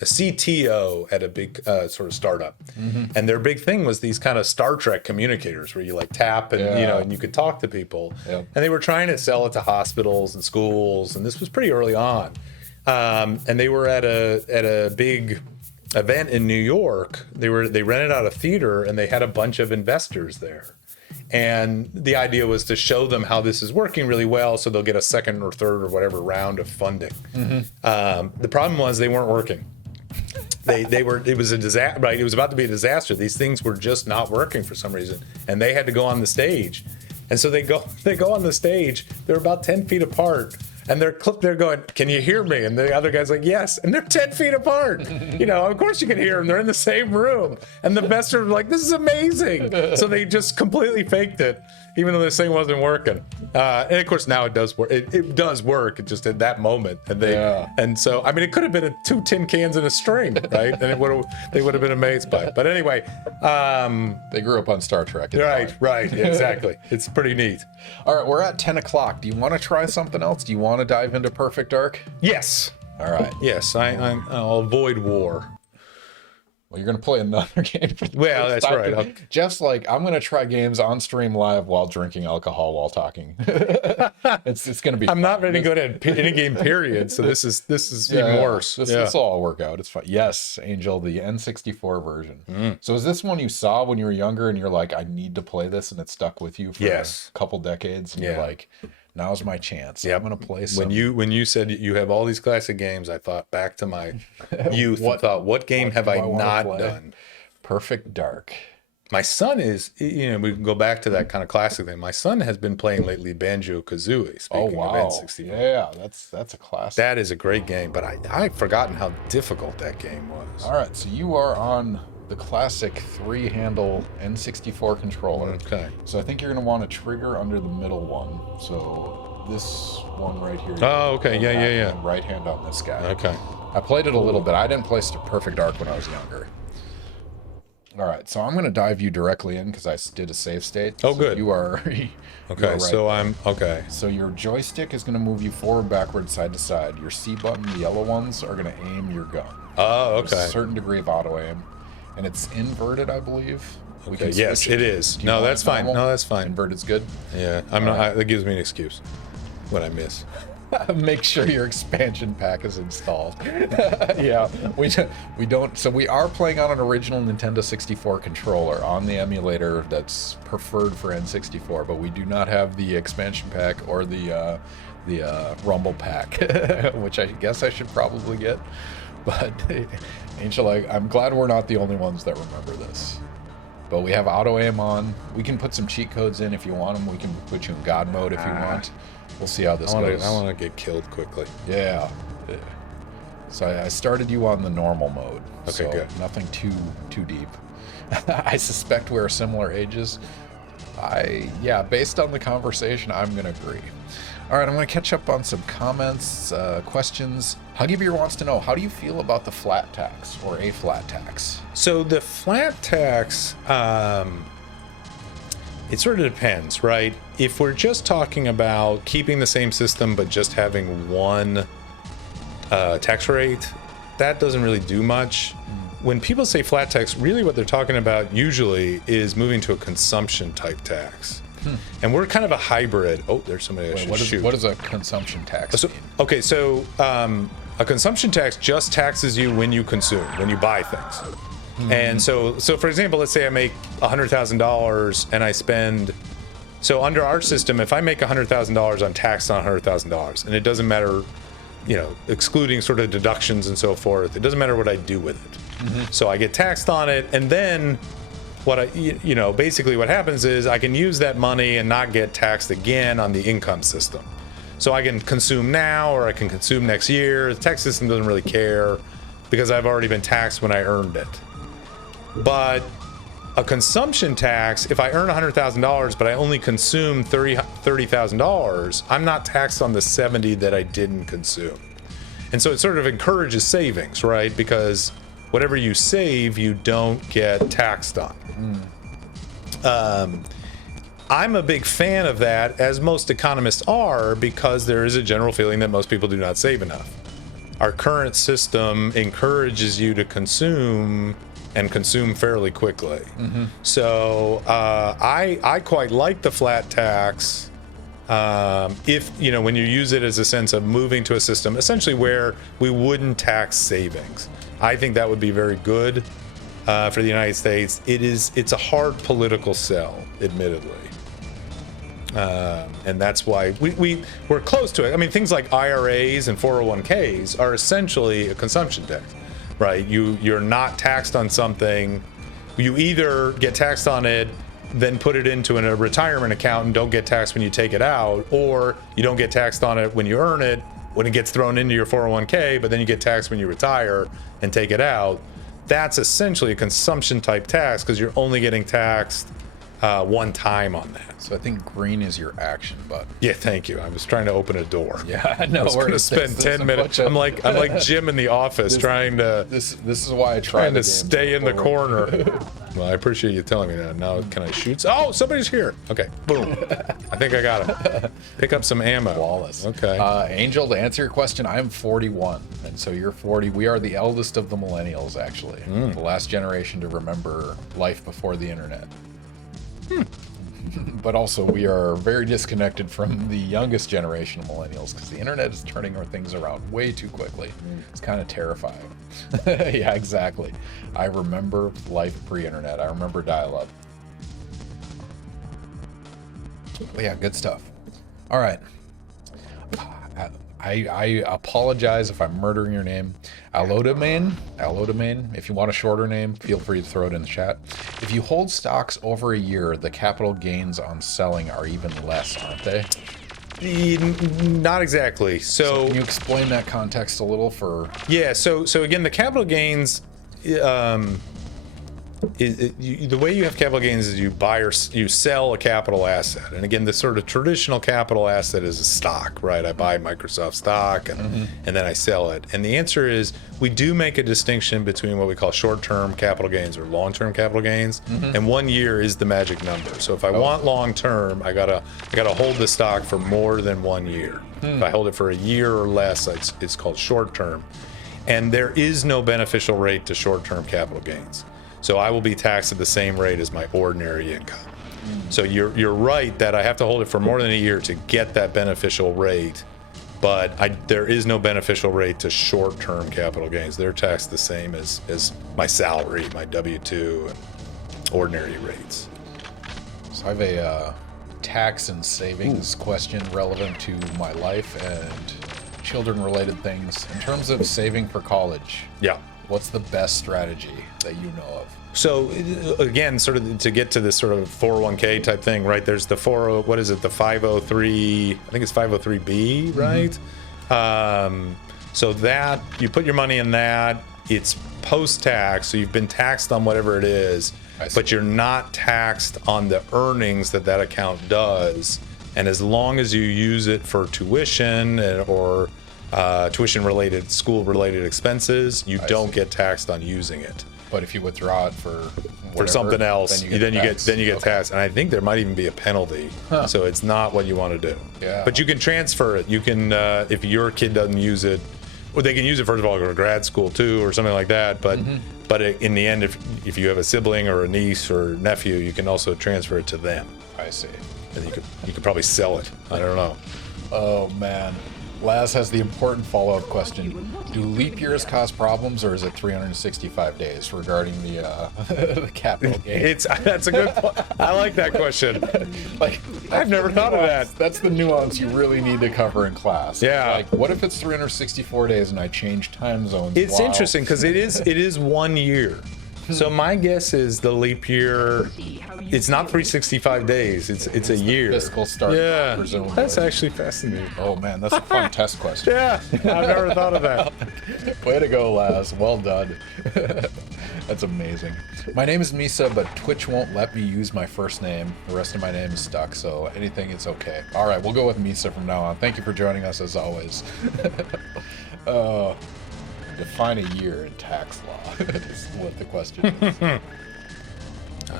CTO at a big sort of startup, and their big thing was these kind of Star Trek communicators where you like tap and and you could talk to people, and they were trying to sell it to hospitals and schools, and this was pretty early on. and they were at a big event in New York. They rented out a theater, and they had a bunch of investors there. And the idea was to show them how this is working really well, so they'll get a second or third or whatever round of funding. The problem was they weren't working. It was a disaster, right? It was about to be a disaster. These things were just not working for some reason, and they had to go on the stage. And so they go on the stage. They're about 10 feet apart. And they're going, "Can you hear me?" And the other guy's like, "Yes." And they're 10 feet apart. Of course you can hear them. They're in the same room. And the investors were like, "This is amazing." So they just completely faked it, even though this thing wasn't working. And of course now it does work. It does work. It just at that moment. And so, I mean, it could have been 2 tin cans and a string, right? And they would have been amazed by it. But anyway, they grew up on Star Trek. Right, exactly. It's pretty neat. All right, we're at 10 o'clock. Do you want to try something else? Do you want to dive into Perfect Dark? Yes. All right. Yes, I'll avoid war. Well, you're going to play another game for the Well, first that's time. right. Jeff's like, I'm going to try games on stream live while drinking alcohol while talking. It's going to be I'm not ready to go to any game period, so this is even worse. This will all work out. It's fine. Yes, Angel, the N64 version. So is this one you saw when you were younger and you're like, I need to play this, and it stuck with you for a couple decades? And you're like, now's my chance. I'm going to play some. When you said you have all these classic games, I thought back to my youth and thought, what game have I not done? Perfect Dark. My son is, we can go back to that kind of classic thing. My son has been playing lately Banjo-Kazooie, speaking of N64. Yeah, that's a classic. That is a great game, but I've forgotten how difficult that game was. All right, so you are on the classic 3-handle N64 controller. Okay. So I think you're going to want to trigger under the middle one. So this one right here. Oh, okay. Yeah. Right hand on this guy. Okay. I played it a little bit. I didn't play Perfect Dark when I was younger. All right, so I'm going to dive you directly in because I did a save state. Oh, so good. You are. Okay, right so there. I'm okay. So your joystick is going to move you forward, backward, side to side. Your C button, the yellow ones, are going to aim your gun. Oh, okay. There's a certain degree of auto aim, and it's inverted, I believe. Okay. Yes, it is. No, that's fine. No, that's fine. Inverted's good. Yeah, I'm not. That gives me an excuse when I miss. Make sure your expansion pack is installed. Yeah, we don't. So we are playing on an original Nintendo 64 controller on the emulator that's preferred for N64, but we do not have the expansion pack or the Rumble pack, which I guess I should probably get. But Angel, I'm glad we're not the only ones that remember this. But we have auto aim on. We can put some cheat codes in if you want them. We can put you in God mode if you want. We'll see how this goes. I want to get killed quickly. Yeah. So I started you on the normal mode. Okay, so good. Nothing too deep. I suspect we're similar ages. Based on the conversation, I'm gonna agree. All right, I'm gonna catch up on some comments, questions. Huggy Beer wants to know, how do you feel about the flat tax or a flat tax? So the flat tax, it sort of depends, right? If we're just talking about keeping the same system but just having one tax rate, that doesn't really do much. When people say flat tax, really what they're talking about usually is moving to a consumption type tax. And we're kind of a hybrid. Oh, there's somebody I should shoot. What does a consumption tax mean? Okay, so a consumption tax just taxes you when you consume, when you buy things. And so for example, let's say I make $100,000 and I spend. So under our system, if I make $100,000, I'm taxed on $100,000, and it doesn't matter, excluding sort of deductions and so forth. It doesn't matter what I do with it. So I get taxed on it, and then basically what happens is I can use that money and not get taxed again on the income system. So I can consume now or I can consume next year. The tax system doesn't really care because I've already been taxed when I earned it. But a consumption tax, if I earn $100,000 but I only consume $30,000, I'm not taxed on the 70 that I didn't consume. And so it sort of encourages savings, right? Because whatever you save, you don't get taxed on. I'm a big fan of that, as most economists are, because there is a general feeling that most people do not save enough. Our current system encourages you to consume and consume fairly quickly. So I quite like the flat tax if, when you use it as a sense of moving to a system essentially where we wouldn't tax savings. I think that would be very good for the United States. It's a hard political sell, admittedly. And that's why we're close to it. I mean, things like IRAs and 401ks are essentially a consumption tax, right? You're not taxed on something. You either get taxed on it, then put it into a retirement account and don't get taxed when you take it out, or you don't get taxed on it when you earn it, when it gets thrown into your 401k, but then you get taxed when you retire and take it out. That's essentially a consumption type tax because you're only getting taxed one time on that. So I think green is your action button. Yeah, thank you. I was trying to open a door. Yeah, no, I was going to spend 10 minutes. I'm like Jim in the office trying to. This is why I trying to stay in the corner. Well, I appreciate you telling me that. Now, can I shoot? Oh, somebody's here. Okay, boom. I think I got him. Pick up some ammo. Flawless. Okay. Angel, to answer your question, I'm 41, and so you're 40. We are the eldest of the millennials, actually. The last generation to remember life before the internet. But also, we are very disconnected from the youngest generation of millennials because the internet is turning our things around way too quickly. It's kind of terrifying. Yeah, exactly. I remember life pre-internet. I remember dial-up. Yeah, good stuff. All right. I apologize if I'm murdering your name. Alodamane, if you want a shorter name, feel free to throw it in the chat. If you hold stocks over a year, the capital gains on selling are even less, aren't they? Not exactly. So can you explain that context a little for... Yeah, so again, the capital gains... the way you have capital gains is you buy or you sell a capital asset, and again, the sort of traditional capital asset is a stock, right? I buy Microsoft stock and then I sell it. And the answer is we do make a distinction between what we call short-term capital gains or long-term capital gains, and 1 year is the magic number. So if I want long-term, I gotta hold the stock for more than 1 year. If I hold it for a year or less, it's called short-term, and there is no beneficial rate to short-term capital gains. So I will be taxed at the same rate as my ordinary income. So you're right that I have to hold it for more than a year to get that beneficial rate, but there is no beneficial rate to short-term capital gains. They're taxed the same as my salary, my W-2, and ordinary rates. So I have a tax and savings question relevant to my life and children-related things. In terms of saving for college, what's the best strategy that you know of? So again, sort of to get to this sort of 401k type thing, right? There's the the 503, I think it's 503B, right? So that you put your money in that, it's post-tax, so you've been taxed on whatever it is, but you're not taxed on the earnings that account does. And as long as you use it for tuition or tuition-related, school-related expenses, you don't get taxed on using it. But if you withdraw it for something else, then you get taxed, and I think there might even be a penalty. So it's not what you want to do. Yeah. But you can transfer it. You can, if your kid doesn't use it, well, they can use it first of all to go to grad school too, or something like that. But in the end, if you have a sibling or a niece or nephew, you can also transfer it to them. I see. And you could probably sell it. I don't know. Oh man. Laz has the important follow-up question. Do leap years cause problems, or is it 365 days regarding the the capital gains? That's a good point. I like that question. I've never thought of that. That's the nuance you really need to cover in class. Yeah. Like, what if it's 364 days and I change time zones? It's interesting because it is 1 year. So my guess is the leap year, it's not 365 days, it's a year. Fiscal start. Yeah, presumably. that's actually fascinating. Oh man, that's a fun test question. Yeah, I've never thought of that. Way to go, Laz. Well done. That's amazing. My name is Misa, but Twitch won't let me use my first name. The rest of my name is stuck, so anything, it's okay. All right, we'll go with Misa from now on. Thank you for joining us as always. Define a year in tax law is what the question is.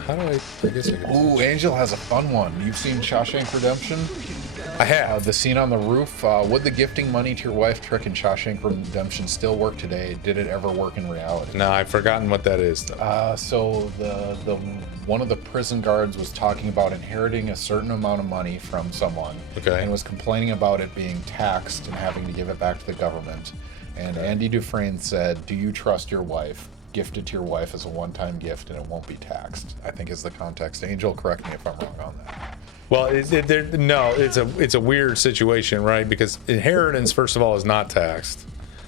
How do I guess I can... Ooh, Angel has a fun one. You've seen Shawshank Redemption? I have. The scene on the roof. Would the gifting money to your wife trick in Shawshank Redemption still work today? Did it ever work in reality? No, I've forgotten what that is, though. So the one of the prison guards was talking about inheriting a certain amount of money from someone, Okay. and was complaining about it being taxed and having to give it back to the government. And Andy Dufresne said, "Do you trust your wife? Gift it to your wife as a one-time gift, and it won't be taxed." I think is the context. Angel, correct me if I'm wrong on that. Well, it's a weird situation, right? Because inheritance, first of all, is not taxed.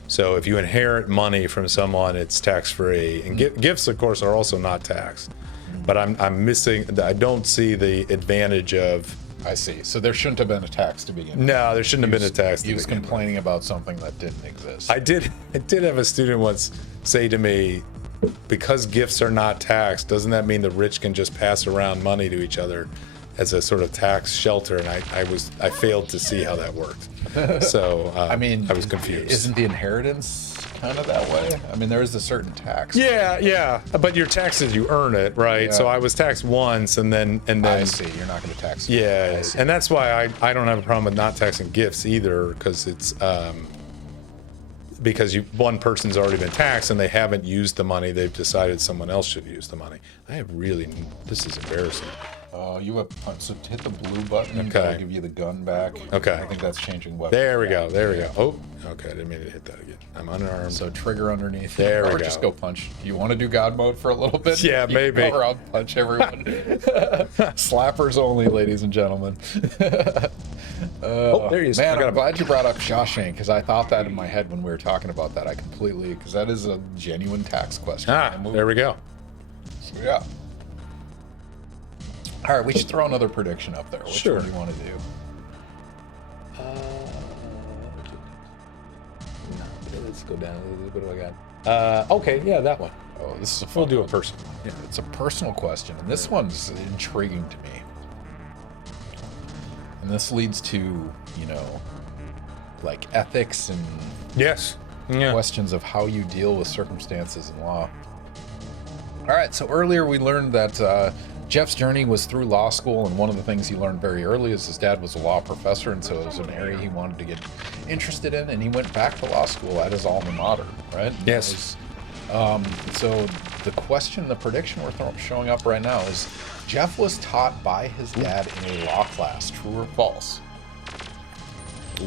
So if you inherit money from someone, it's tax-free. And gifts, of course, are also not taxed. But I'm missing. I don't see the advantage of. I see. So there shouldn't have been a tax to begin with. No, there shouldn't have been a tax. He was complaining about something that didn't exist. I did have a student once say to me, because gifts are not taxed, doesn't that mean the rich can just pass around money to each other as a sort of tax shelter? And I failed to see how that worked. So I was confused. Isn't the inheritance kind of that way? I mean, there is a certain tax. Yeah, but your taxes, you earn it, right? Yeah. So I was taxed once, and then I see. You're not going to tax. Yeah, I see. and that's why I don't have a problem with not taxing gifts either, because it's because one person's already been taxed and they haven't used the money. They've decided someone else should use the money. This is embarrassing. You have so hit the blue button. Okay. That'll give you the gun back. Okay. I think that's changing weapons. There we go. Oh, okay. I didn't mean to hit that again. I'm unarmed. So trigger underneath. There we or go. just go punch. You want to do God mode for a little bit? Yeah, You maybe. Go around, punch everyone. Slappers only, ladies and gentlemen. Oh, there he is. Man, I got I'm glad you brought up Shawshank, because I thought that in my head when we were talking about that. Because that is a genuine tax question. There we go. So, yeah. All right, we should throw another prediction up there. Which Sure. one do you want to do? Let's go down. What do I got? Okay, yeah, that one. Oh, this is a We'll fun do a one. personal. Yeah, it's a personal question, and this one's intriguing to me. And this leads to, like ethics and Yes. Yeah. questions of how you deal with circumstances in law. All right, so earlier we learned that Jeff's journey was through law school, and one of the things he learned very early is his dad was a law professor, and so it was an area he wanted to get interested in, and he went back to law school at his alma mater, right? Yes. So the prediction we're showing up right now is Jeff was taught by his dad in a law class, true or false?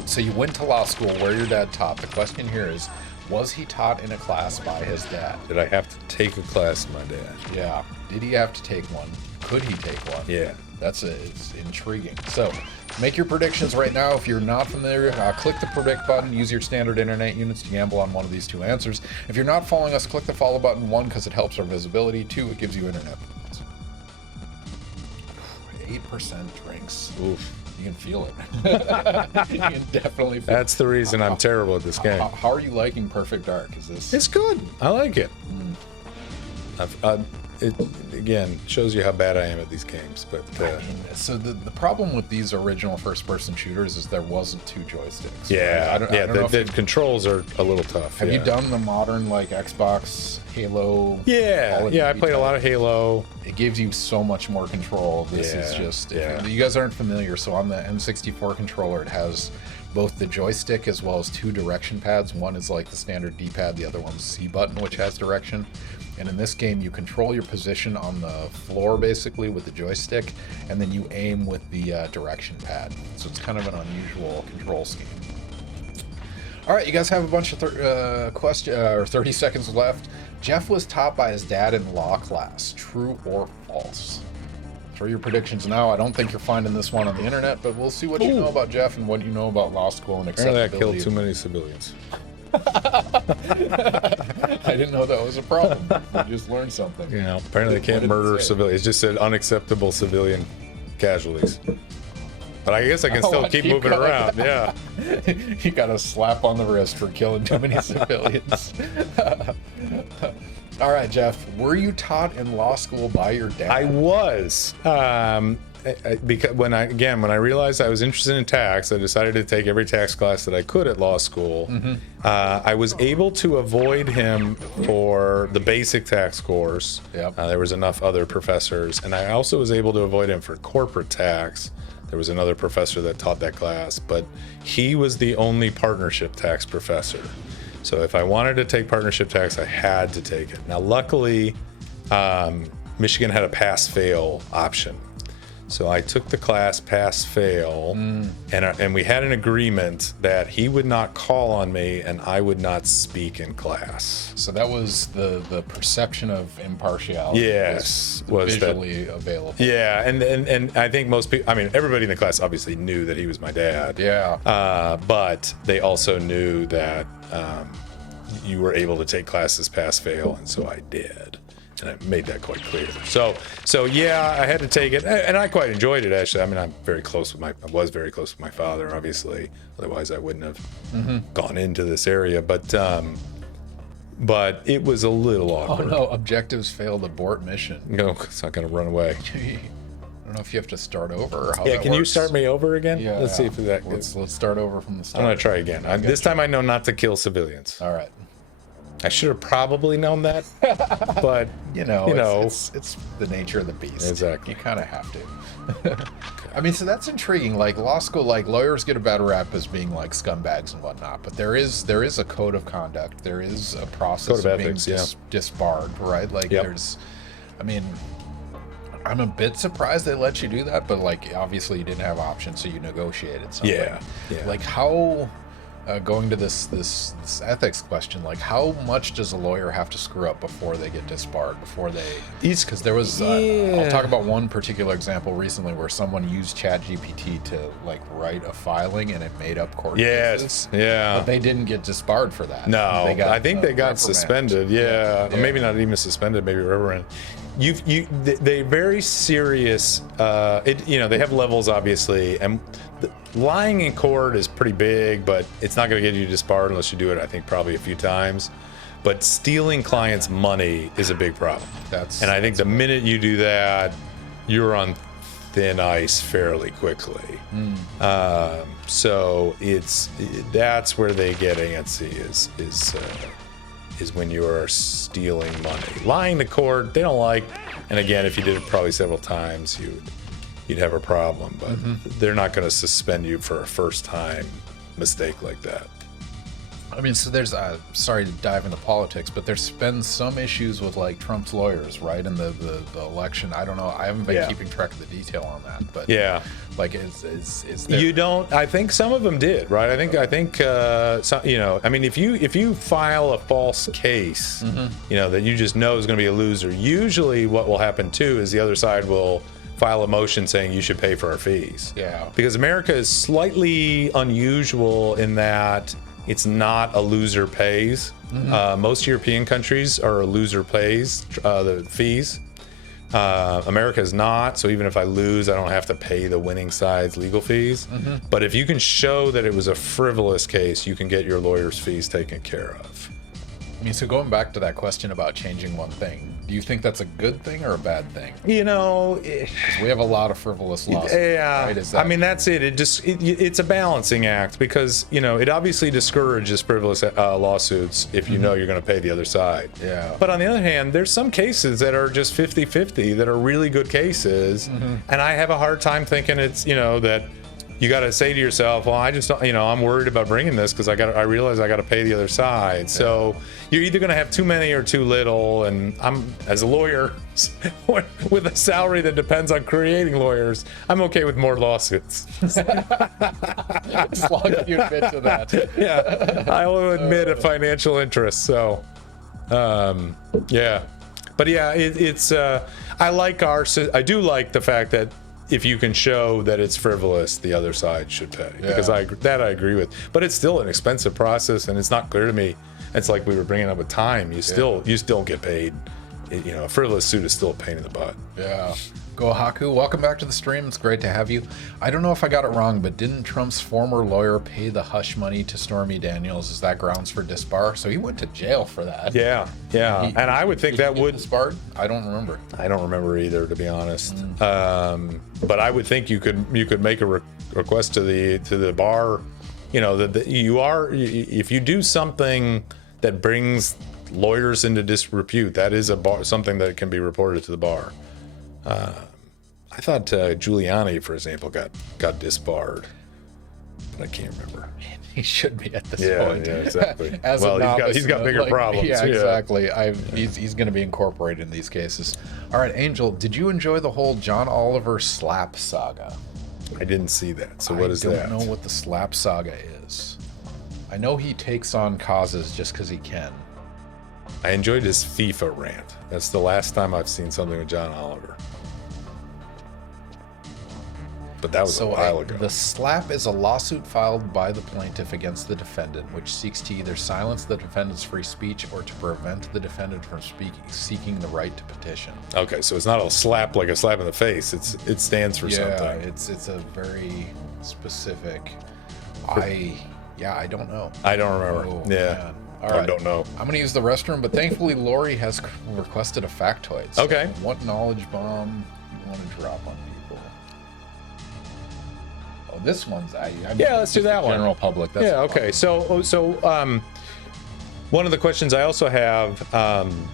So you went to law school where your dad taught. The question here is, was he taught in a class by his dad? Did I have to take a class with my dad? Yeah. Did he have to take one? Could he take one? Yeah. It's intriguing. So make your predictions right now. If you're not familiar, click the predict button. Use your standard internet units to gamble on one of these two answers. If you're not following us, click the follow button. 1, because it helps our visibility. 2, it gives you internet points. 8% drinks. Oof. You can feel it. You can definitely feel That's the reason I'm terrible at this game. How are you liking Perfect Dark? Is this? It's good. I like it. It again shows you how bad I am at these games. But So the problem with these original first-person shooters is there wasn't 2 joysticks. yeah, right? I don't know if the you've- controls are a little tough. Have yeah. you done the modern like Xbox Halo? Yeah, Call of yeah. I Duty played a type? lot of Halo. It gives you so much more control. This is Yeah, just, yeah. you guys aren't familiar, so on the N64 controller, it has both the joystick as well as 2 direction pads. One is like the standard D-pad, the other one's C button, which has direction. And in this game, you control your position on the floor, basically, with the joystick, and then you aim with the direction pad. So it's kind of an unusual control scheme. All right, you guys have a bunch of 30 seconds left. Jeff was taught by his dad in law class. True or false? Throw your predictions now. I don't think you're finding this one on the internet, but we'll see what you know about Jeff and what you know about law school and Apparently, I acceptability. killed too many civilians. I didn't know that was a problem. We just learned something. You know, apparently they What can't did it murder say? civilians. It just said unacceptable civilian casualties. But I guess I can still keep moving going. around. Yeah. You got a slap on the wrist for killing too many civilians. All right, Jeff, were you taught in law school by your dad? I was. Because when I realized I was interested in tax, I decided to take every tax class that I could at law school. I was able to avoid him for the basic tax course. Yep. There was enough other professors, and I also was able to avoid him for corporate tax. There was another professor that taught that class, but he was the only partnership tax professor. So if I wanted to take partnership tax, I had to take it. Now, luckily, Michigan had a pass-fail option. So I took the class pass-fail, and we had an agreement that he would not call on me and I would not speak in class. So that was the perception of impartiality. Yes, was visually available. Yeah, and I think most people, I mean, everybody in the class obviously knew that he was my dad. Yeah. But they also knew that you were able to take classes pass-fail, and so I did. And I made that quite clear. So yeah, I had to take it, and I quite enjoyed it, actually. I mean, I was very close with my father, obviously. Otherwise, I wouldn't have gone into this area. But it was a little awkward. Oh no, objectives failed, abort mission. No, it's not going to run away. I don't know if you have to start over. Or how Yeah, that can you works. start me over again? Yeah. Let's see if that. Let's start over from the start. I'm going to try again. This time I know not to kill civilians. All right. I should have probably known that, but it's the nature of the beast. Exactly. You kind of have to. I mean, so that's intriguing. Like law school, like lawyers get a bad rap as being like scumbags and whatnot, but there is a code of conduct. There is a process Code of being ethics, disbarred, right? Like there's, I mean, I'm a bit surprised they let you do that, but like obviously you didn't have options, so you negotiated something. Yeah. Like how. Going to this ethics question, like how much does a lawyer have to screw up before they get disbarred, before they? Because there was, I'll talk about one particular example recently where someone used ChatGPT to like write a filing and it made up court cases. Yeah. But they didn't get disbarred for that. No, I think they got suspended. Yeah. Or maybe not even suspended, maybe reprimanded. They very serious. They have levels obviously, and lying in court is pretty big, but it's not going to get you disbarred unless you do it, I think, probably a few times. But stealing clients' money is a big problem. And I think the minute you do that, you're on thin ice fairly quickly. So that's where they get antsy is when you are stealing money. Lying to court, they don't like, and again, if you did it probably several times, you'd have a problem, but they're not going to suspend you for a first-time mistake like that. I mean, so there's, sorry to dive into politics, but there's been some issues with like Trump's lawyers, right? In the election. I don't know. I haven't been keeping track of the detail on that, but like is there... You don't, I think some of them did, right? I think I mean, if you file a false case, that you just know is going to be a loser, usually what will happen too is the other side will file a motion saying you should pay for our fees. Yeah. Because America is slightly unusual in that it's not a loser pays. Most European countries are a loser pays the fees. America is not, so even if I lose, I don't have to pay the winning side's legal fees. But if you can show that it was a frivolous case, you can get your lawyer's fees taken care of. I mean, so going back to that question about changing one thing, do you think that's a good thing or a bad thing? Because we have a lot of frivolous lawsuits. Yeah, right? I mean, that's it. It's a balancing act because, it obviously discourages frivolous lawsuits if you know you're going to pay the other side. Yeah. But on the other hand, there's some cases that are just 50-50 that are really good cases. And I have a hard time thinking it's, that you got to say to yourself, well, I just don't, I'm worried about bringing this because I realize I got to pay the other side. Yeah. So you're either going to have too many or too little. And I'm, as a lawyer with a salary that depends on creating lawyers, I'm okay with more lawsuits. As long as you admit to that. Yeah, I will admit a financial interest. So, yeah. But yeah, I do like the fact that if you can show that it's frivolous, the other side should pay. Yeah. Because I agree with. But it's still an expensive process, and it's not clear to me. It's like we were bringing up with time. You still get paid. A frivolous suit is still a pain in the butt. Yeah. Go Haku, welcome back to the stream. It's great to have you. I don't know if I got it wrong, but didn't Trump's former lawyer pay the hush money to Stormy Daniels? Is that grounds for disbar? So he went to jail for that. Yeah. And I would think that would disbarred. I don't remember. I don't remember either, to be honest. But I would think you could make a request to the bar. That you are, if you do something that brings lawyers into disrepute, that is something that can be reported to the bar. I thought Giuliani, for example, got disbarred, but I can't remember. He should be at this Yeah, point. yeah, exactly. As Well, a novice, he's got bigger problems. Yeah, Yeah. exactly. He's going to be incorporated in these cases. All right, Angel, did you enjoy the whole John Oliver slap saga? I didn't see that. So what is that? I don't know what the slap saga is. I know he takes on causes just because he can. I enjoyed his FIFA rant. That's the last time I've seen something with John Oliver. But that was a while ago. The slap is a lawsuit filed by the plaintiff against the defendant, which seeks to either silence the defendant's free speech or to prevent the defendant from seeking the right to petition. Okay, so it's not a slap like a slap in the face. It stands for something. Yeah, it's a very specific. I don't know. I don't remember. Oh, yeah. Man. All right. I don't know. I'm going to use the restroom, but thankfully Lori has requested a factoid. So Okay. What knowledge bomb you want to drop on people? Oh, this one's Yeah, let's do that one. General public. That's Yeah. Okay. So one of the questions I also have on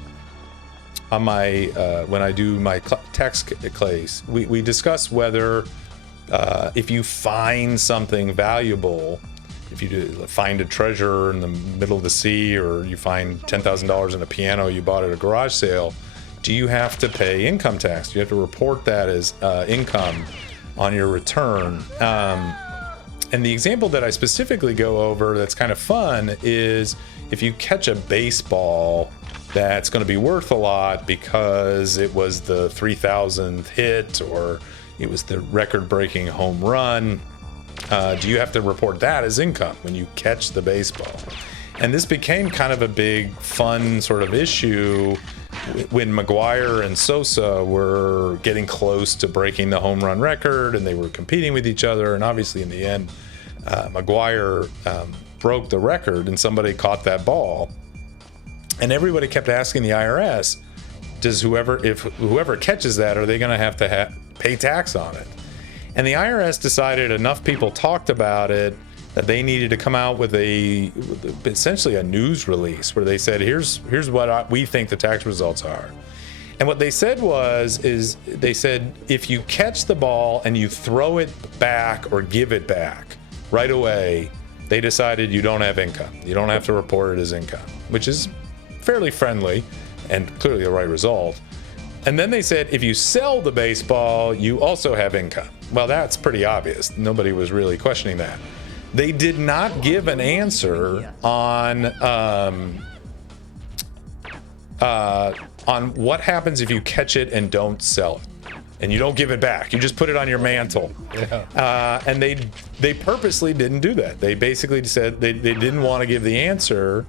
my when I do my tax case, we discuss whether if you find something valuable, if you find a treasure in the middle of the sea, or you find $10,000 in a piano you bought at a garage sale, do you have to pay income tax? Do you have to report that as income on your return? And the example that I specifically go over that's kind of fun is if you catch a baseball that's going to be worth a lot because it was the 3,000th hit or it was the record-breaking home run, do you have to report that as income when you catch the baseball? And this became kind of a big, fun sort of issue when McGuire and Sosa were getting close to breaking the home run record, and they were competing with each other. And obviously, in the end, McGuire broke the record, and somebody caught that ball. And everybody kept asking the IRS, if whoever catches that, are they going to have to pay tax on it? And the IRS decided enough people talked about it that they needed to come out with essentially a news release where they said, here's what we think the tax results are. And what they said they said, if you catch the ball and you throw it back or give it back right away, they decided you don't have income. You don't have to report it as income, which is fairly friendly and clearly the right result. And then they said, if you sell the baseball, you also have income. Well, that's pretty obvious. Nobody was really questioning that. They did not give an answer on what happens if you catch it and don't sell it, and you don't give it back. You just put it on your mantle. Yeah. And they purposely didn't do that. They basically said they didn't want to give the answer.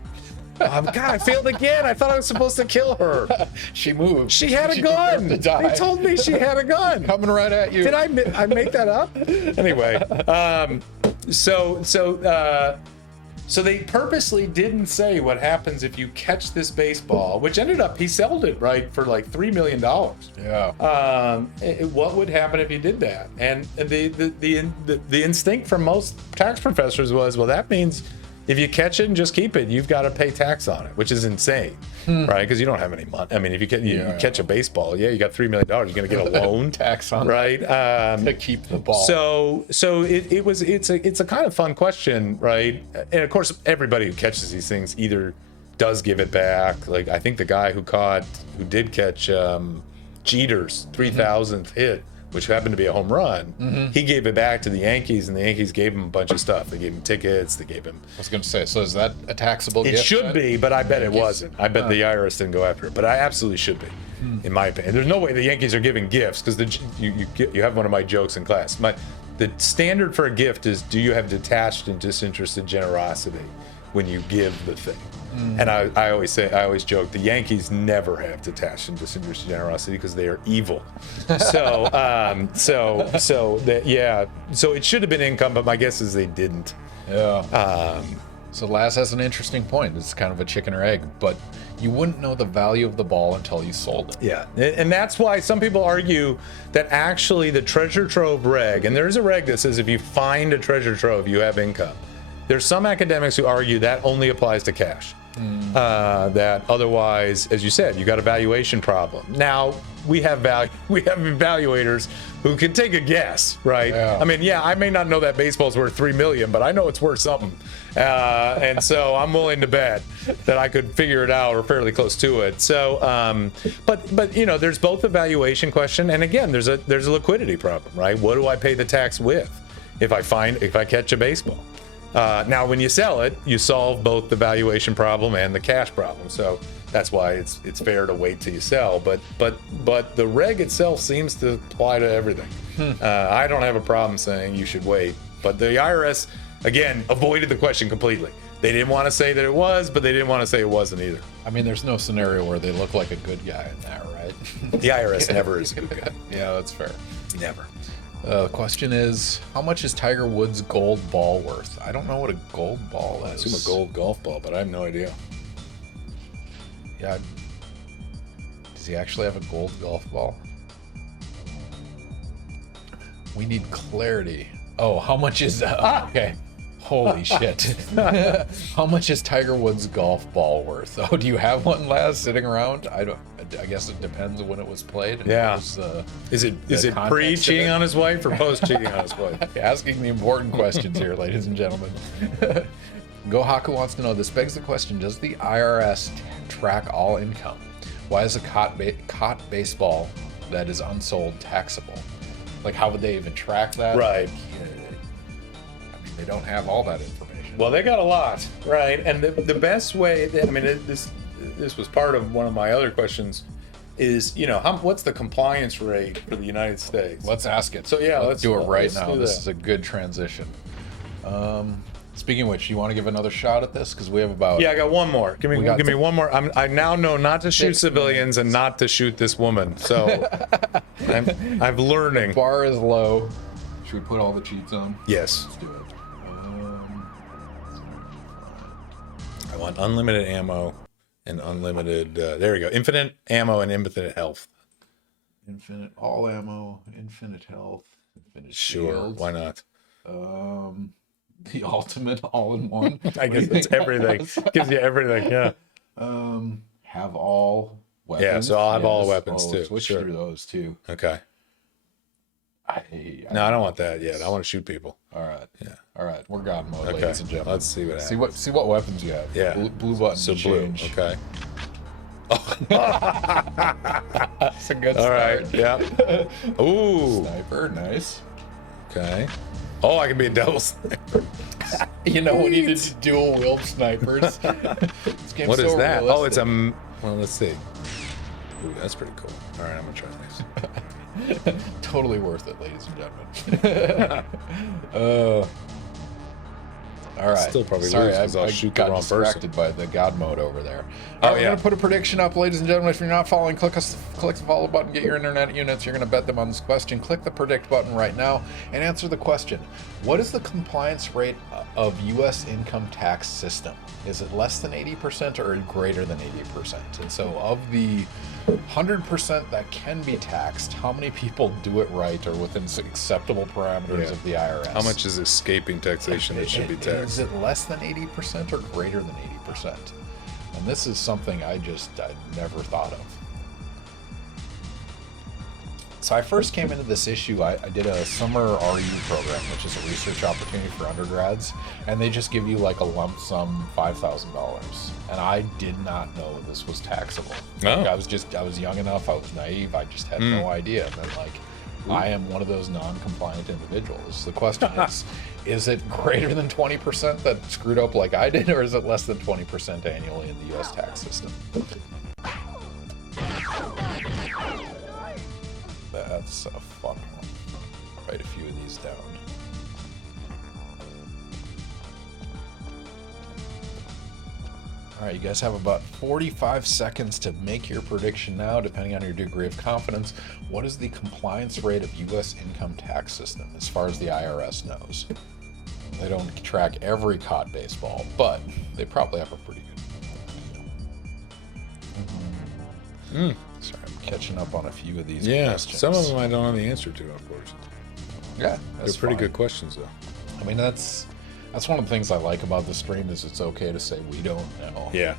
God, I failed again. I thought I was supposed to kill her. She moved. She had a gun. They told me she had a gun. Coming right at you. Did I make that up? Anyway, so they purposely didn't say what happens if you catch this baseball, which ended up, he sold it, right, for like $3 million. Yeah. What would happen if you did that? And the instinct from most tax professors was, well, that means if you catch it and just keep it, you've got to pay tax on it, which is insane, right? Because you don't have any money. I mean, if you catch a baseball, you got $3 million. You're going to get a loan, tax on right? To keep the ball. So it's a kind of fun question, right? And of course, everybody who catches these things either does give it back. Like I think the guy who did catch Jeter's 3,000th hit, which happened to be a home run, he gave it back to the Yankees, and the Yankees gave him a bunch of stuff. They gave him tickets. They gave him. I was going to say, so is that a taxable gift? It should be, but I bet it wasn't. I bet the IRS didn't go after it, but I absolutely should be, in my opinion. There's no way the Yankees are giving gifts because you have one of my jokes in class. The standard for a gift is, do you have detached and disinterested generosity when you give the thing? And I always joke, the Yankees never have detached and disinterested generosity because they are evil. So it should have been income, but my guess is they didn't. Yeah. So Laz has an interesting point. It's kind of a chicken or egg, but you wouldn't know the value of the ball until you sold it. Yeah, and that's why some people argue that actually the treasure trove reg, and there's a reg that says if you find a treasure trove, you have income. There's some academics who argue that only applies to cash. That otherwise, as you said, you got a valuation problem. Now we have evaluators who can take a guess, right? Yeah. I mean, I may not know that baseball's worth $3 million, but I know it's worth something, and so I'm willing to bet that I could figure it out or fairly close to it. So, but there's both a valuation question, and again, there's a liquidity problem, right? What do I pay the tax with if I catch a baseball? Now, when you sell it, you solve both the valuation problem and the cash problem. So that's why it's fair to wait till you sell. But the reg itself seems to apply to everything. I don't have a problem saying you should wait. But the IRS, again, avoided the question completely. They didn't want to say that it was, but they didn't want to say it wasn't either. I mean, there's no scenario where they look like a good guy in that, right? The IRS never is a good guy. Yeah, that's fair. Never. The question is, how much is Tiger Woods' gold ball worth? I don't know what a gold ball is. I assume a gold golf ball, but I have no idea. Yeah. Does he actually have a gold golf ball? We need clarity. Oh, how much is that? Okay. Holy shit. How much is Tiger Woods' golf ball worth? Oh, do you have one, Laz, sitting around? I guess it depends on when it was played. Yeah. Is it context pre-cheating of it? on his wife or post-cheating on his wife? Asking the important questions here, ladies and gentlemen. Go Haku wants to know, this begs the question, does the IRS track all income? Why is a caught baseball that is unsold taxable? Like, how would they even track that? Right. They don't have all that information. Well, they got a lot, right? And the best way, this was part of one of my other questions, is what's the compliance rate for the United States? Let's ask it. So yeah, let's do it right now. do This that. is a good transition. Speaking of which, you want to give another shot at this because we have about Yeah, I got one more. Give me one more. I now know not to shoot 6 civilians and not to shoot this woman. So I'm learning. bar is low. Should we put all the cheats on? Yes, Let's do it. I want unlimited ammo and unlimited. There we go. Infinite ammo and infinite health. Infinite all ammo, infinite health, infinite Sure, shields. why not? The ultimate all-in-one. I guess it's everything. Gives you everything. Yeah. Have all weapons. Yeah, so I'll have all weapons, too. Switch Sure. through those too. Okay. No, I don't want that yet. I want to shoot people. All right. Yeah. All right. We're God mode, Okay. ladies and gentlemen. Let's see what happens. See what weapons you have. Yeah. Blue button. So to blue. change. Okay. That's a good All start. right. Yeah. Ooh. Sniper, nice. Okay. Oh, I can be a double sniper. You know, we need to dual wield snipers. This game's What is so that? realistic. Oh, it's a. Well, let's see. Ooh, that's pretty cool. All right, I'm gonna try this. Totally worth it, ladies and gentlemen. All right. Still probably Sorry, lose 'cause I'll shoot the got wrong distracted by the God mode over there. Oh, All right, yeah. We're going to put a prediction up, ladies and gentlemen. If you're not following, click the follow button, get your internet units. You're going to bet them on this question. Click the predict button right now and answer the question. What is the compliance rate of U.S. income tax system? Is it less than 80% or greater than 80%? And so of the 100% that can be taxed, how many people do it right or within acceptable parameters Yeah. of the IRS? How much is escaping taxation that should be Is taxed? it less than 80% or greater than 80%? And this is something I never thought of. So I first came into this issue, I did a summer RU program, which is a research opportunity for undergrads, and they just give you like a lump sum $5,000. And I did not know this was taxable. Oh. Like, I was young enough, I was naive, I just had no idea. And then I am one of those non-compliant individuals. The question is it greater than 20% that screwed up like I did, or is it less than 20% annually in the US tax system? That's a fun one. Write a few of these down. All right, you guys have about 45 seconds to make your prediction now, depending on your degree of confidence. What is the compliance rate of U.S. income tax system as far as the IRS knows? They don't track every caught baseball, but they probably have a pretty good. Sorry, I'm catching up on a few of these Yeah, questions. some of them I don't know the answer to, of course. Yeah, They're pretty good questions, though. I mean, that's That's one of the things I like about the stream is it's okay to say we don't know. Yeah.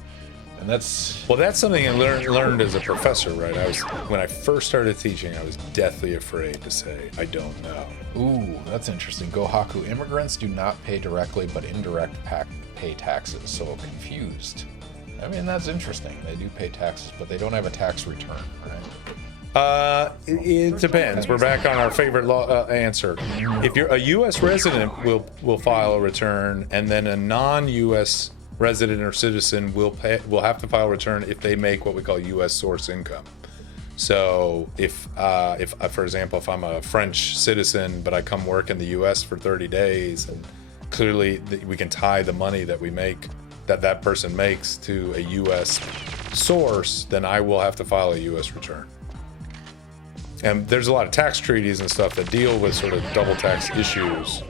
And that's Well, that's something I learned as a professor, right? When I first started teaching, I was deathly afraid to say, I don't know. ooh, that's interesting. Gohaku, immigrants do not pay directly, but indirect pay taxes. So confused. I mean, that's interesting. They do pay taxes, but they don't have a tax return, right? It depends. We're back on our favorite law answer. If you're a U.S. resident, will file a return, and then a non-U.S. resident or citizen will have to file a return if they make what we call U.S. source income. So if for example, if I'm a French citizen but I come work in the U.S. for 30 days, and clearly we can tie the money that we make that person makes to a U.S. source, then I will have to file a U.S. return. And there's a lot of tax treaties and stuff that deal with sort of double tax issues.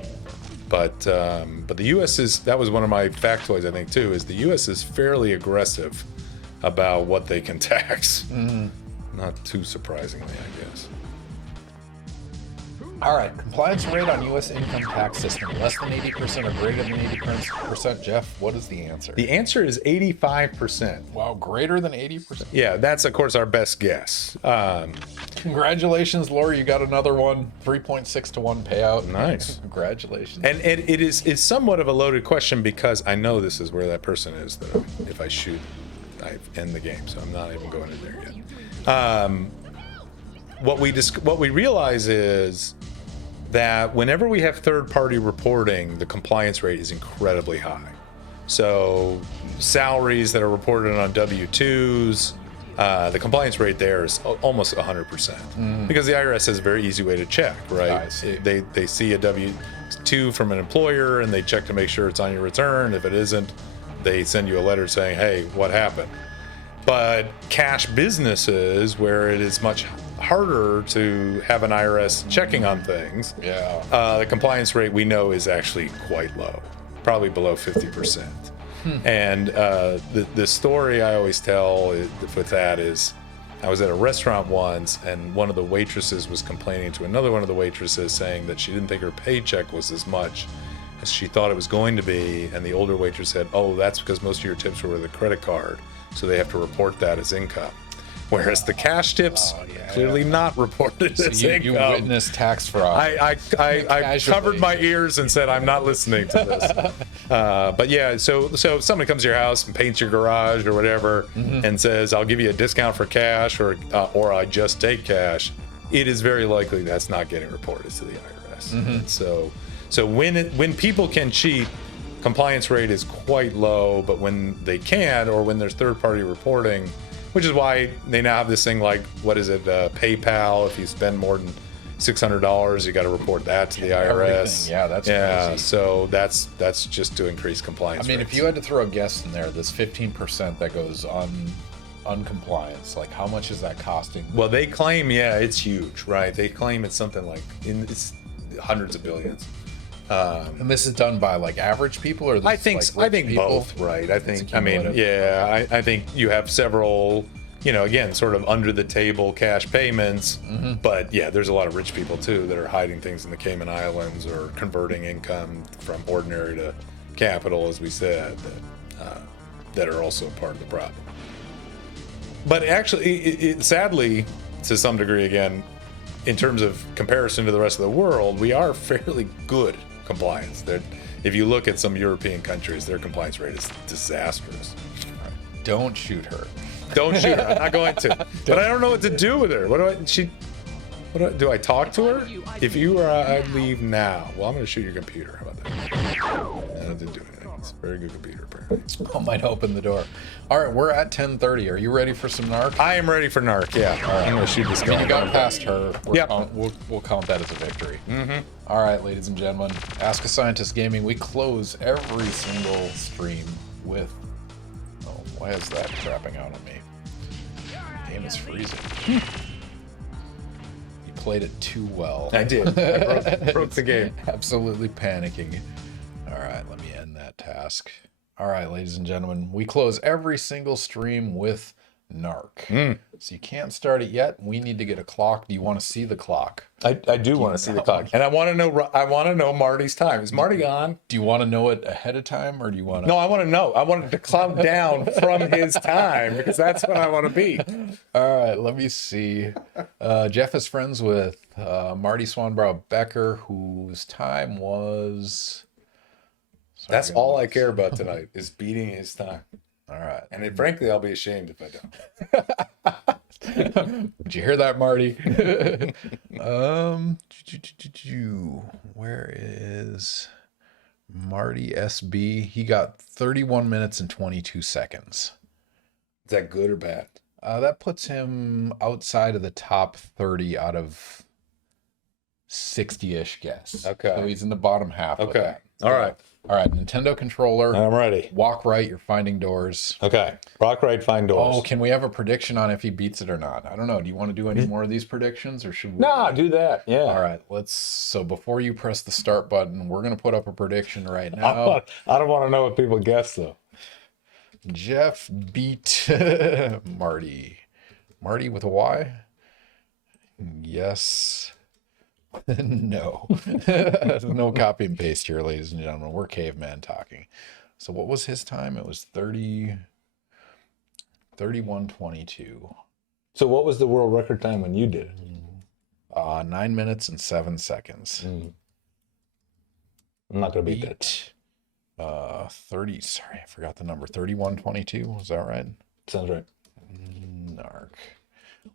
But the U.S. that was one of my factoids, I think, too, is the U.S. is fairly aggressive about what they can tax. Not too surprisingly, I guess. All right, compliance rate on U.S. income tax system, less than 80% or greater than 80%. Jeff, what is the answer? The answer is 85%. Wow, greater than 80%. Yeah, that's, of course, our best guess. Congratulations, Lori, you got another one. 3.6 to 1 payout. Nice. Congratulations. And it's somewhat of a loaded question because I know this is where that person is that if I shoot, I end the game. So I'm not even going in there yet. What we realize is that whenever we have third-party reporting, the compliance rate is incredibly high. So salaries that are reported on W-2s, the compliance rate there is almost 100% because the IRS has a very easy way to check, right? I see. They see a W-2 from an employer and they check to make sure it's on your return. If it isn't, they send you a letter saying, hey, what happened? But cash businesses, where it is much harder to have an IRS checking on things, the compliance rate we know is actually quite low, probably below 50%. And the story I always tell with that is I was at a restaurant once and one of the waitresses was complaining to another one of the waitresses saying that she didn't think her paycheck was as much as she thought it was going to be. And the older waitress said, oh, that's because most of your tips were with a credit card, so they have to report that as income. Whereas the cash tips clearly not reported as income. You witnessed tax fraud. I covered my ears and said I'm not listening to this. But yeah, so if somebody comes to your house and paints your garage or whatever and says I'll give you a discount for cash or I just take cash, it is very likely that's not getting reported to the IRS. So when people can cheat, compliance rate is quite low, but when they can't or when there's third-party reporting, which is why they now have this thing like, what is it, PayPal, if you spend more than $600, you got to report that to the IRS. Everything. Yeah, that's crazy. So that's just to increase compliance. I mean, rates. if you had to throw a guess in there, this 15% that goes uncompliance, like how much is that costing? Well, they claim, it's huge, right? They claim it's something like it's hundreds of billions. And this is done by like average people, or I think both, right? I think I think you have several, again, sort of under the table cash payments, but there's a lot of rich people too that are hiding things in the Cayman Islands or converting income from ordinary to capital, as we said, that are also part of the problem. But actually, sadly, to some degree, again, in terms of comparison to the rest of the world, we are fairly good compliance. If you look at some European countries, their compliance rate is disastrous. Don't shoot her. Don't shoot her. I'm not going to. But I don't know what to do with her. Do I talk to her? If you or I leave now, well, I'm going to shoot your computer. How about that? I didn't do anything. It's a very good computer, apparently. I might open the door. All right, we're at 10:30. Are you ready for some NARC? I am ready for NARC, yeah. All right. I'm going to shoot this guy. You got past her. Yep. We'll count that as a victory. All right, ladies and gentlemen. Ask a Scientist Gaming. We close every single stream with... Oh, why is that crapping out on me? The game is freezing. You played it too well. I did. I broke the game. Absolutely panicking. All right, let me end that task. All right, ladies and gentlemen, we close every single stream with NARC. So you can't start it yet. We need to get a clock. Do you want to see the clock? I do want to see the clock, and I want to know Marty's time. Is Marty gone? Do you want to know it ahead of time, or do you want to? No, I want to know. I want it to count down from his time because that's when I want to be. All right, let me see. Jeff is friends with Marty Swanbrow Becker, whose time was. That's all I care about tonight is beating his time. All right. And frankly, I'll be ashamed if I don't. Did you hear that, Marty? Where is Marty SB? He got 31 minutes and 22 seconds. Is that good or bad? That puts him outside of the top 30 out of 60-ish guests. Okay. So he's in the bottom half. Okay. All right. All right. Nintendo controller. I'm ready. Walk right. You're finding doors. Okay. Rock right, find doors. Oh, can we have a prediction on if he beats it or not? I don't know. Do you want to do any more of these predictions, or should we? No, do that. Yeah. All right. So before you press the start button, we're going to put up a prediction right now. I don't want to know what people guess, though. Jeff beat Marty. Marty with a Y? Yes. No. No copy and paste here, ladies and gentlemen. We're caveman talking. So what was his time? It was 31:22. So what was the world record time when you did it? 9 minutes and 7 seconds. I'm not going to beat that. 30. Sorry, I forgot the number. 31:22. Is that right? Sounds right. NARC.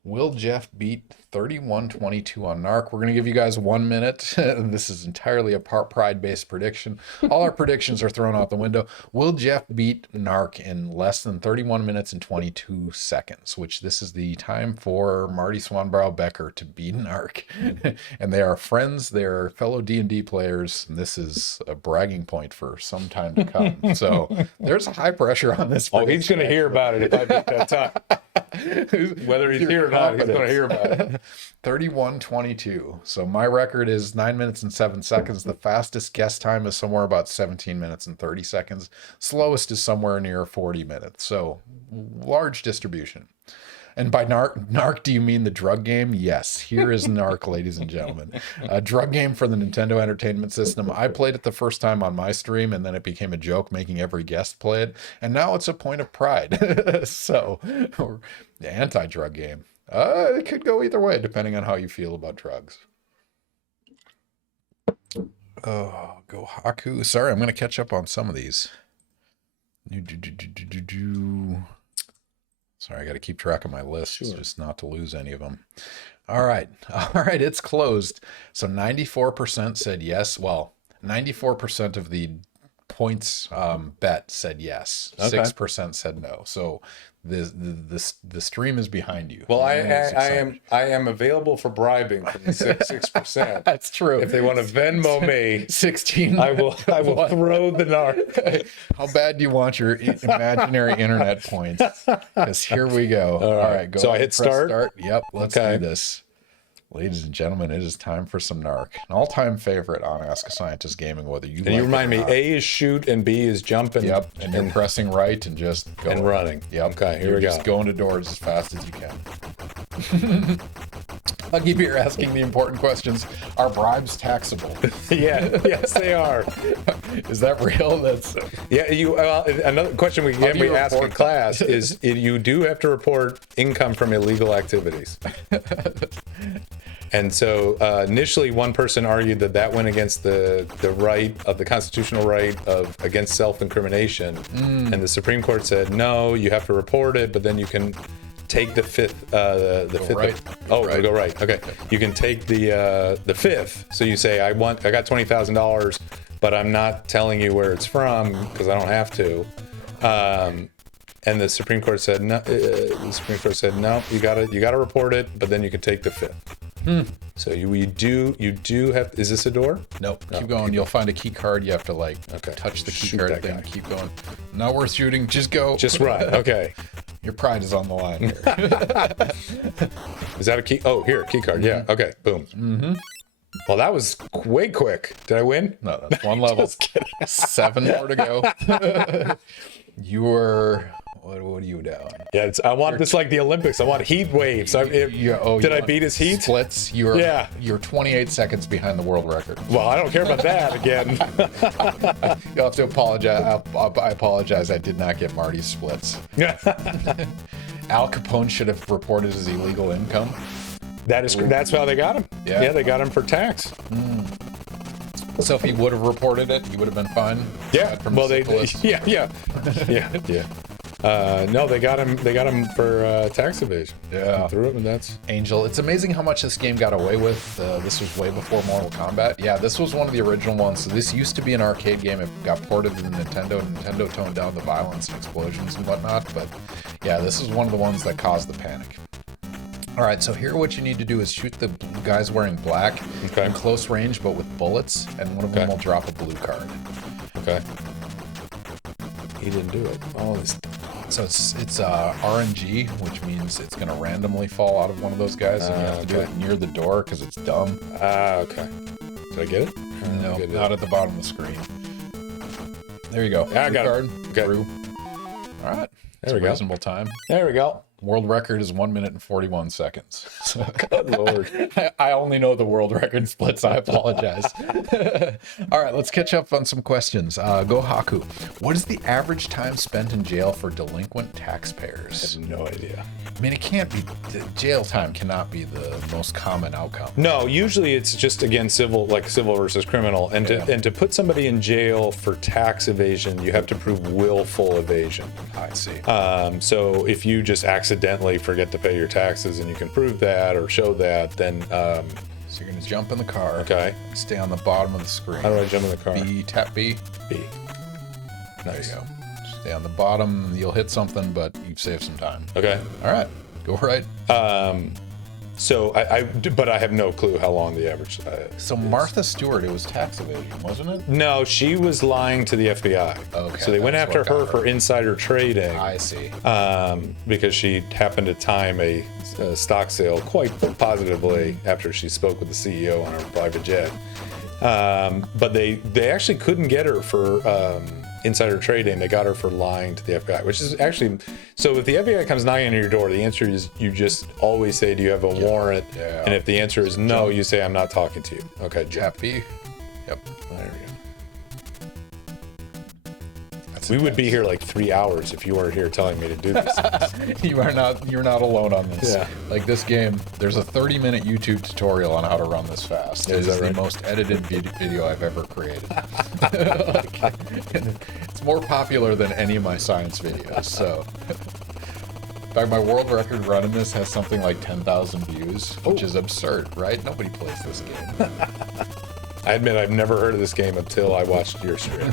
Will Jeff beat 31:22 on NARC? We're going to give you guys 1 minute. This is entirely a pride-based prediction. All our predictions are thrown out the window. Will Jeff beat NARC in less than 31 minutes and 22 seconds, which this is the time for Marty Swanbrow Becker to beat NARC. And they are friends. They're fellow D&D players. And this is a bragging point for some time to come. So there's high pressure on this. Oh, he's going to hear about it if I beat that time. Whether he's here or not, he's going to hear about it. 31:22. So my record is 9 minutes and 7 seconds. The fastest guess time is somewhere about 17 minutes and 30 seconds. Slowest is somewhere near 40 minutes. So large distribution. And by NARC, do you mean the drug game? Yes. Here is NARC, ladies and gentlemen. A drug game for the Nintendo Entertainment System. I played it the first time on my stream, and then it became a joke making every guest play it. And now it's a point of pride. So, or the anti-drug game. It could go either way, depending on how you feel about drugs. Oh, go Haku. Sorry, I'm going to catch up on some of these. Sorry, I got to keep track of my list just not to lose any of them. All right, it's closed. So 94% said yes. Well, 94% of the points bet said yes. Okay. 6% said no. So the stream is behind you. Well, I am available for bribing from the 6%. That's true. If they want to Venmo me 16, I will throw the NARC. How bad do you want your imaginary internet points? Because here we go. All right, go. So I hit start. Yep, let's do this. Ladies and gentlemen, it is time for some NARC. An all-time favorite on Ask a Scientist Gaming, whether you and you remind me, A is shoot and B is jumping. Yep, and you're pressing right and just going. And running. Yep. Okay, here we go. Just going to doors as fast as you can. I'll keep you asking the important questions. Are bribes taxable? Yeah, yes, they are. Is that real? That's another question we ask in class is you do have to report income from illegal activities. And so initially one person argued that went against the right of the constitutional right of against self-incrimination. And the Supreme Court said, no, you have to report it, but then you can take the fifth. Go right. Okay. You can take the fifth. So you say, I got $20,000, but I'm not telling you where it's from because I don't have to. And the Supreme Court said no. No, you gotta report it, but then you can take the fifth. So you do have. Is this a door? Nope. Keep going. You'll find a key card. You have to touch the key card thing. Keep going. Not worth shooting. Just go. Just run. Okay. Your pride is on the line here. Is that a key? Oh, here, key card. Yeah. Okay. Boom. Mm-hmm. Well, that was way quick. Did I win? No, that's one level. 7 more to go. You were What are you doing? Yeah, I want this like the Olympics. I want heat waves. Did I beat his heat? Splits. You're 28 seconds behind the world record. Well, I don't care about that again. You'll have to apologize. I apologize. I did not get Marty's splits. Al Capone should have reported his illegal income. That's how they got him. Yeah, they got him for tax. So if he would have reported it, he would have been fine. Yeah. Well, yeah. No, they got him for tax evasion. Yeah. Through it, and that's Angel. It's amazing how much this game got away with. This was way before Mortal Kombat. Yeah, this was one of the original ones. So this used to be an arcade game. It got ported to Nintendo. Nintendo toned down the violence and explosions and whatnot. But yeah, this is one of the ones that caused the panic. All right, so here what you need to do is shoot the guys wearing black in close range, but with bullets, and one of them will drop a blue card. Okay. He didn't do it. So it's RNG, which means it's going to randomly fall out of one of those guys, and you have to do it near the door because it's dumb. Okay. Did I get it? No, not at the bottom of the screen. There you go. Yeah, I got card, it. Okay. Through. All right. There we go. Reasonable time. There we go. World record is 1 minute and 41 seconds. So, good Lord. I only know the world record splits. I apologize. All right, let's catch up on some questions. Go Haku. What is the average time spent in jail for delinquent taxpayers? I have no idea. I mean, it can't be. Jail time cannot be the most common outcome. No, usually it's just, again, civil versus criminal. And to put somebody in jail for tax evasion, you have to prove willful evasion. I see. So if you just accidentally forget to pay your taxes and you can prove that or show that, then so you're gonna jump in the car. Okay. Stay on the bottom of the screen. How do I jump in the car? Tap B. B. Nice. There you go. Stay on the bottom. You'll hit something, but you've saved some time. Okay. All right. Go right. So but I have no clue how long the average. So Martha Stewart, it was tax evasion, wasn't it? No, she was lying to the FBI. Okay. So they went after her for insider trading. I see. Because she happened to time a stock sale quite positively after she spoke with the CEO on her private jet. But they actually couldn't get her for insider trading. They got her for lying to the FBI, which is actually, so if the FBI comes knocking on your door, the answer is you just always say, do you have a warrant? Yeah. And if the answer is no, you say, I'm not talking to you. Okay, Tap B. Yep. There we go. We would be here like 3 hours if you weren't here telling me to do this. You're not alone on this. Yeah. Like this game, there's a 30-minute YouTube tutorial on how to run this fast. It is the most edited video I've ever created. It's more popular than any of my science videos. So, in fact, my world record run in this has something like 10,000 views, which is absurd, right? Nobody plays this game. I admit I've never heard of this game until I watched your stream.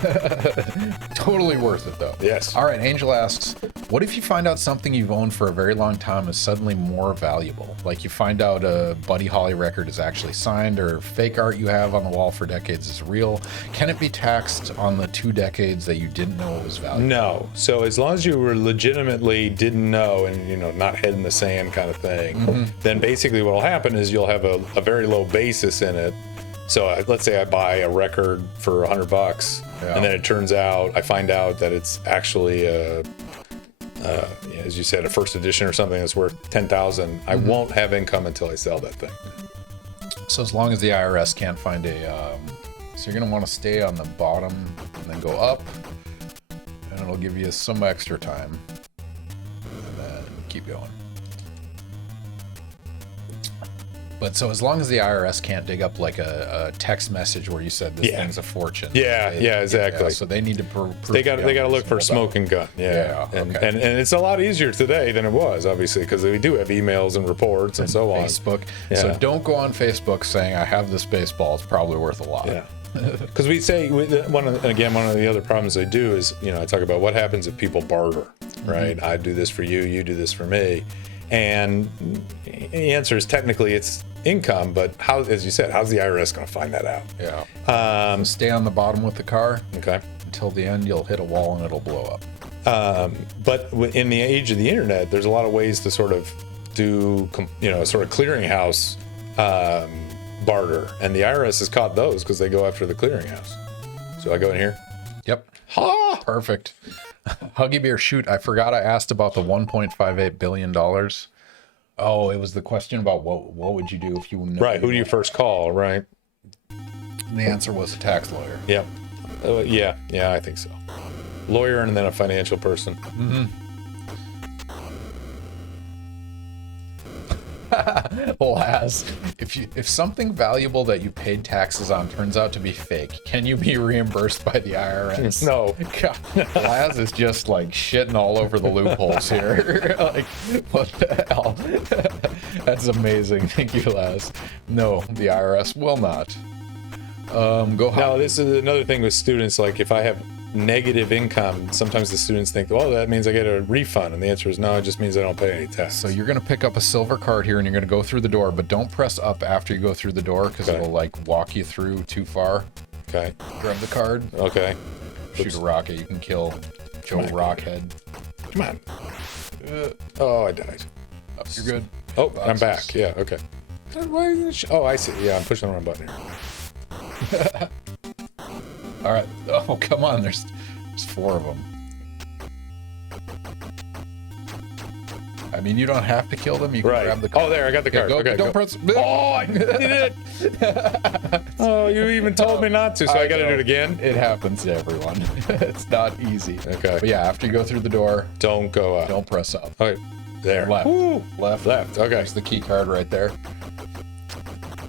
Totally worth it, though. Yes. All right, Angel asks, what if you find out something you've owned for a very long time is suddenly more valuable? Like you find out a Buddy Holly record is actually signed, or fake art you have on the wall for decades is real. Can it be taxed on the 2 decades that you didn't know it was valuable? No. So as long as you were legitimately didn't know and, not head in the sand kind of thing, then basically what will happen is you'll have a very low basis in it. So let's say I buy a record for $100, and then it turns out I find out that it's actually as you said, a first edition or something that's worth $10,000. I won't have income until I sell that thing. So as long as the IRS can't find so you're gonna want to stay on the bottom and then go up, and it'll give you some extra time, and then keep going. But so as long as the IRS can't dig up like a text message where you said this thing's a fortune. Yeah, exactly. So they need to prove they got to look for smoking gun. And it's a lot easier today than it was, obviously, because we do have emails and reports and so on. Facebook. Yeah. So don't go on Facebook saying I have this baseball. It's probably worth a lot. Yeah. Because we say one of the other problems I do is I talk about what happens if people barter, right? I do this for you, you do this for me. And the answer is technically it's income, but how, as you said, how's the IRS going to find that out? Yeah. Stay on the bottom with the car. Okay. Until the end, you'll hit a wall and it'll blow up. But in the age of the internet, there's a lot of ways to sort of do, sort of clearinghouse barter, and the IRS has caught those because they go after the clearinghouse. So I go in here. Yep. Ha! Perfect. Huggy Bear, shoot, I forgot I asked about the $1.58 billion. Oh, it was the question about what would you do if you know. Right. Who do you first call? Right. And the answer was a tax lawyer. Yep. Yeah, I think so. Lawyer and then a financial person. Mm-hmm. Laz, if something valuable that you paid taxes on turns out to be fake, can you be reimbursed by the IRS? No. God, Laz is just like shitting all over the loopholes here. Like, what the hell? That's amazing. Thank you, Laz. No, the IRS will not. Go ahead. Now, this is another thing with students. Like, if I have negative income, sometimes the students think, well, that means I get a refund. And the answer is no, it just means I don't pay any tax. So you're going to pick up a silver card here and you're going to go through the door, but don't press up after you go through the door because it'll like walk you through too far. Okay. Grab the card. Okay. Shoot a rocket. You can kill Joe Rockhead. Come on. Oh, I died. Oh, you're good. Oh, I'm back. Yeah, okay. Oh, I see. Yeah, I'm pushing the wrong button here. All right. Oh, come on. There's 4 of them. I mean, you don't have to kill them. You can grab the card. Oh, there. I got the card. Go, Okay, don't go. press. Oh, I did it. Oh, you even told me not to, so I got to do it again. It happens to everyone. It's not easy. Okay. But yeah, after you go through the door, Don't go up. don't press up. Okay. There. Left. Woo. Left. Okay. There's the key card right there.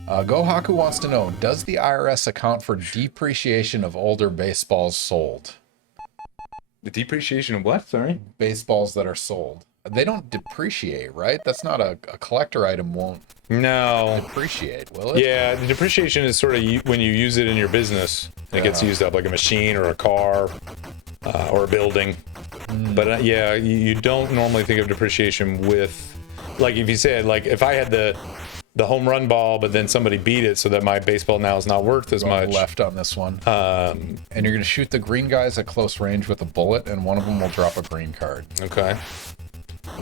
Gohaku wants to know, does the IRS account for depreciation of older baseballs sold? The depreciation of what? Sorry? Baseballs that are sold. They don't depreciate, right? That's not a collector item won't No. depreciate, will it? Yeah, the depreciation is sort of when you use it in your business. It gets used up, like a machine or a car or a building. But yeah, you don't normally think of depreciation with, like if you said, like if I had the home run ball, but then somebody beat it so that my baseball now is not worth as much. Left on this one. And you're going to shoot the green guys at close range with a bullet, and one of them will drop a green card. Okay.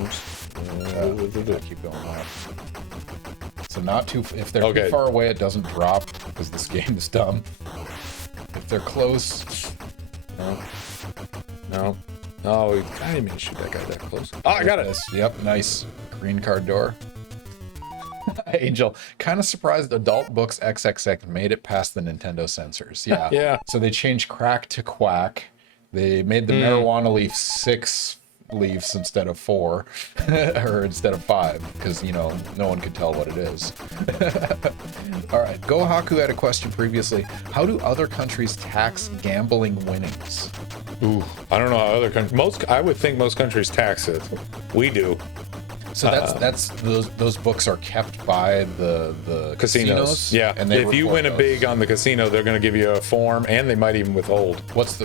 Oops. Keep going left. So not too. If they're Okay. too far away, it doesn't drop because this game is dumb. If they're close, No. Oh, I didn't mean to shoot that guy that close. Oh, I got it. this. Yep, nice green card door. Angel, kind of surprised Adult Books XXX made it past the Nintendo censors. Yeah. Yeah. So they changed crack to quack. They made the marijuana leaf 6 leaves instead of 4, or instead of 5, because, you know, no one could tell what it is. All right. Gohaku had a question previously. How do other countries tax gambling winnings? Ooh, I don't know how other countries. I would think most countries tax it. We do. So that's those books are kept by the casinos. Yeah, and they if you report win a those. big on the casino, they're going to give you a form, and they might even withhold. What's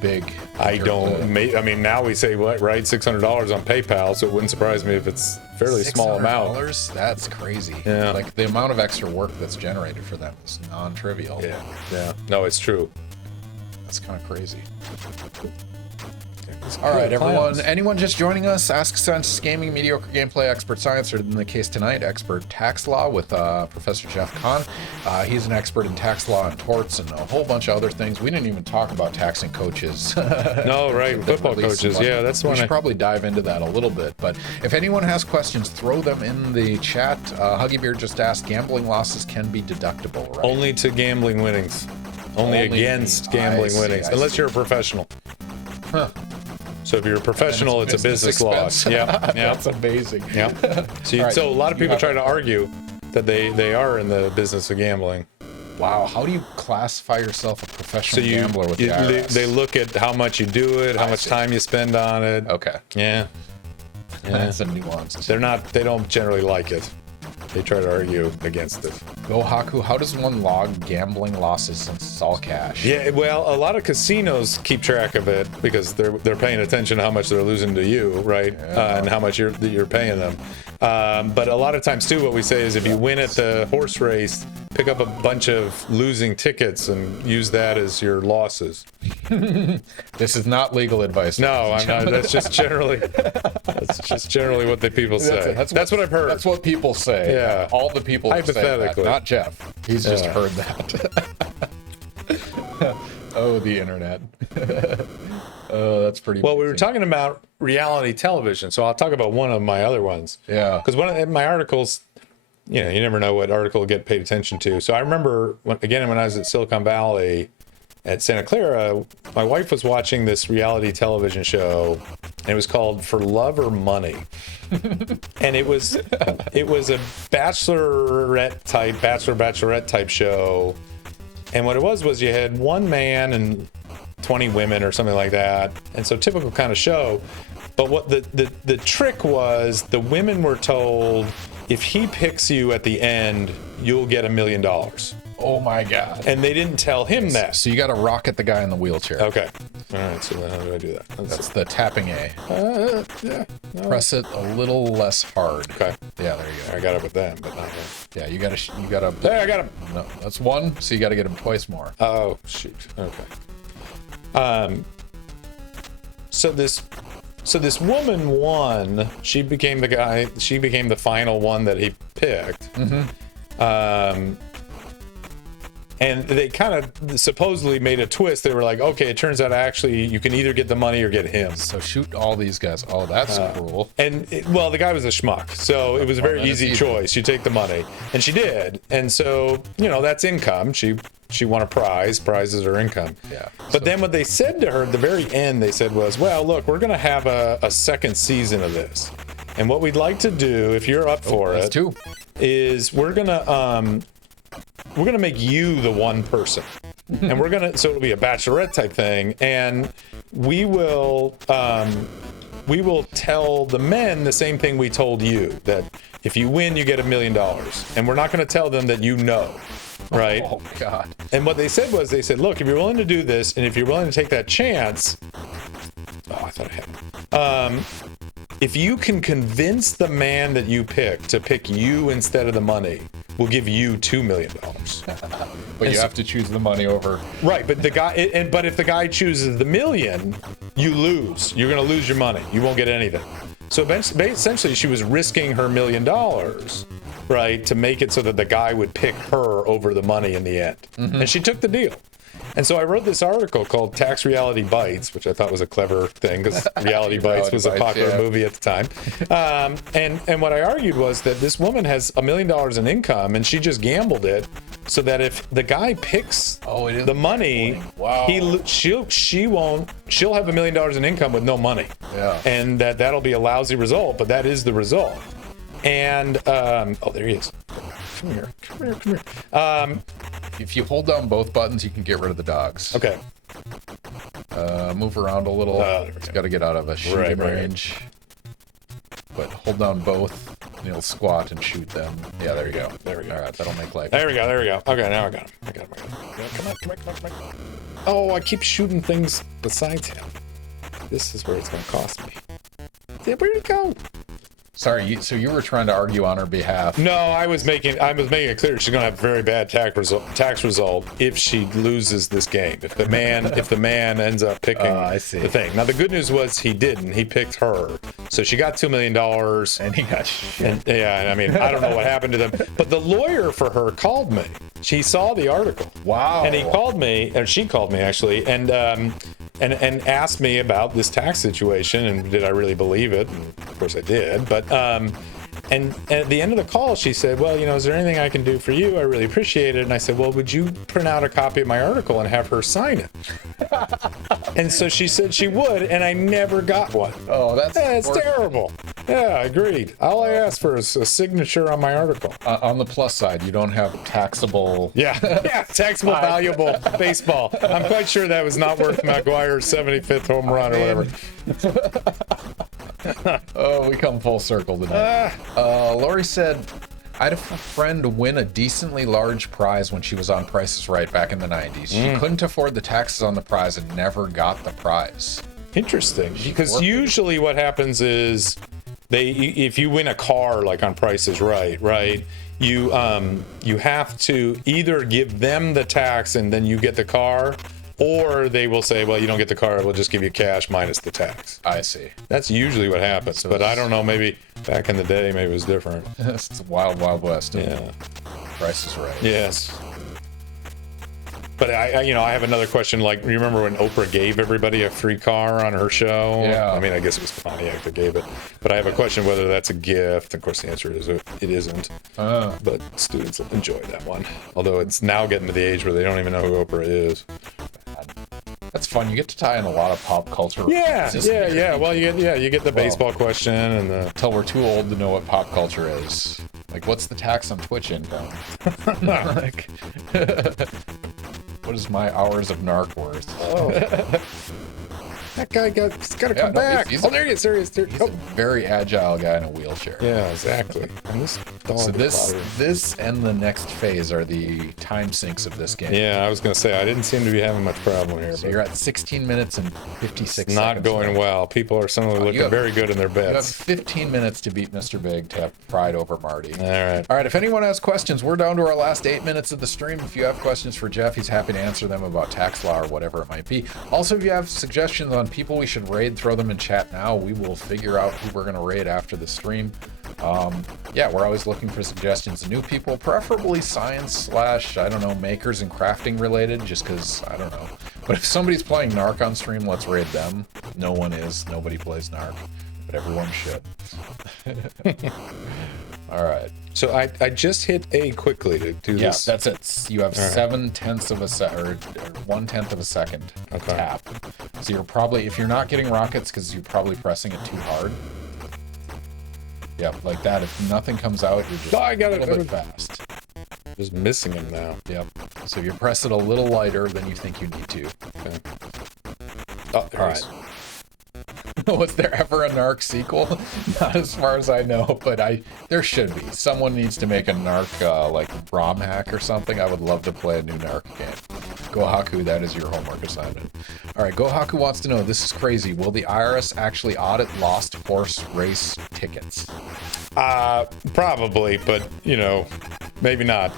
big? I don't. I mean, now we say what, right? $600 on PayPal, so it wouldn't surprise me if it's a fairly small amount. $600? That's crazy. Yeah. Like the amount of extra work that's generated for them is non-trivial. Yeah. No, it's true. That's kind of crazy. All right, everyone. Anyone just joining us? Ask Science Gaming, mediocre gameplay, expert science, or in the case tonight, expert tax law with Professor Jeff Kahn. He's an expert in tax law and torts and a whole bunch of other things. We didn't even talk about taxing coaches. No, right. Football coaches. Yeah, that's we one. should probably dive into that a little bit. But if anyone has questions, throw them in the chat. Huggy Bear just asked, gambling losses can be deductible, right? Only to gambling winnings. Only against gambling winnings, unless you're a professional. Huh. So if you're a professional, it's a business loss. Yeah, That's amazing. Yeah. So, All right, so a lot of people try to argue that they are in the business of gambling. Wow, how do you classify yourself a So professional gambler with the IRS? they look at how much you do it, how much time you spend on it. Okay. Yeah. That's a nuance. They don't generally like it. They try to argue against it. Gohaku, how does one log gambling losses since it's all cash? Yeah, well, a lot of casinos keep track of it because they're paying attention to how much they're losing to you, right? And how much you're paying them. But a lot of times too, what we say is if you win at the horse race, pick up a bunch of losing tickets and use that as your losses. This is not legal advice. No, I'm not. That's just generally what the people say. That's what I've heard. That's what people say. Yeah. All the people say that, Hypothetically. not Jeff. He's just heard that. Oh, the internet. Oh, That's pretty. Well, we were amazing. talking about reality television, so I'll talk about one of my other ones. Yeah. Because one of my articles, you never know what article will get paid attention to. So I remember when I was at Silicon Valley at Santa Clara, my wife was watching this reality television show, and it was called For Love or Money. And it was a bachelorette type show. And what it was you had one man and 20 women or something like that. And so typical kind of show. But what the trick was, the women were told, if he picks you at the end, you'll get $1 million. Oh my God. And they didn't tell him that. So you got to rocket the guy in the wheelchair. Okay. All right. So how do I do that? That's the tapping A. Yeah. No. Press it a little less hard. Okay. Yeah, there you go. I got it with them, but not him. Yeah, you gotta. There, I got him. No, that's one. So you got to get him twice more. Oh, shoot. Okay. So this woman won. She became the guy. She became the final one that he picked. And they kind of supposedly made a twist. They were like, okay, it turns out actually you can either get the money or get him. So shoot all these guys. Oh, that's cool. And the guy was a schmuck, so it was a very easy choice. You take the money, and she did. And so that's income. She won a prize. Prizes are income. Yeah. But then what they said to her at the very end, they said was, well, look, we're going to have a second season of this, and what we'd like to do, if you're up for it, too. is we're gonna make you the one person, and so it'll be a bachelorette type thing, and we will tell the men the same thing we told you, that if you win, you get $1 million, and we're not going to tell them that right? Oh God. And what they said was, look, if you're willing to do this, and if you're willing to take that chance, I thought I had it. If you can convince the man that you pick to pick you instead of the money, we'll give you $2 million. But you have to choose the money over. Right, but but if the guy chooses the million, you lose. You're going to lose your money. You won't get anything. So essentially, she was risking her $1 million, right, to make it so that the guy would pick her over the money in the end. And she took the deal. And so I wrote this article called Tax Reality Bites, which I thought was a clever thing, because Reality Bites was a popular movie at the time. And what I argued was that this woman has $1 million in income, and she just gambled it so that if the guy picks the money, wow, she'll have $1 million in income with no money. Yeah. And that'll be a lousy result, but that is the result. And there he is. Come here. If you hold down both buttons, you can get rid of the dogs. Okay. Move around a little. It's got to get out of a shooting range. But hold down both, and you'll squat and shoot them. Yeah, there you go. There we go. All right, that'll make life. There we go. Okay, now I got him. Come on. Oh, I keep shooting things besides him. This is where it's going to cost me. Where'd he go? Sorry, so you were trying to argue on her behalf. No, I was making it clear she's going to have a very bad tax result if she loses this game. If the man ends up picking the thing. Now the good news was he didn't. He picked her, so she got $2 million, and he got shit. And I mean, I don't know what happened to them, but the lawyer for her called me. She saw the article. Wow. And he called me, or she called me actually, and asked me about this tax situation and did I really believe it? And of course I did, but and at the end of the call she said, well, is there anything I can do for you? I really appreciate it. And I said, well, would you print out a copy of my article and have her sign it? And so she said she would, and I never got one. Oh, it's terrible. Yeah, agreed. All I asked for is a signature on my article. On the plus side, you don't have taxable. Yeah, taxable valuable baseball. I'm quite sure that was not worth McGuire's 75th home run or whatever. Oh, we come full circle tonight. Lori said, I had a friend win a decently large prize when she was on Price is Right back in the 90s. She couldn't afford the taxes on the prize and never got the prize. Interesting, because usually what happens is if you win a car like on Price is Right, you have to either give them the tax and then you get the car, or they will say, well, you don't get the car, we'll just give you cash minus the tax. I see. That's usually what happens, but I don't know, maybe back in the day, maybe it was different. It's the wild, wild west. Yeah. Price is Right. Yes. But I have another question. Like, remember when Oprah gave everybody a free car on her show? Yeah. I mean, I guess it was Pontiac that gave it. But I have a question whether that's a gift. Of course, the answer is it isn't. But students enjoy that one. Although it's now getting to the age where they don't even know who Oprah is. That's fun. You get to tie in a lot of pop culture. Yeah. Well, you get the baseball question and the. Until we're too old to know what pop culture is. Like, what's the tax on Twitch income? Like, what is my hours of NARC worth? Oh. That guy got to come back. There he is. He's a very agile guy in a wheelchair. Yeah, exactly. And this dog. So this and the next phase are the time sinks of this game. Yeah, I was gonna say I didn't seem to be having much problem here. So you're at 16 minutes and 56 seconds. Not going well. People are suddenly looking very good in their bets. You have 15 minutes to beat Mr. Big to have pride over Marty. All right. All right. If anyone has questions, we're down to our last 8 minutes of the stream. If you have questions for Jeff, he's happy to answer them about tax law or whatever it might be. Also, if you have suggestions on people we should raid, throw them in chat now. We will figure out who we're going to raid after the stream. Yeah, we're always looking for suggestions. New people, preferably science / I don't know, makers and crafting related, just because, I don't know. But if somebody's playing NARC on stream, let's raid them. No one is. Nobody plays NARC. But everyone should. All right. So I just hit A quickly to do this. Yeah, that's it. You have 7/10 of a second, or 1/10 of a second tap. So you're probably, if you're not getting rockets, because you're probably pressing it too hard. Yep, like that. If nothing comes out, you're just I got a little bit fast. Just missing him now. Yep. So you press it a little lighter than you think you need to. Okay. Oh, All right. Was there ever a NARC sequel? Not as far as I know, but there should be. Someone needs to make a NARC like ROM hack or something. I would love to play a new NARC game. Gohaku, that is your homework assignment. All right, Gohaku wants to know, this is crazy. Will the IRS actually audit lost horse race tickets? Probably, but maybe not.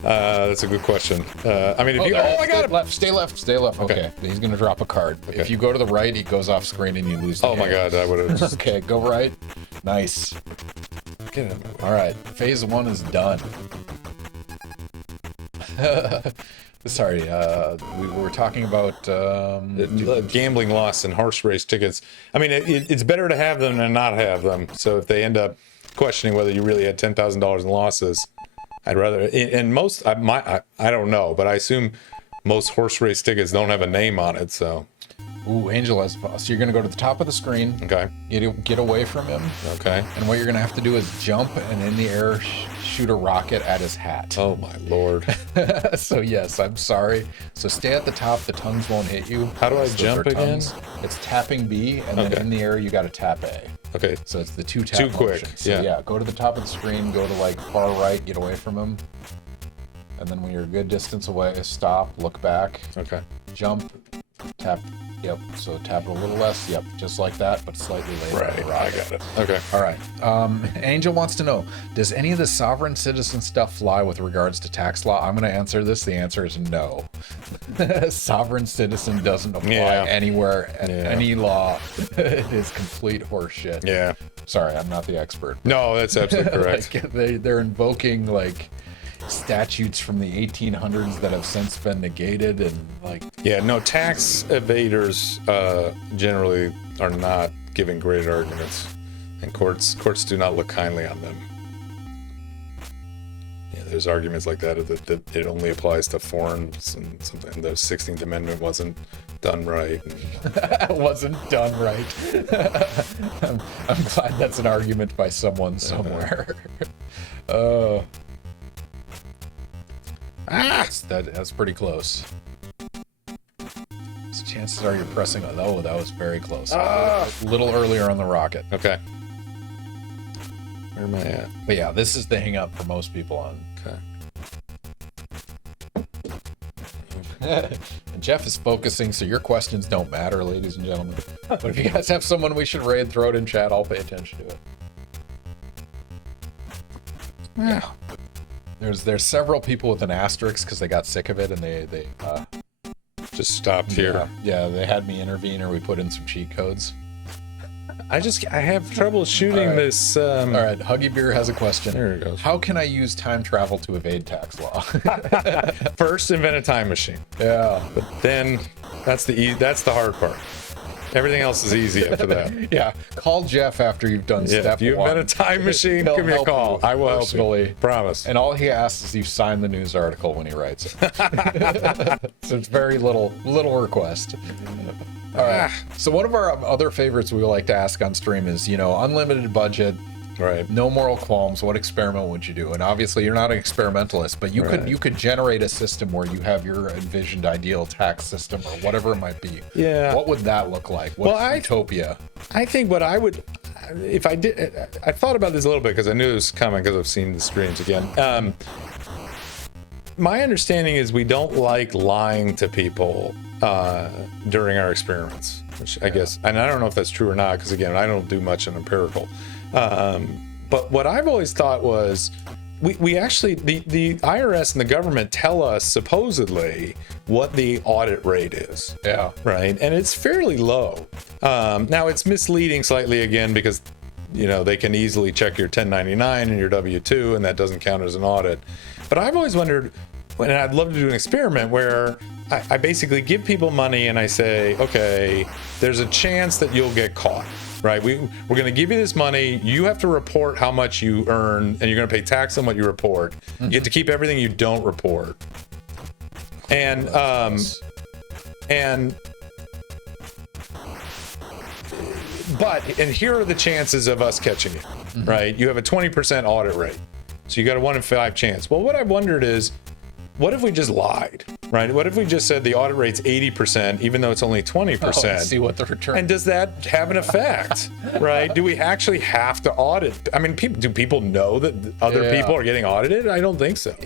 That's a good question. I mean, if you... Oh, I got it! Stay left. Okay. He's going to drop a card. Okay. If you go to the right, he goes off screen and you lose the game. My God, I would have... Okay, go right. Nice. Get him. All right, phase 1 is done. Sorry, we were talking about... gambling loss and horse race tickets. I mean, it's better to have them than not have them. So if they end up questioning whether you really had $10,000 in losses... I'd rather, and most, I don't know, but I assume most horse race tickets don't have a name on it, so. Ooh, Angel has, so you're going to go to the top of the screen. Okay. Get away from him. Okay. And what you're going to have to do is jump and in the air shoot a rocket at his hat. Oh my Lord. So yes, I'm sorry. So stay at the top, the tongues won't hit you. How do I jump again? It's tapping B, and then in the air you got to tap A. Okay. So it's the two tap Too quick. motion. So yeah, go to the top of the screen, go to like far right, get away from him. And then when you're a good distance away, stop, look back. Okay. Jump, tap. Yep. So tap it a little less. Yep. Just like that, but slightly later. Right. I got it. Okay. All right. Angel wants to know, does any of the sovereign citizen stuff fly with regards to tax law? I'm going to answer this. The answer is no. Sovereign citizen doesn't apply anywhere at any law. It is complete horseshit. Yeah. Sorry, I'm not the expert. No, that's absolutely correct. They're invoking like statutes from the 1800s that have since been negated, and like tax evaders generally are not giving great arguments, and courts do not look kindly on them. There's arguments like that it only applies to foreigners, and something. The 16th Amendment wasn't done right. Wasn't done right. I'm glad that's an argument by someone somewhere. That's pretty close. So chances are you're pressing. Oh, that was very close. A little earlier on the rocket. Okay. Where am I at? But yeah, this is the hang up for most people on. Okay. And Jeff is focusing, so your questions don't matter, ladies and gentlemen. But if you guys have someone we should raid, throw it in chat. I'll pay attention to it. Yeah. There's several people with an asterisk because they got sick of it and they just stopped here. Yeah, they had me intervene, or we put in some cheat codes. I have trouble shooting this. All right, Huggy Beer has a question. There it goes. How can I use time travel to evade tax law? First, invent a time machine. Yeah. But then that's the hard part. Everything else is easy after that. Yeah. Call Jeff after you've done Yeah, step if you one. invent a time machine, He'll give me a help call. you I will help personally. you. Promise. And all he asks is you sign the news article when he writes it. So it's very little request. All right. So one of our other favorites we like to ask on stream is, unlimited budget, Right. no moral qualms. What experiment would you do? And obviously, you're not an experimentalist, but you could generate a system where you have your envisioned ideal tax system or whatever it might be. Yeah. What would that look like? What's utopia? I think what I would, if I did, I thought about this a little bit because I knew it was coming because I've seen the streams again. My understanding is we don't like lying to people during our experiments, which I guess, and I don't know if that's true or not, because again, I don't do much in empirical. But what I've always thought was we actually, the IRS and the government tell us supposedly what the audit rate is. Yeah. Right. And it's fairly low. Now it's misleading slightly again because, they can easily check your 1099 and your W-2 and that doesn't count as an audit. But I've always wondered, and I'd love to do an experiment where I basically give people money and I say, okay, there's a chance that you'll get caught. Right, we're going to give you this money. You have to report how much you earn, and you're going to pay tax on what you report. You get to keep everything you don't report. And here are the chances of us catching you. Right, you have a 20% audit rate, so you got a 1 in 5 chance. Well, what I wondered is, what if we just lied? Right? What if we just said the audit rate's 80%, even though it's only 20%? See what the return. And does that have an effect? Right? Do we actually have to audit? I mean, do people know that other people are getting audited? I don't think so.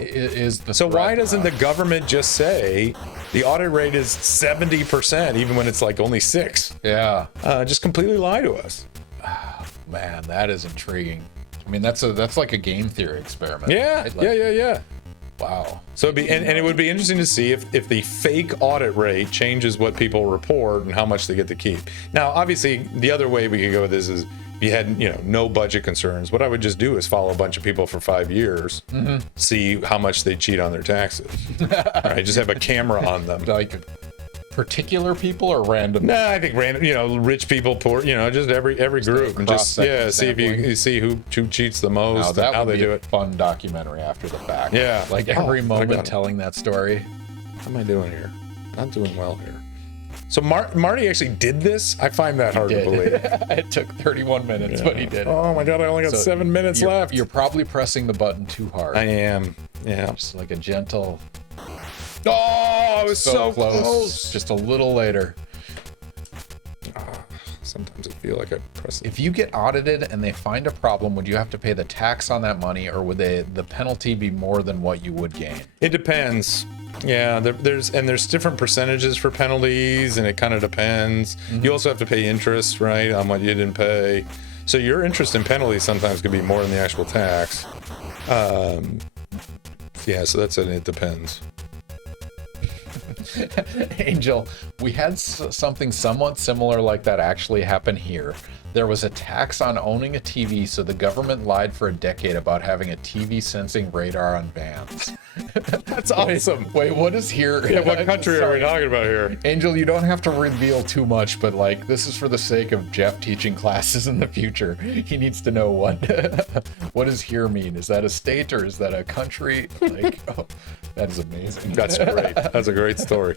So why doesn't the government just say the audit rate is 70%, even when it's like only 6%? Yeah. Just completely lie to us. Man, that is intriguing. I mean, that's like a game theory experiment. Yeah. Right? Yeah. Wow. So it'd be, and it would be interesting to see if the fake audit rate changes what people report and how much they get to keep. Now, obviously, the other way we could go with this is if you had no budget concerns. What I would just do is follow a bunch of people for 5 years, see how much they cheat on their taxes. All right, just have a camera on them. Like particular people or random? No, I think random. Rich people, poor. Just every group, and just see if you see who cheats the most and how they do it. Fun documentary after the fact. Yeah, like every moment telling that story. How am I doing here? Not doing well here. So Marty actually did this. I find that hard to believe. It took 31 minutes, but he did it. Oh my god! I only got 7 minutes left. You're probably pressing the button too hard. I am. Yeah. Just like a gentle. Oh, I was so close. Just a little later. Sometimes I feel like I press it. If you get audited and they find a problem, would you have to pay the tax on that money, or would the penalty be more than what you would gain? It depends. Yeah, there's different percentages for penalties, and it kind of depends. You also have to pay interest, right, on what you didn't pay. So your interest and penalties sometimes could be more than the actual tax. Yeah, so that's it. It depends. Angel, we had something somewhat similar like that actually happen here. There was a tax on owning a TV, so the government lied for a decade about having a TV sensing radar on vans. That's awesome. Wait, what is here? Yeah, what country are we talking about here? Angel, you don't have to reveal too much, but this is for the sake of Jeff teaching classes in the future. He needs to know what does here mean? Is that a state or is that a country? That is amazing. That's great. That's a great story.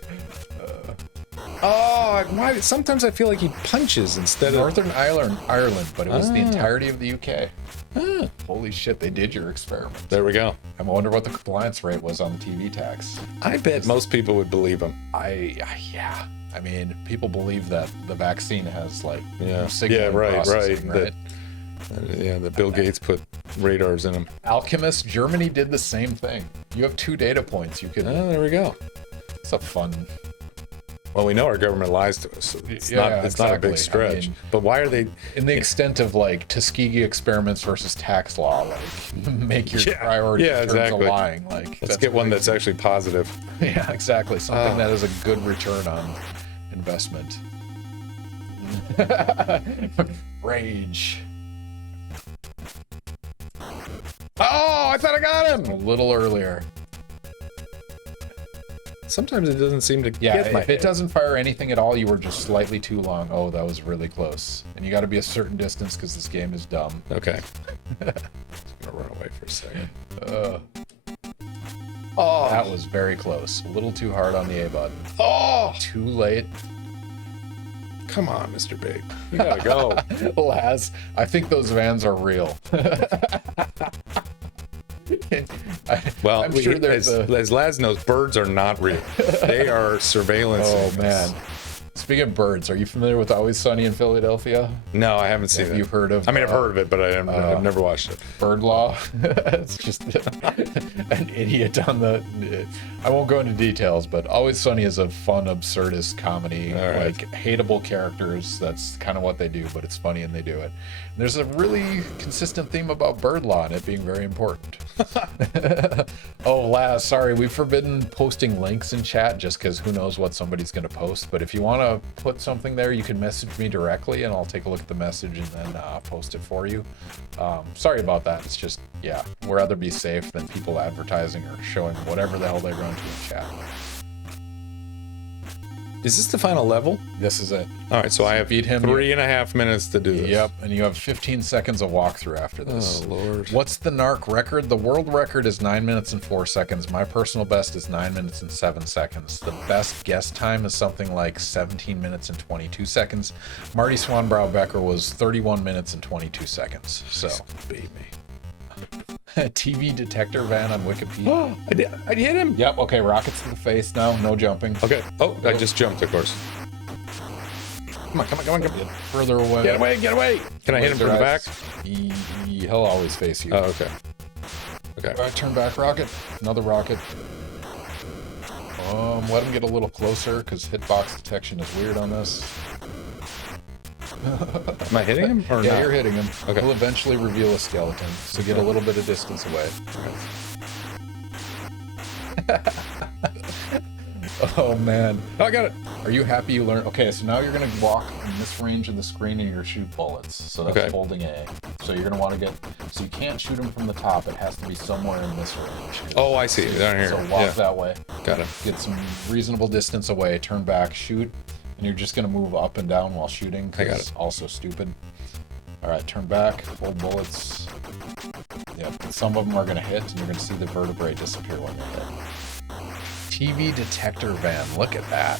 Why? Sometimes I feel like he punches instead of Northern Ireland, but it was the entirety of the UK. Holy shit, they did your experiment. There we go. I wonder what the compliance rate was on the TV tax. I bet most people would believe him. Yeah. I mean, people believe that the vaccine has signal processing, right? That Bill Gates put radars in them. Alchemist, Germany did the same thing. You have 2 data points. You could. There we go. It's a fun. Well, we know our government lies to us. So it's not a big stretch. But why are they in the extent of Tuskegee experiments versus tax law? Make your priority in terms of lying. Let's get one that's actually positive. Yeah, exactly. Something that is a good return on investment. Rage. Oh, I thought I got A him. little earlier. Sometimes it doesn't seem to Yeah, get my if it doesn't fire anything at all, you were just slightly too long. Oh, that was really close. And you got to be a certain distance because this game is dumb. Okay. Just gonna run away for a second. Oh, that was very close. A little too hard on the A button. Oh, too late. Come on, Mr. Big. You gotta go. Laz, I think those vans are real. Well, I'm sure there's as Laz knows, birds are not real. They are surveillance. Oh systems. man. Speaking of birds, are you familiar with Always Sunny in Philadelphia? No, I haven't seen it. You've heard of? I mean, I've heard of it, but I've never watched it. Bird Law. It's just an idiot on the. I won't go into details, but Always Sunny is a fun, absurdist comedy, right. like hateable characters. That's kind of what they do, but it's funny and they do it. And there's a really consistent theme about bird law and it being very important. Oh, Laz, sorry, we've forbidden posting links in chat just because who knows what somebody's going to post. But if you want to put something there, you can message me directly and I'll take a look at the message and then post it for you. Sorry about that. It's just, yeah, we'd rather be safe than people advertising or showing whatever the hell they run to in chat. Is this the final level? This is it. All right, so I have beat him. 3.5 minutes to do this. Yep, and you have 15 seconds of walkthrough after this. Oh, Lord. What's the NARC record? The world record is 9 minutes and 4 seconds. My personal best is 9 minutes and 7 seconds. The best guest time is something like 17 minutes and 22 seconds. Marty Swanbrow Becker was 31 minutes and 22 seconds. So, Beat me. TV detector van on Wikipedia. I hit him. Yep, okay, rockets to the face now. No jumping. Okay. Oh, I just jumped, of course. Come on. Get further away. Get away. Can I hit him from the back? He'll always face you. Oh, okay. Okay. All right, turn back rocket. Another rocket. Let him get a little closer because hitbox detection is weird on this. Am I hitting him or Yeah, not? you're hitting him. Okay. He'll eventually reveal a skeleton, so get a little bit of distance away. Oh man. Oh, I got it. Are you happy you learned? Okay, so now you're gonna walk in this range of the screen and you're gonna shoot bullets. So that's Okay. holding A. So you're gonna want to get. So you can't shoot them from the top. It has to be somewhere in this range. Oh, I see. Down here. So walk Yeah. that way. Got it. Get some reasonable distance away. Turn back. Shoot. And you're just gonna move up and down while shooting. I got it's it. also stupid. All right, turn back. Hold bullets. Yep. And some of them are gonna hit, and you're gonna see the vertebrae disappear when they hit. TV detector van. Look at that.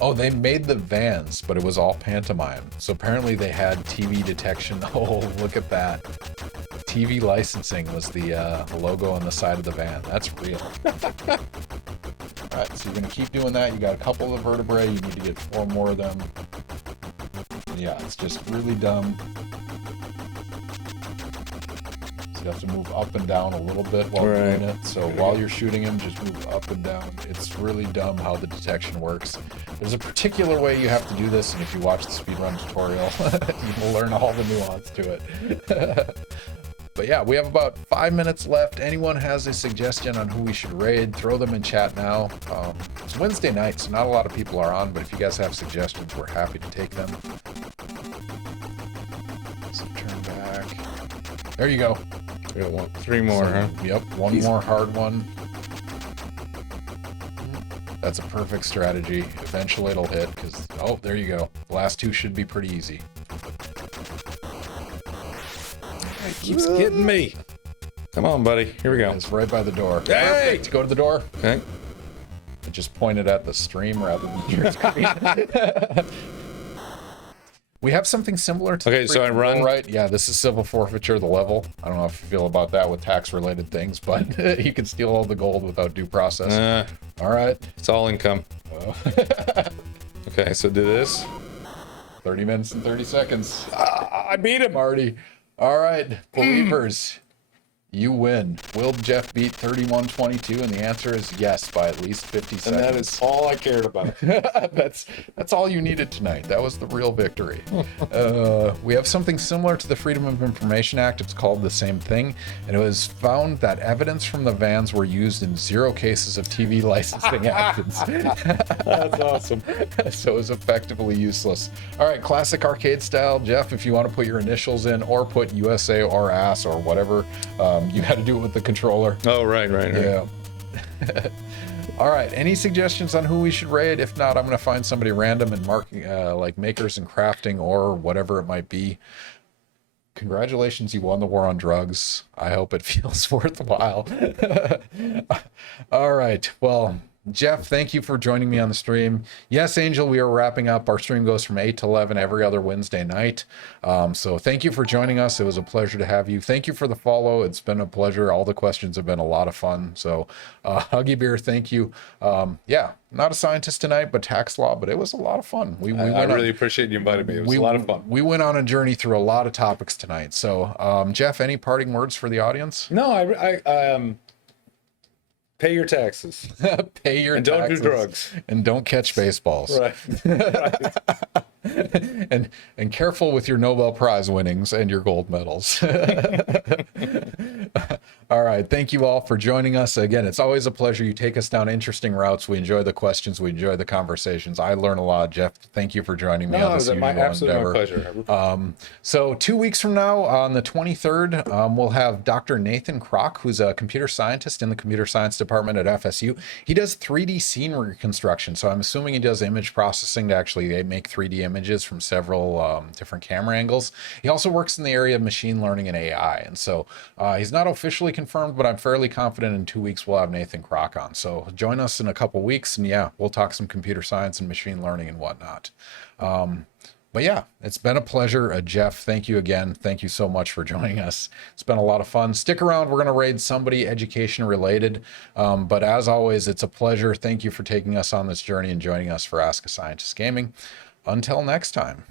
Oh, they made the vans, but it was all pantomime. So apparently they had TV detection. Oh, look at that. TV licensing was the logo on the side of the van. That's real. All right, so you're going to keep doing that. You got a couple of vertebrae. You need to get 4 more of them. Yeah, it's just really dumb. So you have to move up and down a little bit while doing it. So while you're shooting him, just move up and down. It's really dumb how the detection works. There's a particular way you have to do this, and if you watch the speedrun tutorial, you'll learn all the nuance to it. But yeah, we have about 5 minutes left. Anyone has a suggestion on who we should raid, throw them in chat now. It's Wednesday night, so not a lot of people are on, but if you guys have suggestions, we're happy to take them. So turn back. There you go. We got 3 more, huh? Yep, one more hard one. That's a perfect strategy. Eventually it'll hit, because, oh, there you go. The last 2 should be pretty easy. It keeps getting me. Come on, buddy. Here we go. It's right by the door. Hey! Perfect. Go to the door. Okay. I just pointed at the stream rather than your screen. We have something similar to Okay, so I run. right? Yeah, this is civil forfeiture, the level. I don't know if you feel about that with tax-related things, but you can steal all the gold without due process. All right. It's all income. Okay, so do this. 30 minutes and 30 seconds. I beat him. Marty. All right, believers. You win. Will Jeff beat 31-22? And the answer is yes, by at least 50 seconds. And that is all I cared about. That's all you needed tonight. That was the real victory. We have something similar to the Freedom of Information Act. It's called the same thing. And it was found that evidence from the vans were used in 0 cases of TV licensing actions. That's awesome. So it was effectively useless. All right, classic arcade style. Jeff, if you want to put your initials in or put USA or ass or whatever, you had to do it with the controller. Oh, right. Yeah. All right. Any suggestions on who we should raid? If not, I'm going to find somebody random and mark like makers and crafting or whatever it might be. Congratulations, you won the war on drugs. I hope it feels worthwhile. All right. Well, Jeff, thank you for joining me on the stream. Yes, Angel, we are wrapping up. Our stream goes from 8 to 11 every other Wednesday night. So thank you for joining us. It was a pleasure to have you. Thank you for the follow. It's been a pleasure. All the questions have been a lot of fun. So Huggy Bear, thank you. Yeah, not a scientist tonight, but tax law, but it was a lot of fun. I really appreciate you inviting me. It was a lot of fun. We went on a journey through a lot of topics tonight. So Jeff, any parting words for the audience? No, I pay your taxes. Pay your and taxes. Don't do drugs. And don't catch baseballs. Right. and careful with your Nobel Prize winnings and your gold medals. All right. Thank you all for joining us. Again, it's always a pleasure. You take us down interesting routes. We enjoy the questions. We enjoy the conversations. I learn a lot. Jeff, thank you for joining me on this usual endeavor. My pleasure. So 2 weeks from now, on the 23rd, we'll have Dr. Nathan Kroc, who's a computer scientist in the computer science department at FSU. He does 3D scene reconstruction. So I'm assuming he does image processing to actually make 3D images from several different camera angles. He also works in the area of machine learning and AI. And so he's not officially confirmed, but I'm fairly confident in 2 weeks we'll have Nathan Kroc on. So join us in a couple weeks, and yeah, we'll talk some computer science and machine learning and whatnot. But yeah, it's been a pleasure. Jeff, thank you again. Thank you so much for joining us. It's been a lot of fun. Stick around. We're going to raid somebody education related. But as always, it's a pleasure. Thank you for taking us on this journey and joining us for Ask a Scientist Gaming. Until next time.